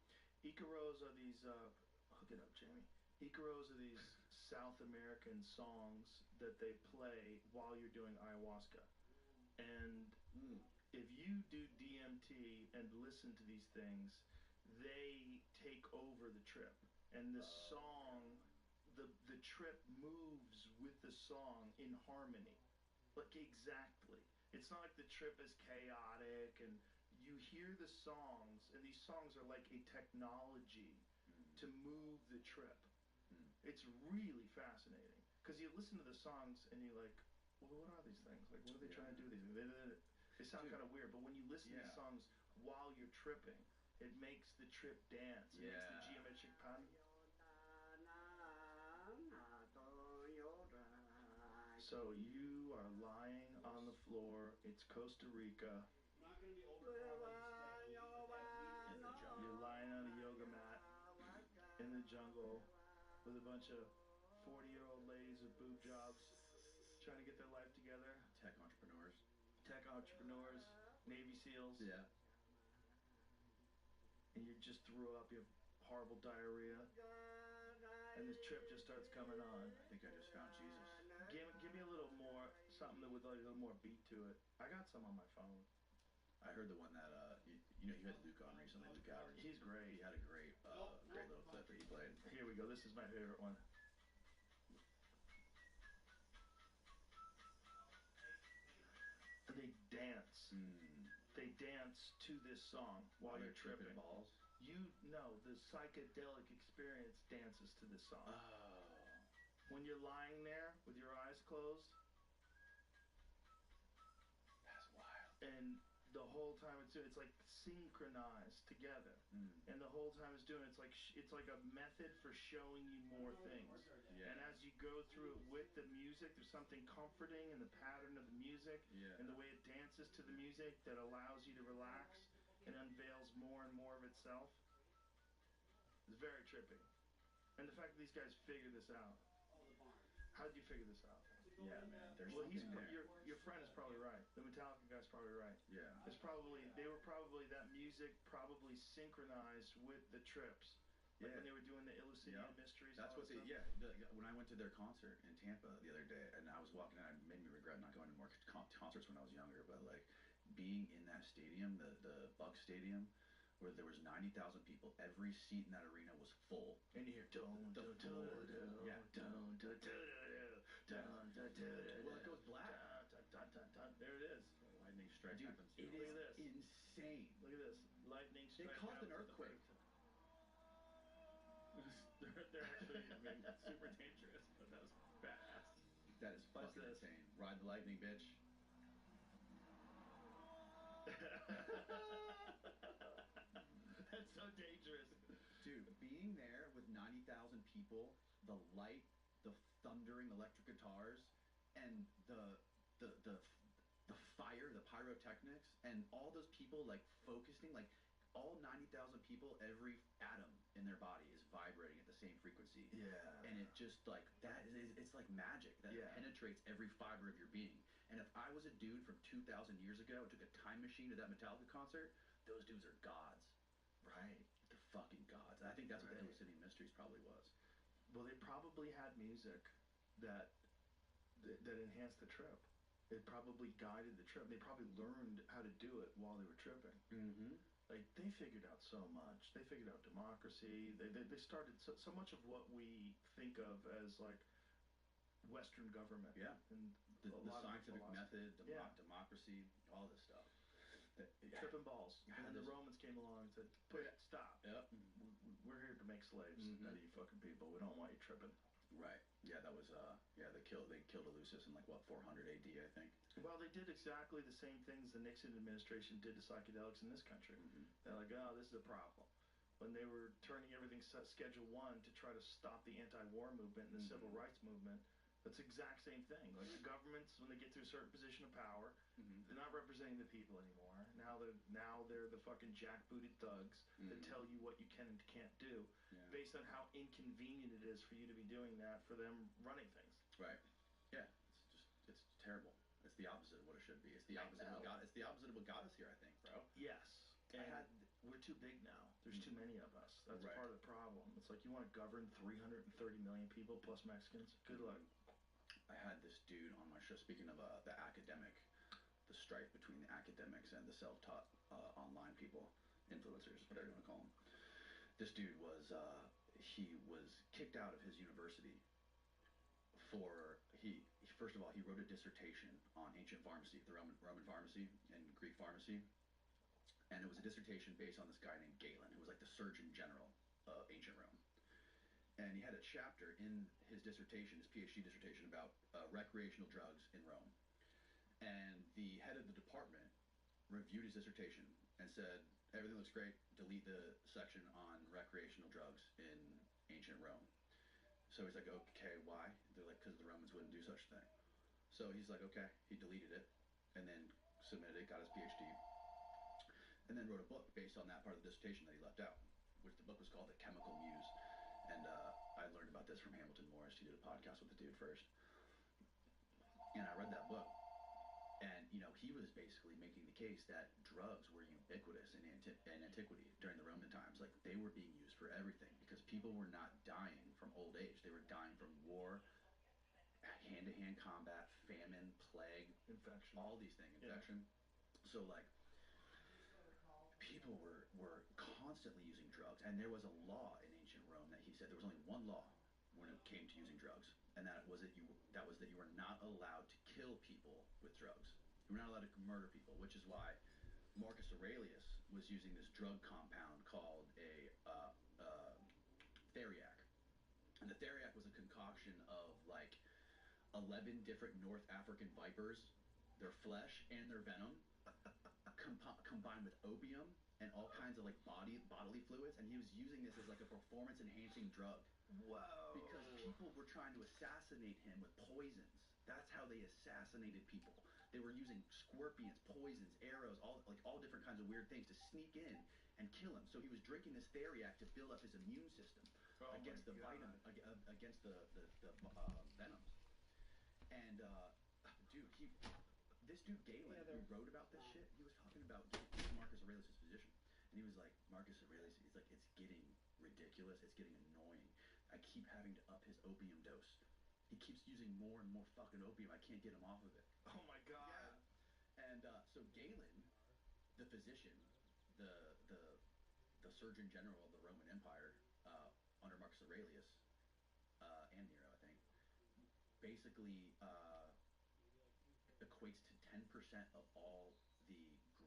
Icaros are these. Hook it up, Jamie. Icaros are these South American songs that they play while you're doing ayahuasca, and if you do DMT and listen to these things, they take over the trip, and the song, the trip moves with the song in harmony. Like, exactly. It's not like the trip is chaotic, and you hear the songs, and these songs are like a technology to move the trip. It's really fascinating, because you listen to the songs and you're like, well, what are these things? Like, what are they trying to do with these things? They sound kind of weird, but when you listen to songs while you're tripping, it makes the trip dance. It makes the geometric pattern. So you are lying on the floor. It's Costa Rica. I'm not going to be overpowering today. You're lying on a yoga mat in the jungle with a bunch of 40-year-old ladies with boob jobs trying to get their life together. Tech entrepreneurs. Navy SEALs. Yeah. And you just threw up. You have horrible diarrhea. And this trip just starts coming on. I think I just found Jesus. Give me a little more, something that with a little more beat to it. I got some on my phone. I heard the one that you had Luke on recently. Luke Howard. He's great. He had a great little clip that he played. Here we go. This is my favorite one. They dance. They dance to this song while you're tripping. Balls. The psychedelic experience dances to this song. Oh. When you're lying there with your eyes closed. That's wild. And the whole time it's like synchronized together, and the whole time it's doing it's like a method for showing you more things. And as you go through it with the music, there's something comforting in the pattern of the music and the way it dances to the music that allows you to relax and unveils more and more of itself. It's very trippy, and the fact that these guys figured this out. How did you figure this out? Yeah, man. There's something there. Your friend is probably right. The Metallica guy's probably right. Yeah. They were probably that music probably synchronized with the trips. Like when they were doing the Illusinia Mysteries. That's what they. Yeah. When I went to their concert in Tampa the other day, and I was walking, and it made me regret not going to more concerts when I was younger. But like being in that stadium, the Buck Stadium, where there was 90,000 people, every seat in that arena was full. And you hear dun dun dun dun, yeah, dun dun dun dun dun dun. Well, it goes black. There it is. Lightning strike happens. It Look is at this. Insane. Look at this. Lightning strike. They caused an earthquake. They're actually super dangerous, but that was badass. That is fucking insane. Ride the lightning, bitch. That's so dangerous. Dude, being there with 90,000 people, the light, the thundering electric guitars, and the fire, the pyrotechnics, and all those people like focusing, like all 90,000 people, every atom in their body is vibrating at the same frequency. Yeah. And it just like that is, it's like magic that penetrates every fiber of your being. And if I was a dude from 2,000 years ago and took a time machine to that Metallica concert, those dudes are gods. Right. They're fucking gods. I think that's what the Illusinia Mysteries probably was. Well, they probably had music that enhanced the trip. It probably guided the trip. They probably learned how to do it while they were tripping. Mm-hmm. Like, they figured out so much. They figured out democracy. They started so much of what we think of as, like, Western government. Yeah. And the scientific method, democracy, all this stuff. Tripping balls. And then the Romans came along and said, stop. Yep. We're here to make slaves out of you fucking people. We don't want you tripping. Right. Yeah, that was they killed Eleusis in like what 400 AD, I think. Well, they did exactly the same things the Nixon administration did to psychedelics in this country. They're like, oh, this is a problem. When they were turning everything Schedule 1 to try to stop the anti-war movement and the civil rights movement, that's the exact same thing. Like the governments, when they get to a certain position of power, they're not representing the people anymore. Now they're the fucking jackbooted thugs that tell you what you can and can't do based on how inconvenient it is for you to be doing that for them running things. Right. Yeah. It's terrible. It's the opposite of what it should be. It's the opposite of what got. It's the opposite of what got us here, I think, bro. Yes. And we're too big now. There's too many of us. That's part of the problem. It's like you want to govern 330 million people plus Mexicans. Good luck. I had this dude on my show. Speaking of the academic, the strife between the academics and the self-taught online people, influencers, whatever you want to call them. This dude was he was kicked out of his university for first of all he wrote a dissertation on ancient pharmacy, the Roman pharmacy and Greek pharmacy, and it was a dissertation based on this guy named Galen, who was like the Surgeon General of ancient Rome. And he had a chapter in his dissertation, his PhD dissertation, about recreational drugs in Rome. And the head of the department reviewed his dissertation and said, everything looks great, delete the section on recreational drugs in ancient Rome. So he's like, okay, why? They're like, because the Romans wouldn't do such a thing. So he's like, okay, he deleted it and then submitted it, got his PhD, and then wrote a book based on that part of the dissertation that he left out, which the book was called The Chemical Muse. And I learned about this from Hamilton Morris. He did a podcast with the dude first. And I read that book. And, you know, he was basically making the case that drugs were ubiquitous in antiquity during the Roman times. Like, they were being used for everything because people were not dying from old age. They were dying from war, hand-to-hand combat, famine, plague, infection, all these things, infection. So, like, people were constantly using drugs. And there was a law in ancient Rome that he said there was only one law when it came to using drugs. And that was that you were not allowed to kill people with drugs. You were not allowed to murder people, which is why Marcus Aurelius was using this drug compound called a theriac. And the theriac was a concoction of like 11 different North African vipers, their flesh and their venom, combined with opium and all kinds of like bodily fluids. And he was using this as like a performance-enhancing drug. Whoa. Because people were trying to assassinate him with poisons. That's how they assassinated people. They were using scorpions, poisons, arrows, all different kinds of weird things to sneak in and kill him. So he was drinking this theriac to build up his immune system against the vitamin, against the venoms. And this dude Galen, who wrote about this shit, he was talking about Marcus Aurelius' physician, and he was like, Marcus Aurelius, he's like, it's getting ridiculous, it's getting annoying. I keep having to up his opium dose. He keeps using more and more fucking opium. I can't get him off of it. Oh my god. Yeah. And so Galen, the physician, the Surgeon General of the Roman Empire, under Marcus Aurelius, and Nero, I think, basically equates to 10% of all the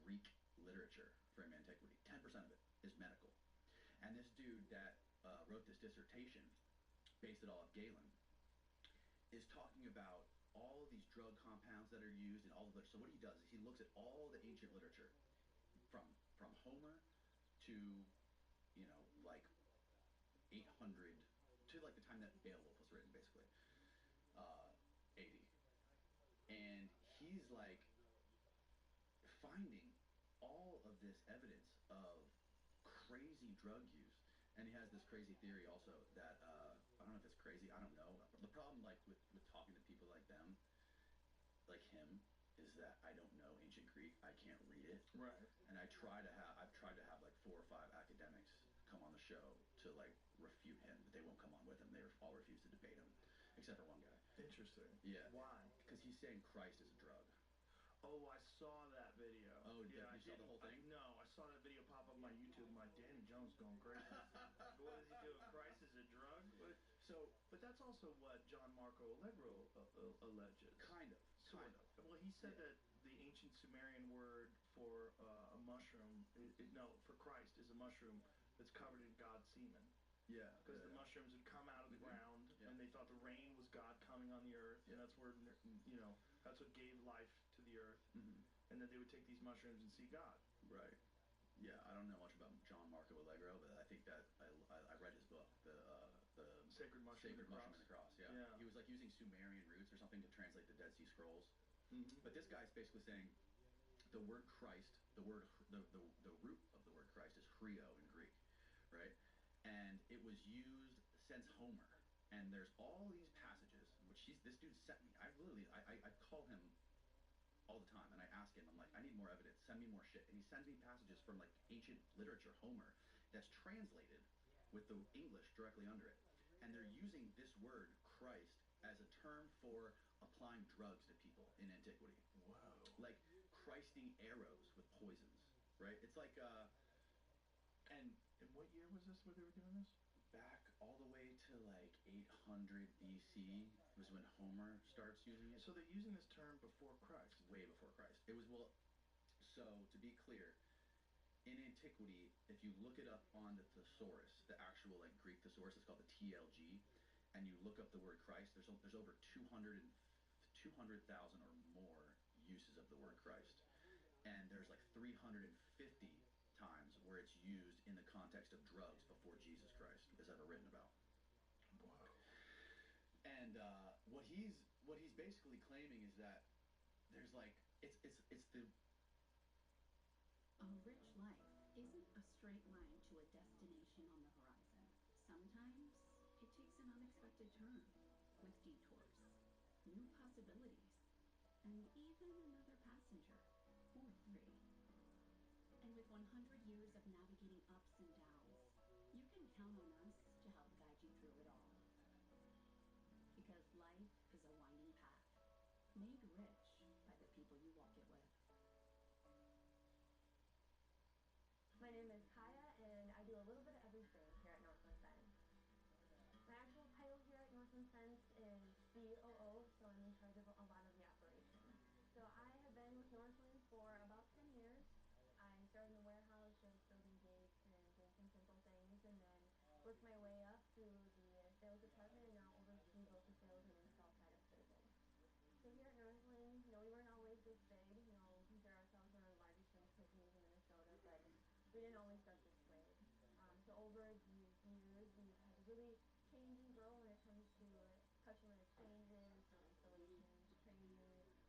Greek literature from antiquity. 10% of it is medical. And this dude that wrote this dissertation, based it all off Galen, is talking about all of these drug compounds that are used in all of the literature. So what he does is he looks at all the ancient literature from Homer to, you know, like 800 to like the time that Beowulf was written, basically, AD. And he's like finding all of this evidence of crazy drug use. And he has this crazy theory also that I don't know if it's crazy, I don't know. The problem like with talking to people like them, like him, is that I don't know ancient Greek. I can't read it. Right. And I've tried to have like 4 or 5 academics come on the show to like refute him, but they won't come on with him. They all refuse to debate him, except for one guy. Interesting. Yeah. Why? Because he's saying Christ is a drug. Oh, I saw that video. Oh, yeah, you saw the whole thing? No, I saw that video pop up on my YouTube. My Danny Jones going crazy. What is he doing? Christ is a drug? But that's also what John Marco Allegro alleges. Kind of. Sort of. Well, he said that the ancient Sumerian word for a mushroom, for Christ, is a mushroom that's covered in God's semen. Yeah. Because the mushrooms would come out of the ground, and they thought the rain was God coming on the earth, and that's where, that's what gave life to the earth. And then they would take these mushrooms and see God. Right. Yeah, I don't know much about John Marco Allegro, but I think that I read his book, the Sacred Mushroom and the Cross. Yeah. He was like using Sumerian roots or something to translate the Dead Sea Scrolls. But this guy's basically saying the word Christ, the root of the word Christ is Chrio in Greek, right? And it was used since Homer. And there's all these passages which this dude sent me. I call him asking. I'm like, I need more evidence. Send me more shit. And he sends me passages from like ancient literature, Homer, that's translated with the English directly under it. And they're using this word, Christ, as a term for applying drugs to people in antiquity. Whoa. Like Christing arrows with poisons, right? It's like, and what year was this where they were doing this? Back all the way to like 800 BC was when Homer starts using it. So they're using this term before Christ? Way before Christ. It was, well, so to be clear, in antiquity, if you look it up on the thesaurus, the actual like Greek thesaurus, it's called the TLG, and you look up the word Christ, there's over 200,000 or more uses of the word Christ. And there's like 350 times where it's used in the context of drugs before Jesus Christ is ever written about. Wow. And what he's basically claiming is that there's like it's the A rich life isn't a straight line to a destination on the horizon. Sometimes it takes an unexpected turn with detours, new possibilities, and even another passenger or three. And with 100 years of navigating ups and downs, you can count on us to help guide you through it all. Because life is a winding path, made rich by the people you walk it with. My name is Kaya, and I do a little bit of everything here at Northland Fence. My actual title here at Northland Fence is COO, so I'm in charge of a lot of the operations. So I have been with Northland for about 10 years. I started in the warehouse, just building gates and doing some simple things, and then worked my way up through the sales department and now oversee both the sales and install side of the business. So here at Northland, we weren't always this big. We consider ourselves one of the largest insurance companies in Minnesota, but we didn't always start this way. So over the years, we've had to really change and grow when it comes to customer exchanges, so installations, training,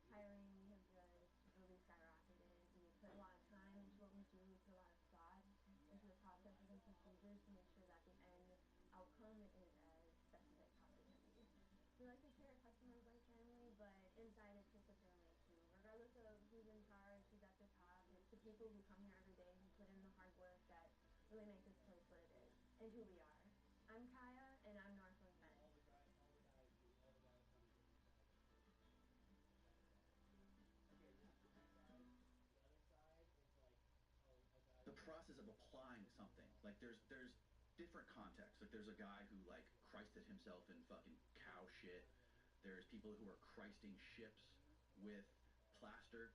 hiring. We have just really skyrocketed. We put a lot of time into what we do. We put a lot of thought into the processes and procedures to make sure that the end outcome is as best as it possibly can be. We like to treat our customers like family, but inside it's just a family too. Regardless of who's in charge, who's at the top, it's the people who come here every day, who put in the hard work that really make this place what it is, and who we are. I'm Kaya, and I'm Northland Fence. The process of applying something. Like there's different contexts. Like there's a guy who like Christed himself in fucking cow shit. There's people who are Christing ships with plaster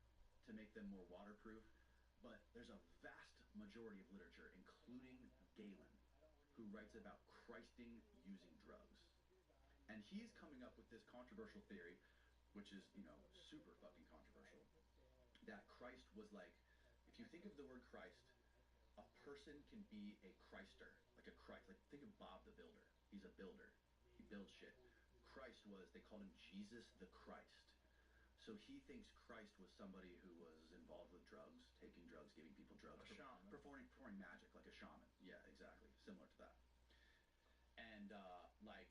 to make them more waterproof. But there's a vast majority of literature, including Galen, who writes about Christing using drugs. And he's coming up with this controversial theory, which is, super fucking controversial, that Christ was like, if you think of the word Christ, a person can be a Christer, like a Christ. Like think of Bob the Builder. He's a builder. He builds shit. Christ was, they called him Jesus the Christ. So he thinks Christ was somebody who was involved with drugs, taking drugs, giving people drugs, a shaman. Performing magic, like a shaman. Yeah, exactly, similar to that. And like,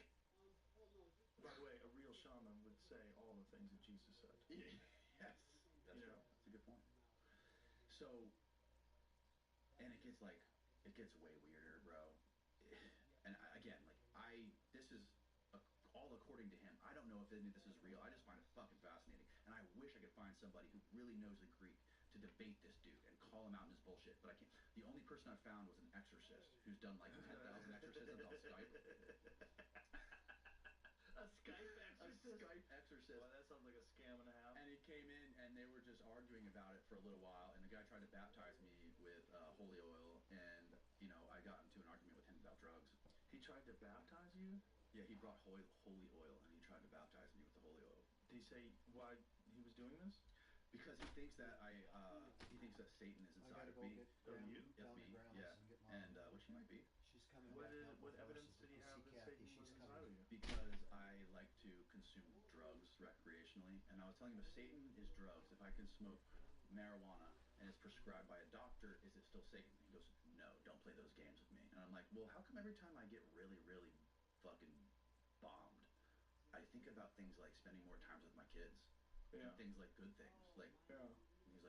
by the way, a real shaman would say all the things that Jesus said. Yes, that's true. That's a good point. So, and it gets way weirder, bro. And again, this is all according to him. I don't know if any of this is real. I just find it fucking fascinating. And I wish I could find somebody who really knows the Greek to debate this dude and call him out in his bullshit. But I can't. The only person I found was an exorcist who's done like 10,000 exorcisms on Skype. A Skype exorcist? A Skype exorcist. Well, that sounds like a scam and a half. And he came in and they were just arguing about it for a little while. And the guy tried to baptize me with holy oil. And, I got into an argument with him about drugs. He tried to baptize you? Yeah, he brought holy oil and he tried to baptize me with the holy oil. Did he say why he was doing this? Because he thinks that he thinks that Satan is inside of me. You? That's me, yeah. And which he might be. She's coming what back evidence did he have that Satan was inside of you? Because I like to consume drugs recreationally, and I was telling him if Satan is drugs, if I can smoke marijuana and it's prescribed by a doctor, is it still Satan? He goes, no, don't play those games with me. And I'm like, well, how come every time I get really, really fucking bombed, I think about things like spending more time with my kids, and things like good things, like. Yeah. He's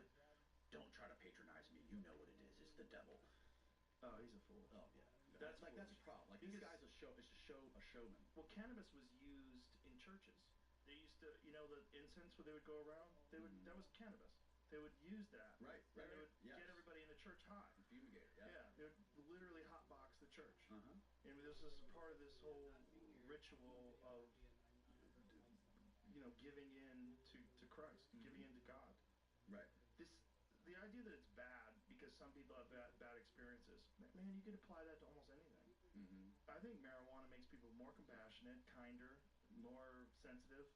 don't try to patronize me. You know what it is. It's the devil. Oh, he's a fool. Oh yeah. That's like that's a problem. Like this guy's a showman. Well, cannabis was used in churches. They used to, you know, the incense where they would go around. They would that was cannabis. They would use that. Right. And they would get everybody in the church high. Fumigate it. Yeah. Yeah. They would literally hotbox the church. Uh-huh. And this is part of this whole ritual of, you know, giving in to Christ, giving in to God. Right. The idea that it's bad because some people have bad experiences, man, you could apply that to almost anything. I think marijuana makes people more compassionate, kinder, more sensitive,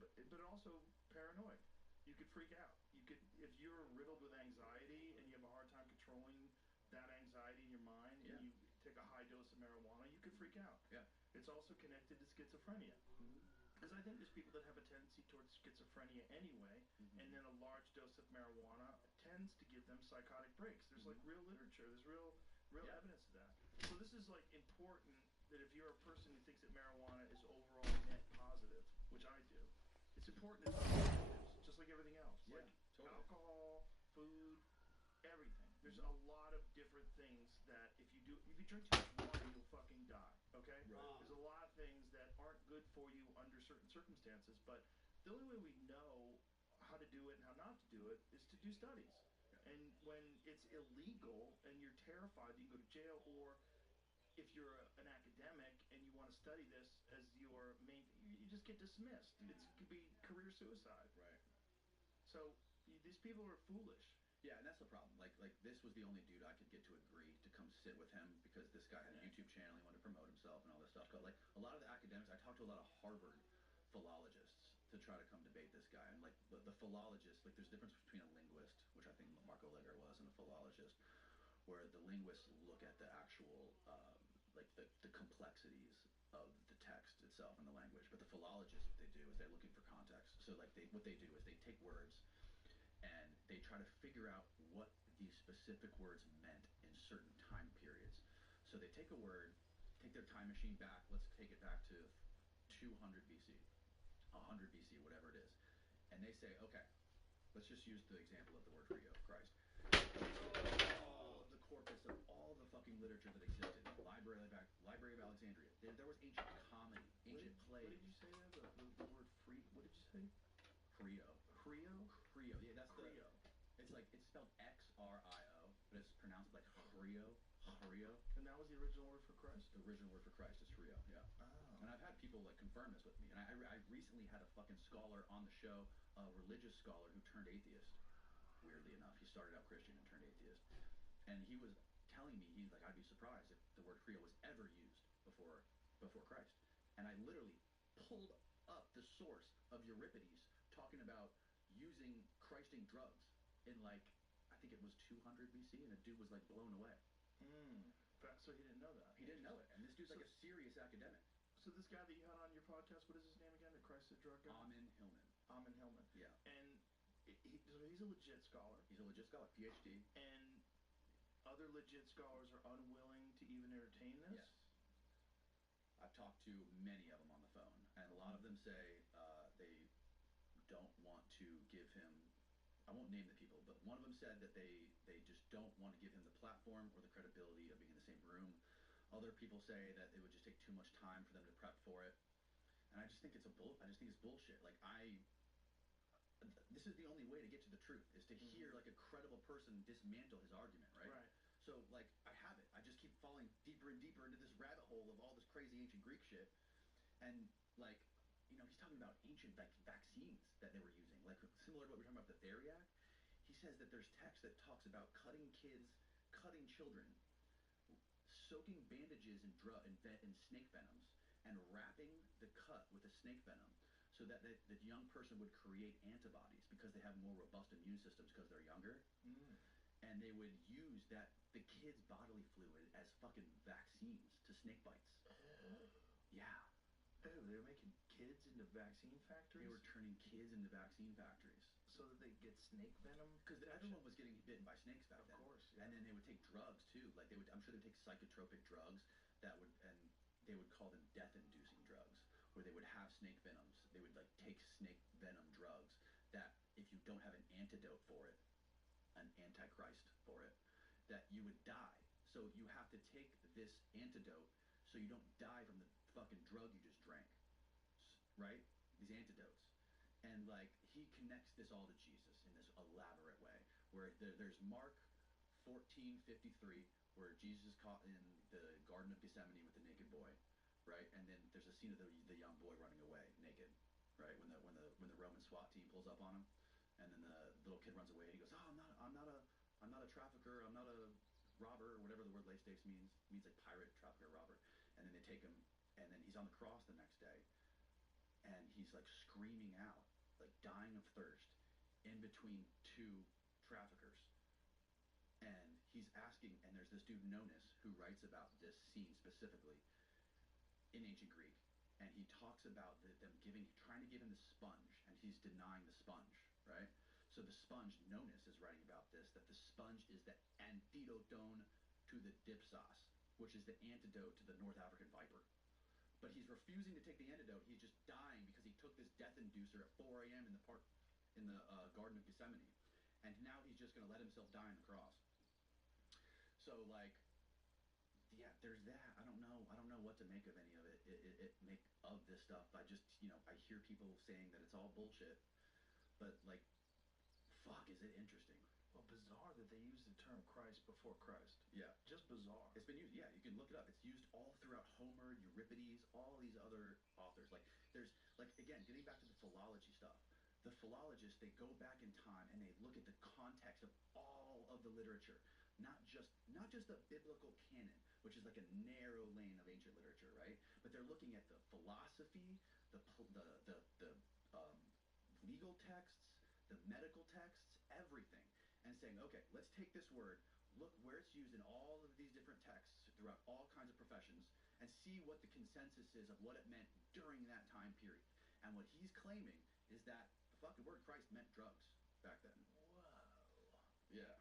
but also paranoid. You could freak out. You could, if you're riddled with anxiety and you have a hard time controlling that anxiety in your mind, and you take a high dose of marijuana, you could freak out. Yeah. It's also connected to schizophrenia. Because I think there's people that have a tendency towards schizophrenia anyway, and then a large dose of marijuana tends to give them psychotic breaks. There's like real literature, there's real evidence of that. So this is like important that if you're a person who thinks that marijuana is overall net positive, which I do, it's important to know positives, just like everything else. Yeah, like totally. alcohol, food, everything. There's a lot of different things that if you drink too much water, you'll fucking die. Okay? Right. There's a lot of things that aren't good for you under certain circumstances, but the only way we know how to do it and how not to do it is to do studies. And when it's illegal and you're terrified, you can go to jail, or if you're an academic and you want to study this as your main, you just get dismissed. It could be career suicide. Right. So these people are foolish. Yeah, and that's the problem. Like this was the only dude I could get to agree to come sit with him because this guy had a YouTube channel. He wanted to promote himself and all this stuff. But like a lot of the academics, I talked to a lot of Harvard philologists to try to come debate this guy. And like the philologists, like there's a difference between a linguist, which I think Marco Legger was, and a philologist, where the linguists look at the actual like the complexities of the text itself and the language. But the philologists, what they do is they're looking for context. So like what they do is they take words and they try to figure out what these specific words meant in certain time periods. So they take a word, take their time machine back, let's take it back to 200 BC, 100 BC, whatever it is. And they say, okay, let's just use the example of the word Rio, Christ. All of the corpus of all the fucking literature that existed, Library of Alexandria. There was ancient comedy, ancient plays. What did you say there? The word free, what did you say? Creo. Creo? Creo. Yeah, that's Creo. It's like, it's spelled X-R-I-O, but it's pronounced like Creo. Creo. And that was the original word for Christ? The original word for Christ is Creo, yeah. Oh. And I've had people like confirm this with me. And I recently had a fucking scholar on the show, a religious scholar who turned atheist. Weirdly enough, he started out Christian and turned atheist. And he was telling me, he's like, I'd be surprised if the word Creo was ever used before Christ. And I literally pulled up the source of Euripides talking about using Christing drugs in like, I think it was 200 BC, and a dude was like blown away. So he didn't know that. He didn't know it, and this dude's like a serious academic. So this guy that you had on your podcast, what is his name again? The Christ the drug guy? Amin Hillman. Amin Hillman. Yeah. And so he's a legit scholar. He's a legit scholar, PhD. And other legit scholars are unwilling to even entertain this? Yes. I've talked to many of them on the phone, and a lot of them say they don't want to give him, I won't name the people, but one of them said that they just don't want to give him the platform or the credibility of being in the same room. Other people say that it would just take too much time for them to prep for it. And I just think it's bullshit. Like this is the only way to get to the truth, is to hear like a credible person dismantle his argument, right? Right. So like I have it. I just keep falling deeper and deeper into this rabbit hole of all this crazy ancient Greek shit. And like, you know, he's talking about ancient vaccines that they were using, like similar to what we're talking about the Dayyy Act. He says that there's text that talks about cutting children, soaking bandages in snake venoms, and wrapping the cut with the snake venom, so that the young person would create antibodies because they have more robust immune systems because they're younger. And they would use the kid's bodily fluid as fucking vaccines to snake bites. Yeah. Oh, they were making kids into vaccine factories? They were turning kids into vaccine factories. So that they get snake venom? Because everyone was getting bitten by snakes back then. Of course, yeah. And then they would take drugs too. Like I'm sure they would take psychotropic drugs and they would call them death-inducing drugs, where they would have snake venoms. They would like take snake venom drugs that if you don't have an antidote for it, antichrist for it, that you would die. So you have to take this antidote so you don't die from the fucking drug you just drank, right? These antidotes. And like he connects this all to Jesus in this elaborate way, where there's Mark 14:53, where Jesus is caught in the Garden of Gethsemane with the naked boy, right? And then there's a scene of the young boy running away naked, right? When the Roman SWAT team pulls up on him, and then the little kid runs away and he goes, "Oh, I'm not a trafficker, I'm not a robber," or whatever the word late means like pirate, trafficker, robber. And then they take him, and then he's on the cross the next day, and he's like screaming out, like dying of thirst, in between two traffickers. And he's asking, and there's this dude Nonus who writes about this scene specifically in ancient Greek, and he talks about them trying to give him the sponge, and he's denying the sponge, right? So the sponge, Nonus is writing about this, that the sponge is the antidoton to the dipsos, which is the antidote to the North African viper. But he's refusing to take the antidote. He's just dying because he took this death inducer at 4 a.m. in the Garden of Gethsemane, and now he's just going to let himself die on the cross. So like, yeah, there's that. I don't know what to make of any of it. Of this stuff. I just, I hear people saying that it's all bullshit, but like, fuck, is it interesting? Well, bizarre that they use the term Christ before Christ. Yeah. Just bizarre. It's been used, yeah, you can look it up. It's used all throughout Homer, Euripides, all these other authors. Like, there's, like, again, getting back to the philology stuff. The philologists, they go back in time and they look at the context of all of the literature. Not just the biblical canon, which is like a narrow lane of ancient literature, right? But they're looking at the philosophy, the legal texts, the medical texts, everything, and saying, okay, let's take this word, look where it's used in all of these different texts throughout all kinds of professions, and see what the consensus is of what it meant during that time period. And what he's claiming is that the fucking word Christ meant drugs back then. Whoa. Yeah.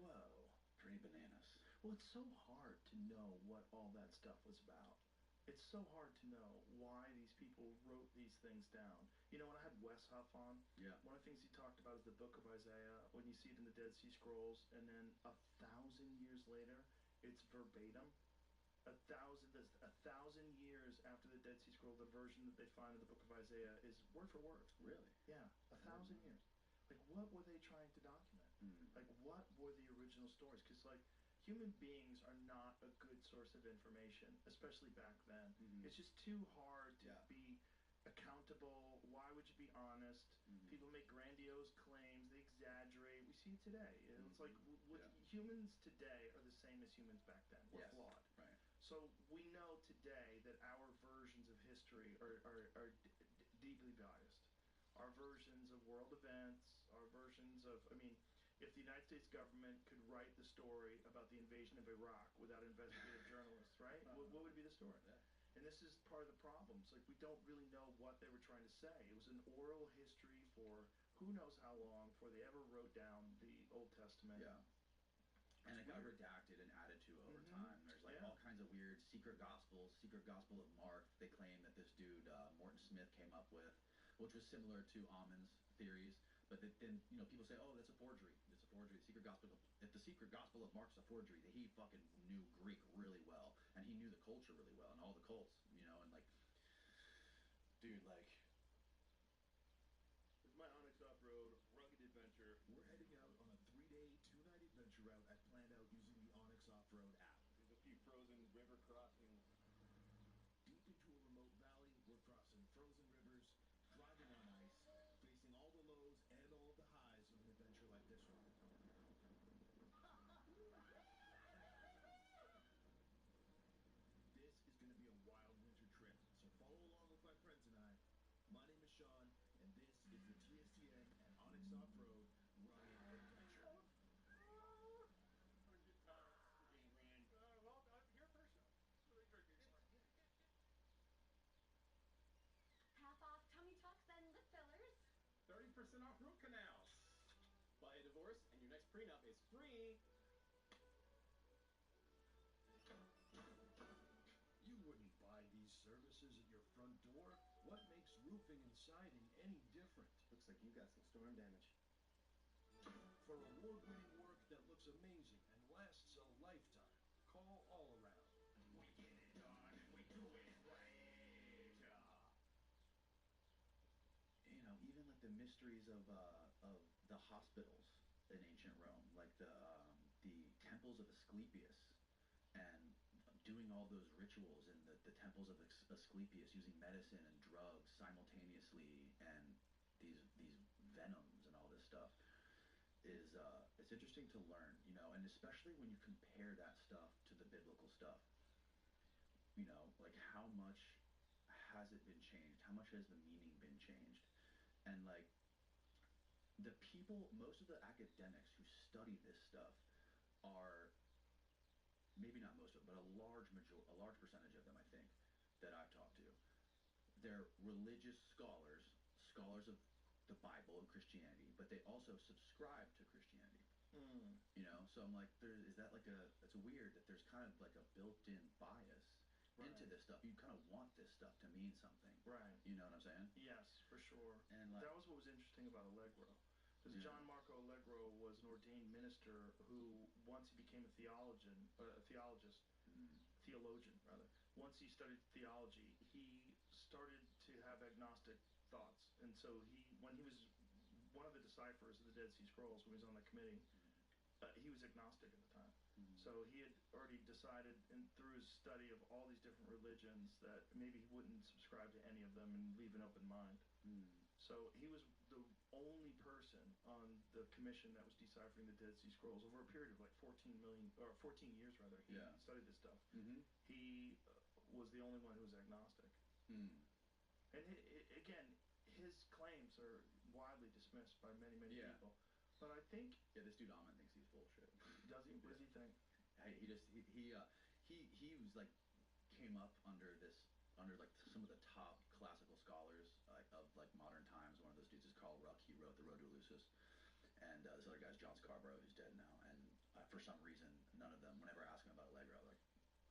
Whoa. Pretty bananas. Well, it's so hard to know what all that stuff was about. It's so hard to know why these people wrote these things down. When I had Wes Huff on, yeah, one of the things he talked about is the Book of Isaiah, when you see it in the Dead Sea Scrolls, and then 1,000 years later, it's verbatim. 1,000 years after the Dead Sea Scroll, the version that they find in the Book of Isaiah is word for word. Really? Yeah, 1,000 years. Like, what were they trying to document? Like, what were the original stories? Because, like, human beings are not a good source of information, especially back then. It's just too hard to be accountable. Why would you be honest? People make grandiose claims. They exaggerate. We see it today. It's like humans today are the same as humans back then. We're flawed. Right. So we know today that our versions of history are deeply biased. Our versions of world events, our versions of, if the United States government could write the story about the invasion of Iraq without investigative journalists, right? What would be the story? Yeah. And this is part of the problem. It's like we don't really know what they were trying to say. It was an oral history for who knows how long before they ever wrote down the Old Testament. Yeah. And it got redacted and added to over time. There's like all kinds of weird secret gospels, secret gospel of Mark, they claim that this dude, Morton Smith, came up with, which was similar to Ammon's theories. But then, people say, oh, that's a forgery. It's a forgery. If the secret gospel of Mark's a forgery, that he fucking knew Greek really well, and he knew the culture really well, and all the cults, and like, dude, like, this is my Onyx Off-Road rugged adventure. We're heading out on a 3-day, 2-night adventure route at planned out using the Onyx Off-Road app. There's a few frozen river crossings. Deep into a remote valley, we're crossing frozen rivers, driving on ice, facing all the lows and all the highs of an adventure like this one. This is going to be a wild winter trip, so follow along with my friends and I. My name is Sean, and this is the TSTN and Onyx Off-Road Rugged Adventure. Half off tummy tucks and lip fillers. 30% off root canals. Buy a divorce and your next prenup is free. You wouldn't buy these services at your front door. What makes roofing and siding any different? Looks like you got some storm damage. for award-winning work that looks amazing and lasts a lifetime. Call All Around. We get it done. We do it right. You know, even like the mysteries of the hospitals in ancient Rome, like the temples of Asclepius, and doing all those rituals in the temples of Asclepius, using medicine and drugs simultaneously, and these venoms and all this stuff is it's interesting to learn, you know, and especially when you compare that stuff to the biblical stuff. You know, like how much has it been changed? How much has the meaning been changed? And like the people, most of the academics who study this stuff are, maybe not most of them, but a large percentage of them, I think, that I've talked to, they're religious scholars of the Bible and Christianity, but they also subscribe to Christianity. You know, so I'm like, is that like it's weird that there's kind of like a built-in bias into this stuff. You kind of want this stuff to mean something. Right. You know what I'm saying? Yes, for sure. And like, that was what was interesting about Allegro. Because John Marco Allegro was an ordained minister who, once he became a theologian, once he studied theology, he started to have agnostic thoughts. And so when he was one of the deciphers of the Dead Sea Scrolls, when he was on the committee, he was agnostic at the time. So he had already decided, and through his study of all these different religions, that maybe he wouldn't subscribe to any of them and leave an open mind. So he was the only person on the commission that was deciphering the Dead Sea Scrolls over a period of like 14 years rather. He studied this stuff. He was the only one who was agnostic. And again, his claims are widely dismissed by many people. But I think this dude Amon thinks he's bullshit. Does he? What does he think? He was like came up under like some of the top classical scholars of like modern times. One of those dudes is Carl Ruck. He wrote The Road to Eleusis. And this other guy's John Scarborough, who's dead now. And for some reason, none of them, whenever I ask them about Allegro, like,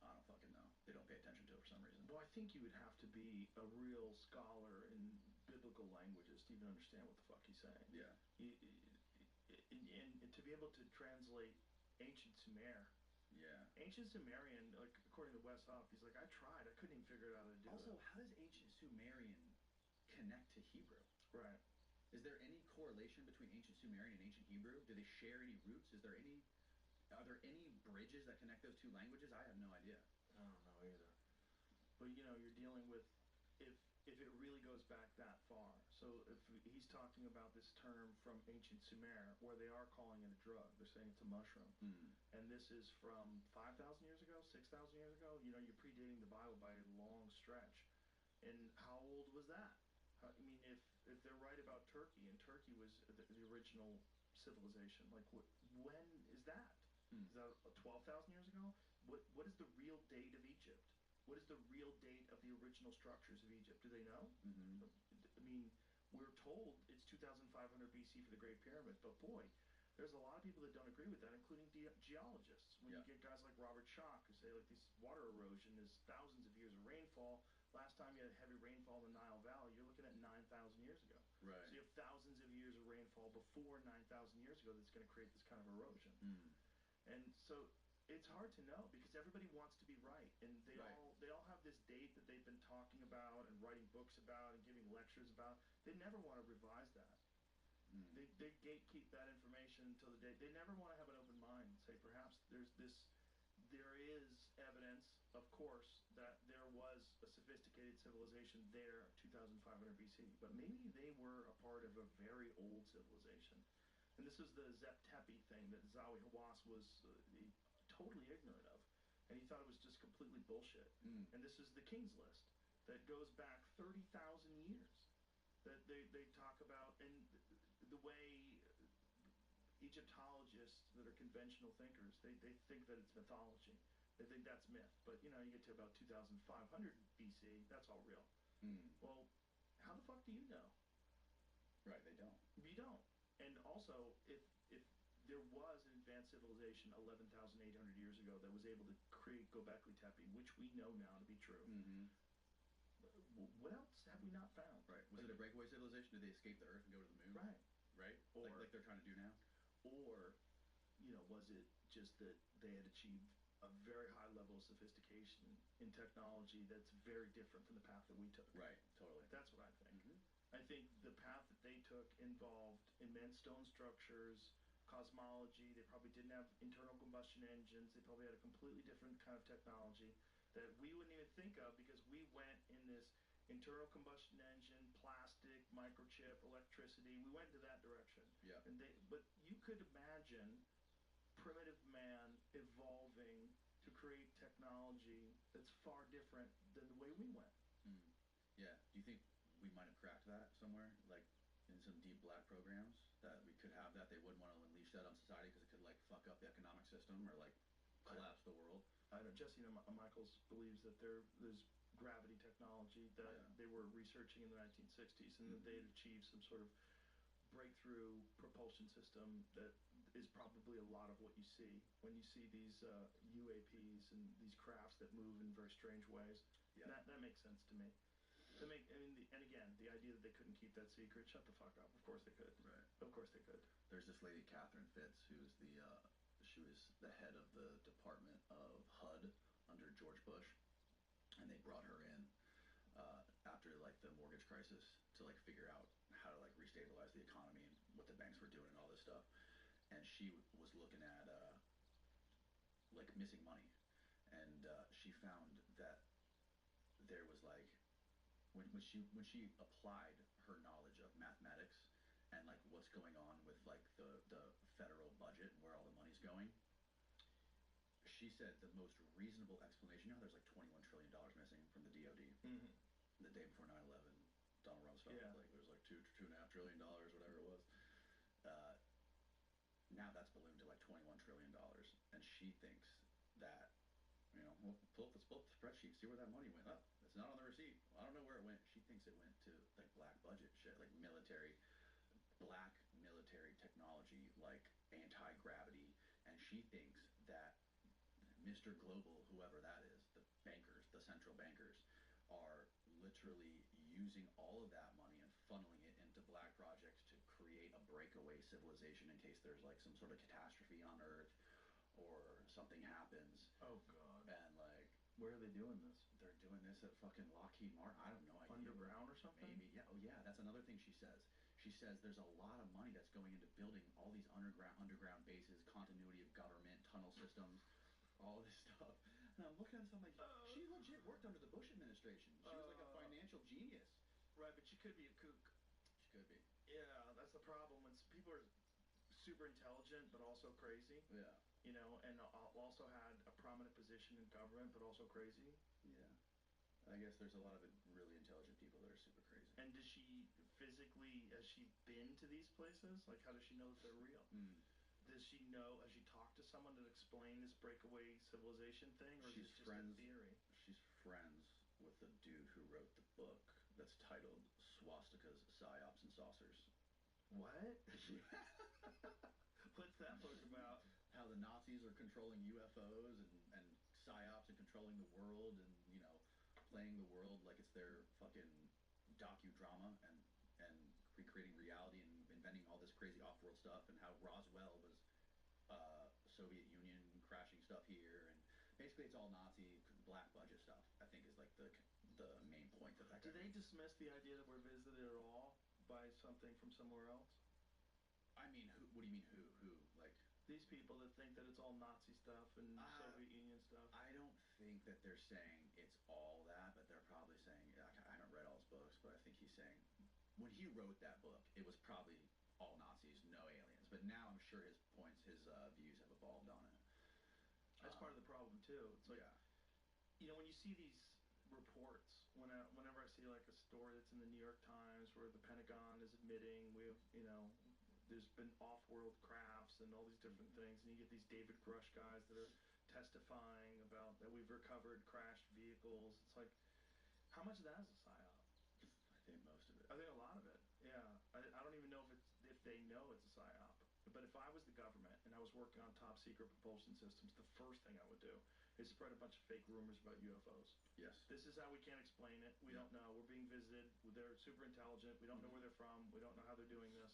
I don't fucking know. They don't pay attention to it for some reason. Well, I think you would have to be a real scholar in biblical languages to even understand what the fuck he's saying. Yeah. And to be able to translate ancient Sumer. Yeah. Ancient Sumerian, like according to Wes Huff, he's like, I tried, I couldn't even figure out how to do it. Also, how does ancient Sumerian connect to Hebrew? Right. Is there any correlation between ancient Sumerian and ancient Hebrew? Do they share any roots? Are there any bridges that connect those two languages? I have no idea. I don't know either. But you know, you're dealing with if it really goes back that far. So if he's talking about this term from ancient Sumer, where they are calling it a drug, they're saying it's a mushroom. And this is from 5,000 years ago, 6,000 years ago. You know, you're predating the Bible by a long stretch. And how old was that? I mean, if they're right about Turkey, and Turkey was the original civilization, like when is that? Is that 12,000 years ago? What is the real date of Egypt? What is the real date of the original structures of Egypt? Do they know? I mean, we're told it's 2,500 BC for the Great Pyramid, but boy, there's a lot of people that don't agree with that, including geologists. When you get guys like Robert Schoch who say like this water erosion is thousands of years of rainfall. Last time you had heavy rainfall in the Nile Valley, you're looking at 9,000 years ago. Right. So you have thousands of years of rainfall before 9,000 years ago that's going to create this kind of erosion. And so it's hard to know because everybody wants to be right, and they all have this date that they've been talking about and writing books about and giving lectures about. They never want to revise that. They gatekeep that information until the day. They never want to have an open mind and say perhaps there is evidence, of course, that there was a sophisticated civilization there 2,500 BC, but maybe they were a part of a very old civilization. And this is the Zep Tepi thing that Zawi Hawass was totally ignorant of, and he thought it was just completely bullshit. And this is the King's List that goes back 30,000 years that they talk about, and the way Egyptologists that are conventional thinkers, they think that it's mythology. They think that's myth. But, you know, you get to about 2,500 BC, that's all real. Well, how the fuck do you know? Right, they don't. You don't. And also, if there was an advanced civilization 11,800 years ago that was able to create Göbekli Tepe, which we know now to be true, what else have we not found? Right. Was it a breakaway civilization? Did they escape the Earth and go to the moon? Right. Right? Or like they're trying to do now? or was it just that they had achieved a very high level of sophistication in technology that's very different from the path that we took? Right, totally. That's what I think. I think the path that they took involved immense stone structures, cosmology. They probably didn't have internal combustion engines. They probably had a completely different kind of technology that we wouldn't even think of because we went in this internal combustion engine, plastic, microchip, electricity. We went into that direction. Yeah. But you could imagine primitive man evolving to create technology that's far different than the way we went. Yeah. Do you think we might have cracked that somewhere, like in some deep black programs, that we could have that? They wouldn't want to unleash that on society because it could like fuck up the economic system or like collapse the world. I know Jesse Michaels believes that there's gravity technology that they were researching in the 1960s, and that they had achieved some sort of breakthrough propulsion system that is probably a lot of what you see when you see these UAPs and these crafts that move in very strange ways. Yeah. That makes sense to me. And again, the idea that they couldn't keep that secret, shut the fuck up. Of course they could. Right. Of course they could. There's this lady, Catherine Fitz, who's she was the head of the Department of HUD under George Bush, and they brought her in after like the mortgage crisis to like figure out how to like restabilize the economy and what the banks were doing and all this stuff. And she was looking at like missing money, and she found that there was like when she applied her knowledge of mathematics and like what's going on with like the federal budget and where all the money's going, she said the most reasonable explanation. There's like $21 trillion missing from the DoD. The day before 9/11, Donald Rumsfeld like there was like $2.5 trillion, whatever it was. Now that's ballooned to like $21 trillion, and she thinks that let's pull up the spreadsheet, see where that money went. It's not on the receipt. I don't know where it went. She thinks it went to like black budget shit, like black military technology, like anti-gravity, and she thinks that Mr. Global, whoever that is, the bankers, the central bankers, are literally using all of that money and funneling it into black projects to create a breakaway civilization in case there's like some sort of catastrophe on Earth or something happens. Oh God. And like, where are they doing this? They're doing this at fucking Lockheed Martin. I have no idea. Underground or something? Maybe. Yeah. Oh yeah. That's another thing she says. She says there's a lot of money that's going into building all these underground bases, continuity of government, tunnel systems, all this stuff. And I'm looking at this, I'm like, she legit worked under the Bush administration. She was like a financial genius. Right, but she could be a kook. She could be. Yeah, that's the problem. When people are super intelligent but also crazy. Yeah. And also had a prominent position in government but also crazy. Yeah. I guess there's a lot of really intelligent people that are super crazy. And has she been to these places? Like, how does she know that they're real? Has she talked to someone to explain this breakaway civilization thing, or is it just a theory? She's friends with the dude who wrote the book that's titled Swastikas, Psyops, and Saucers. What? What's that book about? How the Nazis are controlling UFOs and psyops and controlling the world and, playing the world like it's their fucking docudrama and recreating reality and inventing all this crazy off-world stuff, and how Roswell was Soviet Union crashing stuff here, and basically it's all Nazi black budget stuff, I think, is like the main point of that. Do they dismiss the idea that we're visited at all by something from somewhere else? I mean, what do you mean who? Like, these people that think that it's all Nazi stuff and Soviet Union stuff. I don't think that they're saying it's all that, but they're probably saying, I haven't read all his books, but I think he's saying, when he wrote that book, it was probably all Nazis, no aliens. But now I'm sure his views have evolved on it. That's part of the problem, too. It's like, when you see these reports, whenever I see like a story that's in the New York Times where the Pentagon is admitting we have, there's been off-world crafts and all these different things, and you get these David Grush guys that are testifying about that we've recovered crashed vehicles. It's like, how much of that is a psyop? I think most of it. I think a lot of it. Yeah. I don't even know if they know it's a psyop. But if I was the government and I was working on top secret propulsion systems, the first thing I would do is spread a bunch of fake rumors about UFOs. Yes. This is how we can't explain it. We don't know. We're being visited. They're super intelligent. We don't know where they're from. We don't know how they're doing this.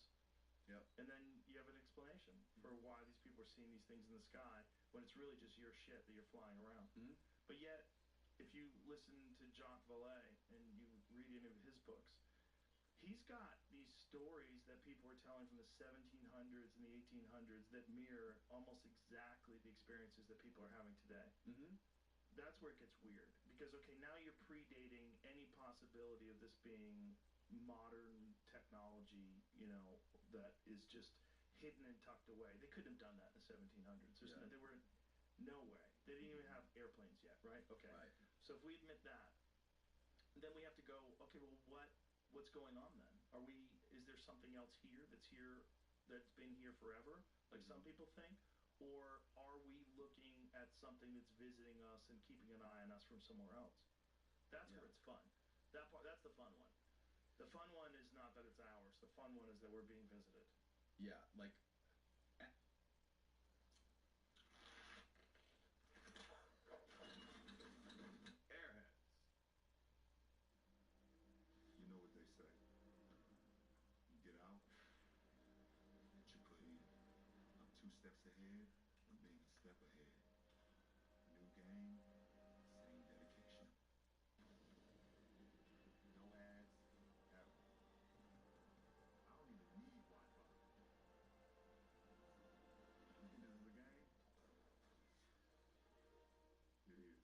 Yep. And then you have an explanation for why these people are seeing these things in the sky when it's really just your shit that you're flying around. Mm-hmm. But yet, if you listen to Jacques Vallée and you read any of his books, he's got these stories that people are telling from the 1700s and the 1800s that mirror almost exactly the experiences that people are having today. Mm-hmm. That's where it gets weird. Because, okay, now you're predating any possibility of this being modern technology, that is just hidden and tucked away. They couldn't have done that in the 1700s. There were no way. They didn't even have airplanes yet, right? Okay. Right. So if we admit that, then we have to go, okay, well, what's going on then? Is there something else here that's been here forever, like some people think? Or are we looking at something that's visiting us and keeping an eye on us from somewhere else? That's where it's fun. That's the fun one. The fun one is not that it's ours. The fun one is that we're being visited. Yeah, like... Airheads. You know what they say. You get out, what you put in. I'm 2 steps ahead, I'm being a step ahead. New game, same dedication. No ads, ever. I don't even need Wi-Fi. You think this is a game? It is.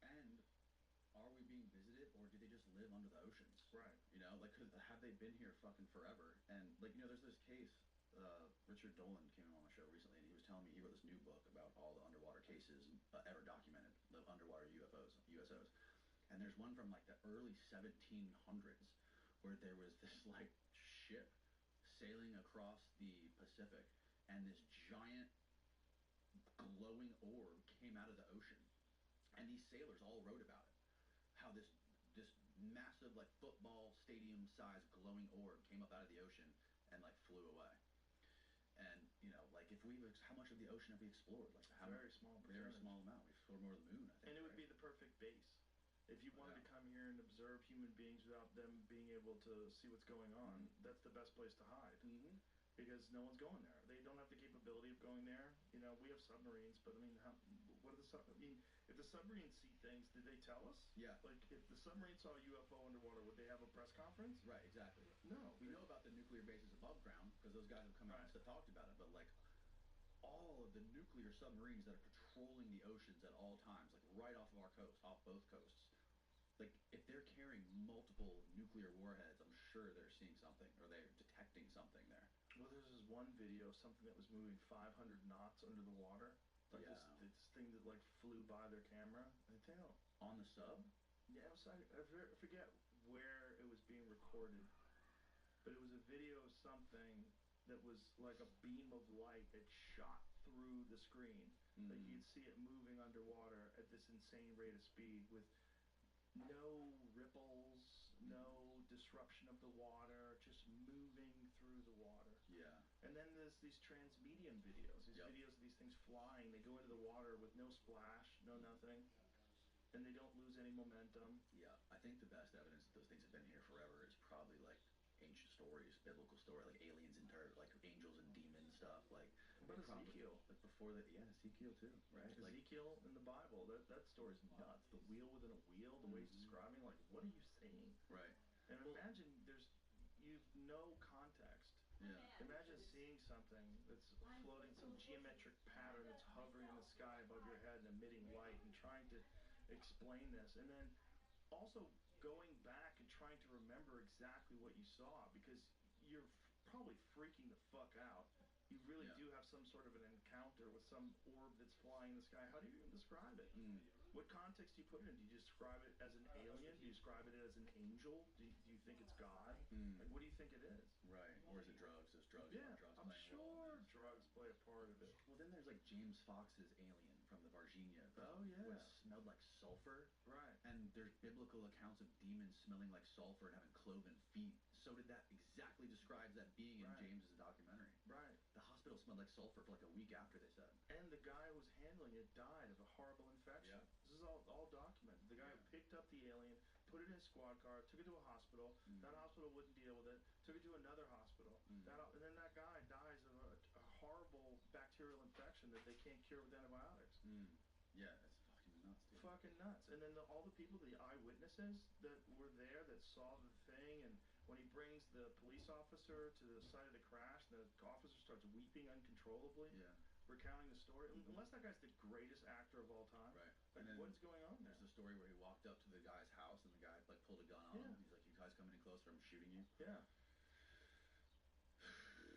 And are we being visited, or do they just live under the oceans? Right. Have they been here fucking forever? And, there's this case, Richard Dolan came on my show recently, and he was telling me he wrote this new book about all the underwater cases ever documented, the underwater UFOs, USOs. And there's one from, the early 1700s, where there was this, ship sailing across the Pacific, and this giant glowing orb came out of the ocean. And these sailors all wrote about it. How this massive, football stadium-sized glowing orb came up out of the ocean and, flew away. And, how much of the ocean have we explored? Very small percentage. Very small amount. We've explored more of the moon, I think. And it would be the perfect base. If you wanted to come here and observe human beings without them being able to see what's going on, that's the best place to hide. Mm-hmm. Because no one's going there. They don't have the capability of going there. We have submarines, but what are if the submarines see things, did they tell us? Yeah. If the submarine saw a UFO underwater, would they have a press conference? Right, exactly. No. We know about the nuclear bases above ground, because those guys have come out and talked about it, but, all of the nuclear submarines that are patrolling the oceans at all times, right off of our coast, off both coasts, if they're carrying multiple nuclear warheads, I'm sure they're seeing something, or they're detecting something there. Well, there's this one video of something that was moving 500 knots under the water. This thing that, flew by their camera. On the sub? Yeah, I forget where it was being recorded. But it was a video of something that was like a beam of light that shot through the screen. You'd see it moving underwater at this insane rate of speed with no ripples, no disruption of the water, just moving through the water. Yeah. And then there's these transmedium videos, videos of these things flying. They go into the water with no splash, no nothing, and they don't lose any momentum. Yeah, I think the best evidence that those things have been here forever is probably ancient stories, biblical story, aliens and dirt, angels and demons stuff, But Ezekiel, before that, Ezekiel too, right? Ezekiel in the Bible, that story's nuts. The wheel within a wheel, the way he's describing, what are you saying? Right. And imagine you've no context. Yeah. Imagine seeing something that's floating, some geometric pattern that's hovering in the sky above your head and emitting light, and trying to explain this, and then also going back and trying to remember exactly what you saw, because you're probably freaking the fuck out. You really do have some sort of an encounter with some orb that's flying in the sky. How do you even describe it? What context do you put it in? Do you describe it as an alien? Do you describe it as an angel? Do you think it's God? What do you think it is? Right. Or is it drugs? There's drugs. Yeah, drugs I'm sure drugs play a part of it. Well, then there's James James Fox's alien from the Varginha smelled like sulfur. Right. And there's biblical accounts of demons smelling like sulfur and having cloven feet. So did that exactly describes that being in James's documentary. Right. The hospital smelled like sulfur for like a week after, they said. And the guy who was handling it died of a horrible infection. Yeah. This is all documented. The guy who picked up the alien, put it in a squad car, took it to a hospital. That hospital wouldn't deal with it. Took it to another hospital. And then that guy dies of a horrible bacterial infection that they can't cure with antibiotics. Yeah, it's fucking nuts, dude. Fucking nuts. And then all the people, the eyewitnesses that were there that saw the thing, and when he brings the police officer to the site of the crash, the officer starts weeping uncontrollably, recounting the story. Unless that guy's the greatest actor of all time, right? Like, And what's going on there? There's the story where he walked up to the guy's house and the guy like pulled a gun on him. He's like, "You guys coming any closer? I'm shooting you." Yeah.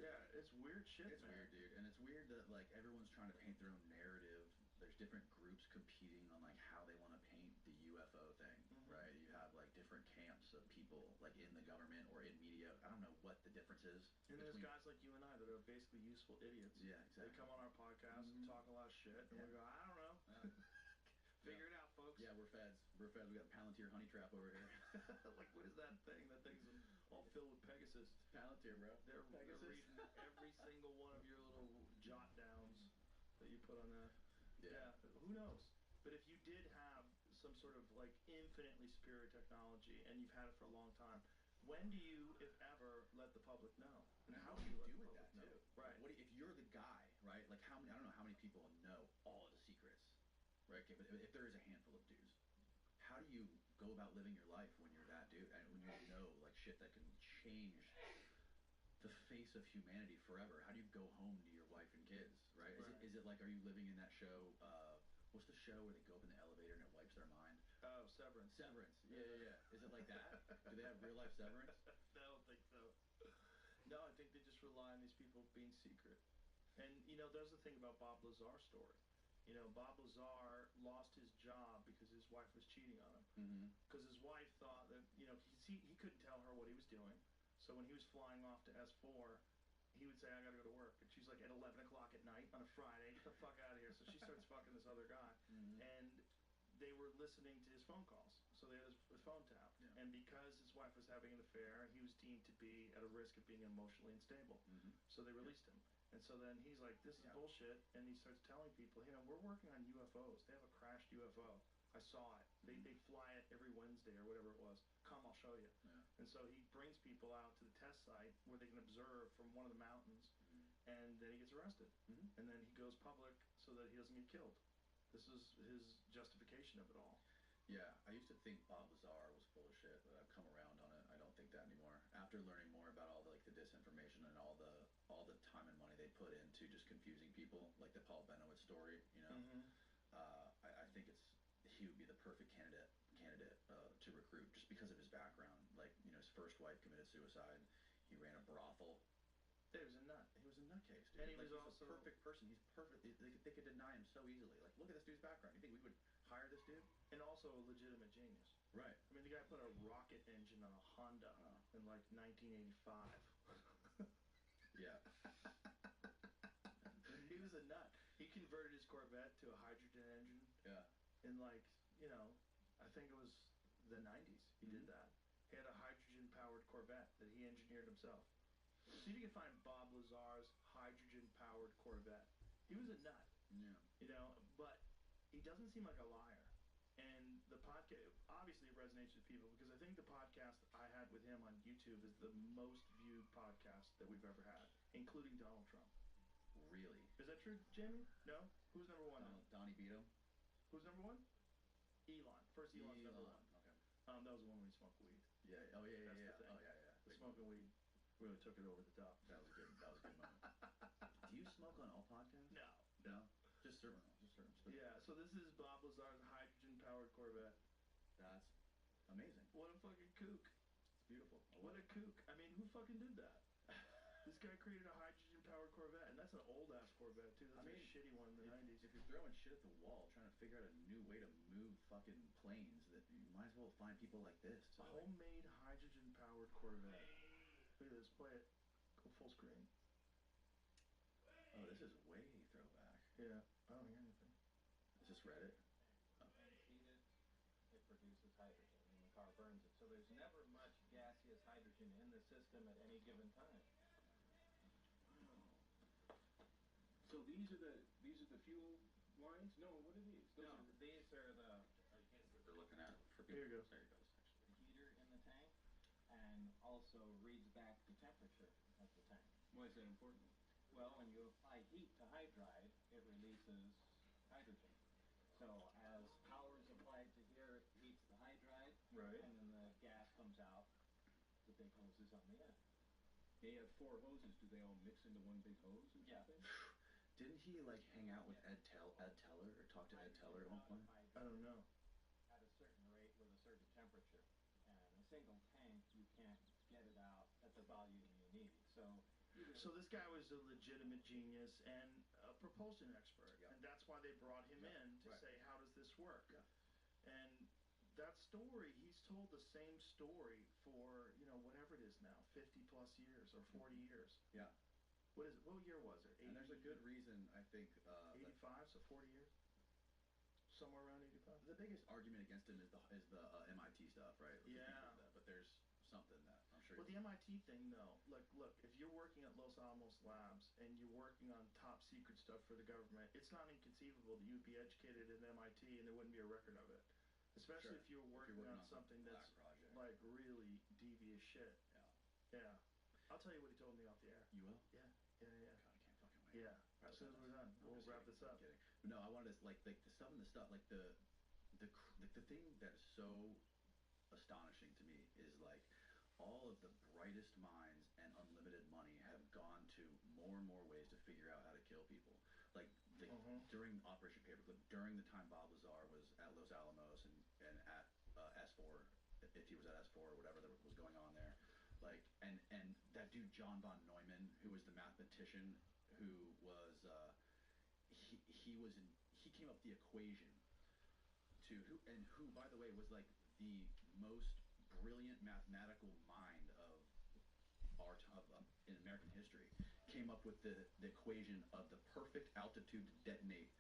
Yeah, it's weird shit. It's weird, dude, and it's weird that like everyone's trying to paint their own narrative. There's different groups competing on like how they want to paint the UFO thing, right? You have like different camps of people like in the government or in media. I don't know what the difference is. And there's guys like you and I that are basically useful idiots. Yeah, exactly. They come on our podcast and talk a lot of shit, and we go, I don't know. Figure it out, folks. Yeah, we're feds. We're feds. We got Palantir honey trap over here. Like, what is that thing? That thing's all filled with Pegasus. Palantir, bro. They're reading every single one of your little jot downs that you put on that. Yeah. Who knows? But if you did have some sort of like infinitely superior technology and you've had it for a long time, when do you, if ever, let the public know? And how do you do with that too? Right. What if you're the guy, right? Like how many? I don't know how many people know all of the secrets, right? Okay, but if there is a handful of dudes, how do you go about living your life when you're that dude and when you know like shit that can change the face of humanity forever? How do you go home to your wife and kids, right? Is it like, are you living in that show, what's the show where they go up in the elevator and it wipes their mind? Oh, Severance. Severance, yeah. Is it like that? Do they have real life severance? I don't think so. No, I think they just rely on these people being secret. And, you know, there's the thing about Bob Lazar's story. You know, Bob Lazar lost his job because his wife was cheating on him. Because his wife thought that, you know, he couldn't tell her what he was doing. So when he was flying off to S4, he would say, I gotta go to work. And she's like, at 11 o'clock at night on a Friday, get the fuck out of here. So she starts fucking this other guy. And they were listening to his phone calls. So they had his phone tapped. And because his wife was having an affair, he was deemed to be at a risk of being emotionally unstable. So they released him. And so then he's like, this is bullshit. And he starts telling people, you know, we're working on UFOs. They have a crashed UFO. I saw it. They fly it every Wednesday or whatever it was. Come, I'll show you. And so he brings people out to the test site where they can observe from one of the mountains, and then he gets arrested. And then he goes public so that he doesn't get killed. This is his justification of it all. Yeah, I used to think Bob Lazar was full of shit, but I've come around on it. I don't think that anymore. After learning more about all the like the disinformation and all the time and money they put into just confusing people, like the Paul Benowitz story, you know, I think he would be the perfect candidate to recruit just because of his background. Like, you know, his first wife committed suicide. He ran a brothel. He was a nut. He was a nutcase, dude. And he like, was he's also a perfect person. He's perfect. They could deny him so easily. Like, look at this dude's background. You think we would hire this dude? And also a legitimate genius. Right. I mean, the guy put a rocket engine on a Honda in like 1985. Yeah. He was a nut. He converted his Corvette to a hydrogen engine. Yeah. In like, you know, I think it was the 90s he did that. He had a hydrogen-powered Corvette that he engineered himself. See if you can find Bob Lazar's hydrogen-powered Corvette. He was a nut. Yeah. You know, but he doesn't seem like a liar. And the podcast obviously resonates with people because I think the podcast I had with him on YouTube is the most viewed podcast that we've ever had, including Donald Trump. Really? Is that true, Jamie? No? Who's number one? Donnie beat him. Who's number one? Elon. First Elon's number one. Okay. That was the one where he smoked weed. Yeah. Oh yeah. That's the thing. Oh yeah. The smoking weed really took it over the top. That was a good moment. Do you smoke on all podcasts? No. No. Just certain. Yeah. So this is Bob Lazar's hydrogen-powered Corvette. That's amazing. What a fucking kook. It's beautiful. What a kook. I mean, who fucking did that? This guy created a hydrogen-powered Corvette, and that's an old-ass Corvette, too. That's a shitty one in the 90s. If you're throwing shit at the wall, trying to figure out a new way to move fucking planes, that you might as well find people like this. A homemade hydrogen-powered Corvette. Look at this. Play it. Go full screen. Oh, this is way throwback. Yeah. read it. And heat it, it produces hydrogen, and the car burns it. So there's never much gaseous hydrogen in the system at any given time. So these are the fuel lines? No, what are these? No, these are the. You can't see what They're looking at for people. Here you go. There it goes. Actually, heater in the tank, and also reads back the temperature of the tank. Why is that important? Well, when you apply heat to hydride, it releases hydrogen. So as power is applied to here, it heats the hydride, Right. and then the gas comes out the big hoses on the end. They have 4 hoses. Do they all mix into one big hose or Yeah. something? didn't he like hang out with Ed Teller or talk to Ed Teller at one point? I don't know. At a certain rate with a certain temperature. And a single tank, you can't get it out at the volume you need. So this guy was a legitimate genius and a propulsion expert, Yep. and that's why they brought him Yep. in to Right. say, how does this work? Yeah. And that story, he's told the same story for, whatever it is now, 50 plus years or 40 years. Yeah. What is it? What year was it? And there's a good reason, I think. 85, so 40 years? Somewhere around 85? The biggest argument against him is the MIT stuff, right? Yeah. But there's something that I'm sure. Well, the MIT thing, though, look, if you're working at Los Alamos Labs and you're working on top secret stuff for the government, it's not inconceivable that you'd be educated at MIT and there wouldn't be a record of it. Especially Sure. if you're working on something that's project. like really devious shit. Yeah. Yeah. I'll tell you what he told me off the air. You will? Yeah. God, I can't fucking wait. Yeah. As soon as we're done, we'll wrap this up. I'm kidding. No, I wanted to like the stuff and the stuff like the thing that is so astonishing to me is like all of the brightest minds and unlimited money have gone to more and more ways to figure out how to kill people. Like during Operation Paperclip, during the time Bob Lazar was at Los Alamos and at S4, if he was at S4 or whatever that was going on there, like and that dude John von Neumann, who was the mathematician who was he came up with the equation to who by the way was like the most brilliant mathematical mind of in American history, came up with the equation of the perfect altitude to detonate